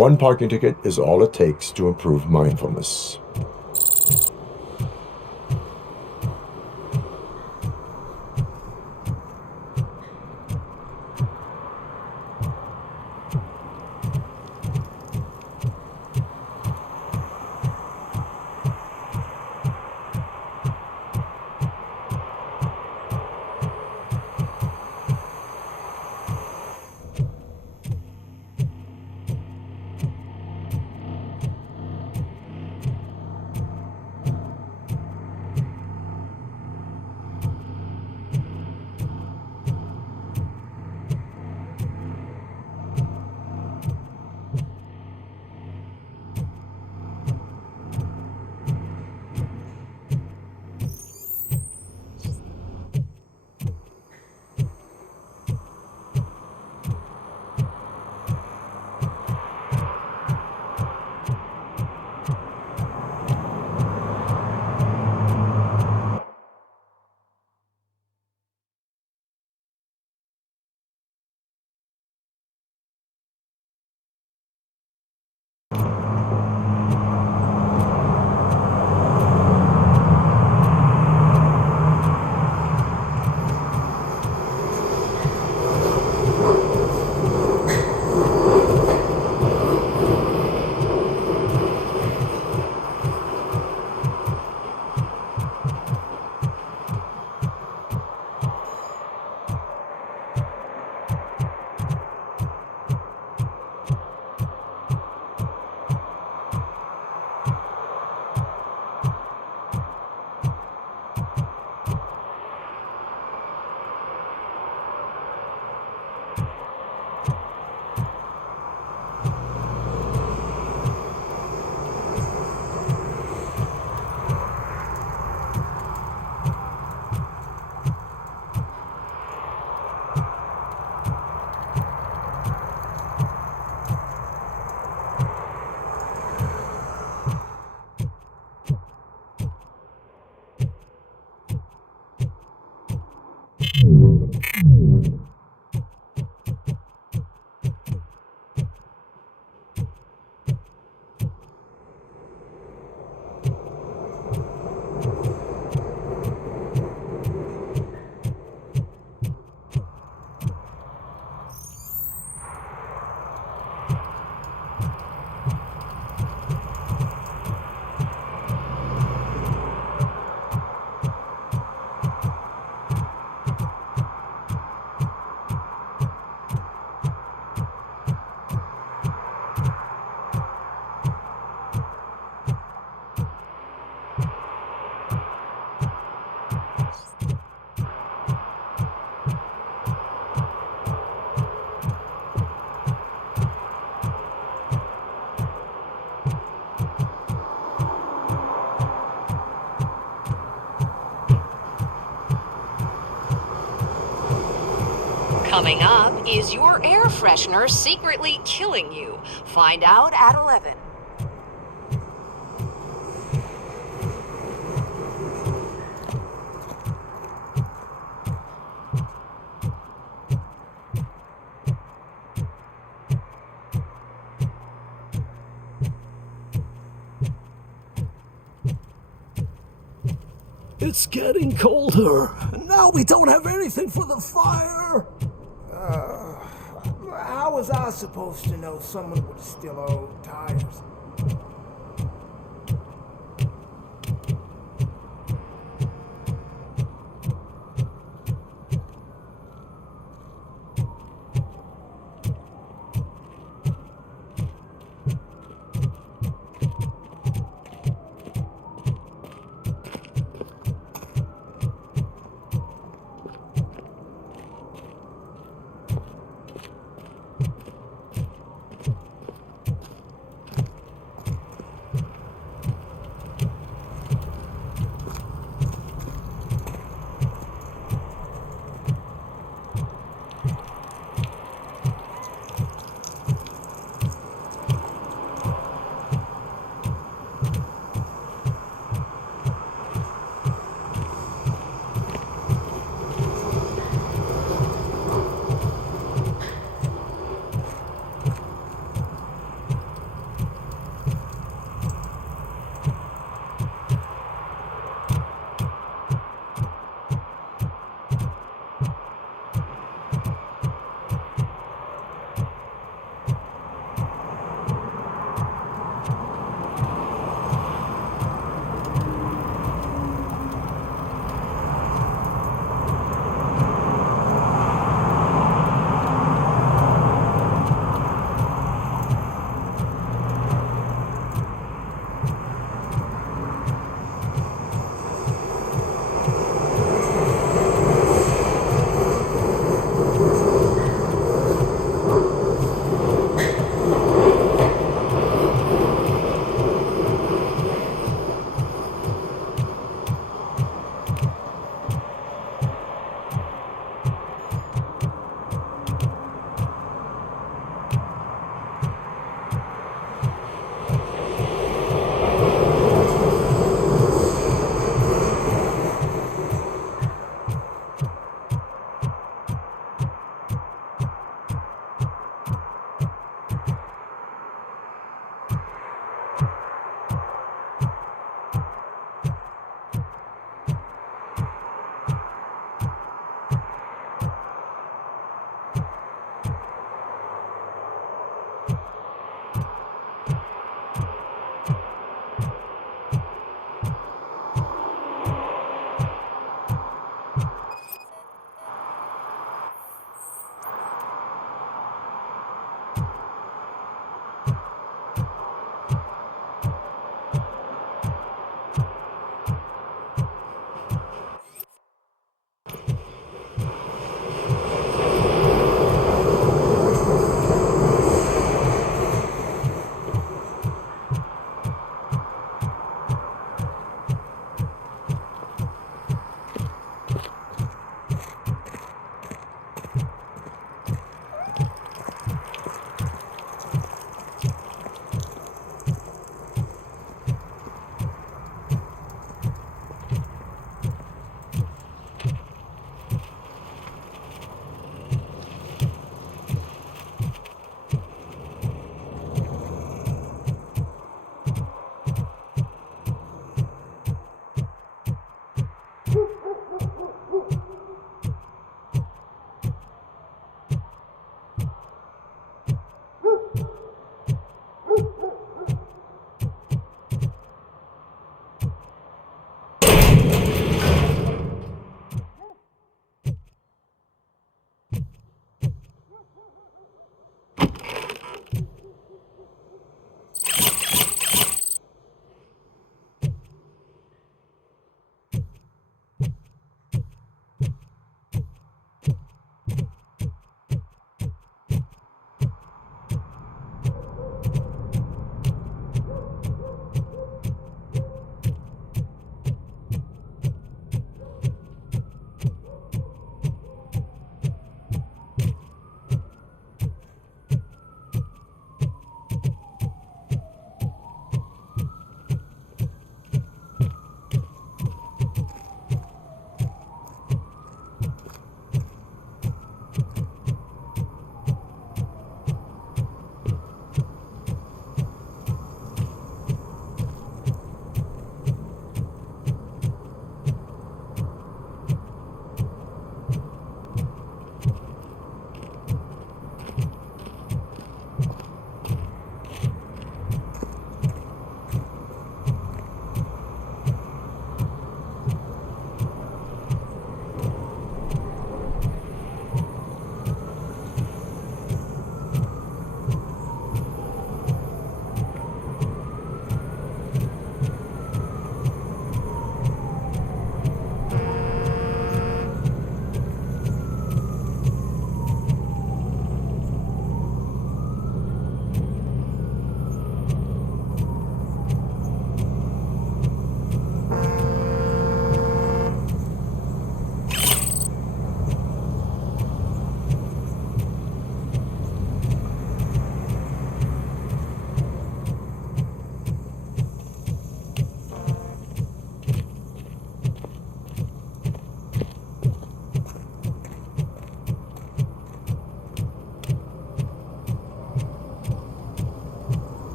One parking ticket is all it takes to improve mindfulness. Coming up, is your air freshener secretly killing you? Find out at 11. It's getting colder. Now we don't have anything for the fire. How was I supposed to know someone would steal our old tires?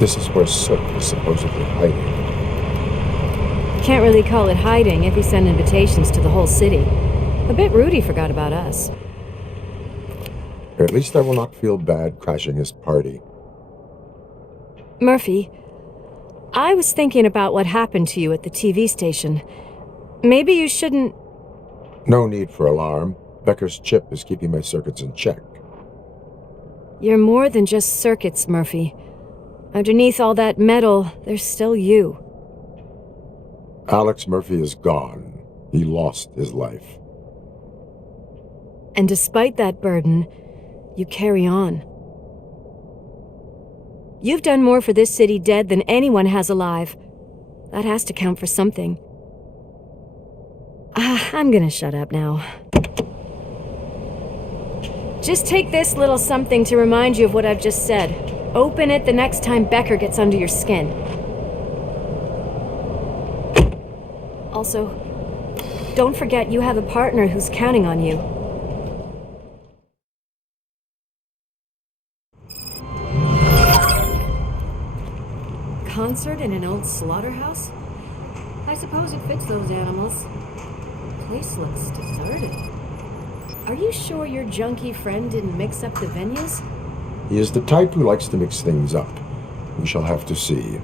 This is where Soot is supposedly hiding. Can't really call it hiding if he sent invitations to the whole city. A bit rude he forgot about us. At least I will not feel bad crashing his party. Murphy, I was thinking about what happened to you at the TV station. Maybe you shouldn't... No need for alarm. Becker's chip is keeping my circuits in check. You're more than just circuits, Murphy. Underneath all that metal, there's still you. Alex Murphy is gone. He lost his life. And despite that burden, you carry on. You've done more for this city dead than anyone has alive. That has to count for something. I'm gonna shut up now. Just take this little something to remind you of what I've just said. Open it the next time Becker gets under your skin. Also, don't forget you have a partner who's counting on you. Concert in an old slaughterhouse? I suppose it fits those animals. The place looks deserted. Are you sure your junkie friend didn't mix up the venues? He is the type who likes to mix things up. We shall have to see.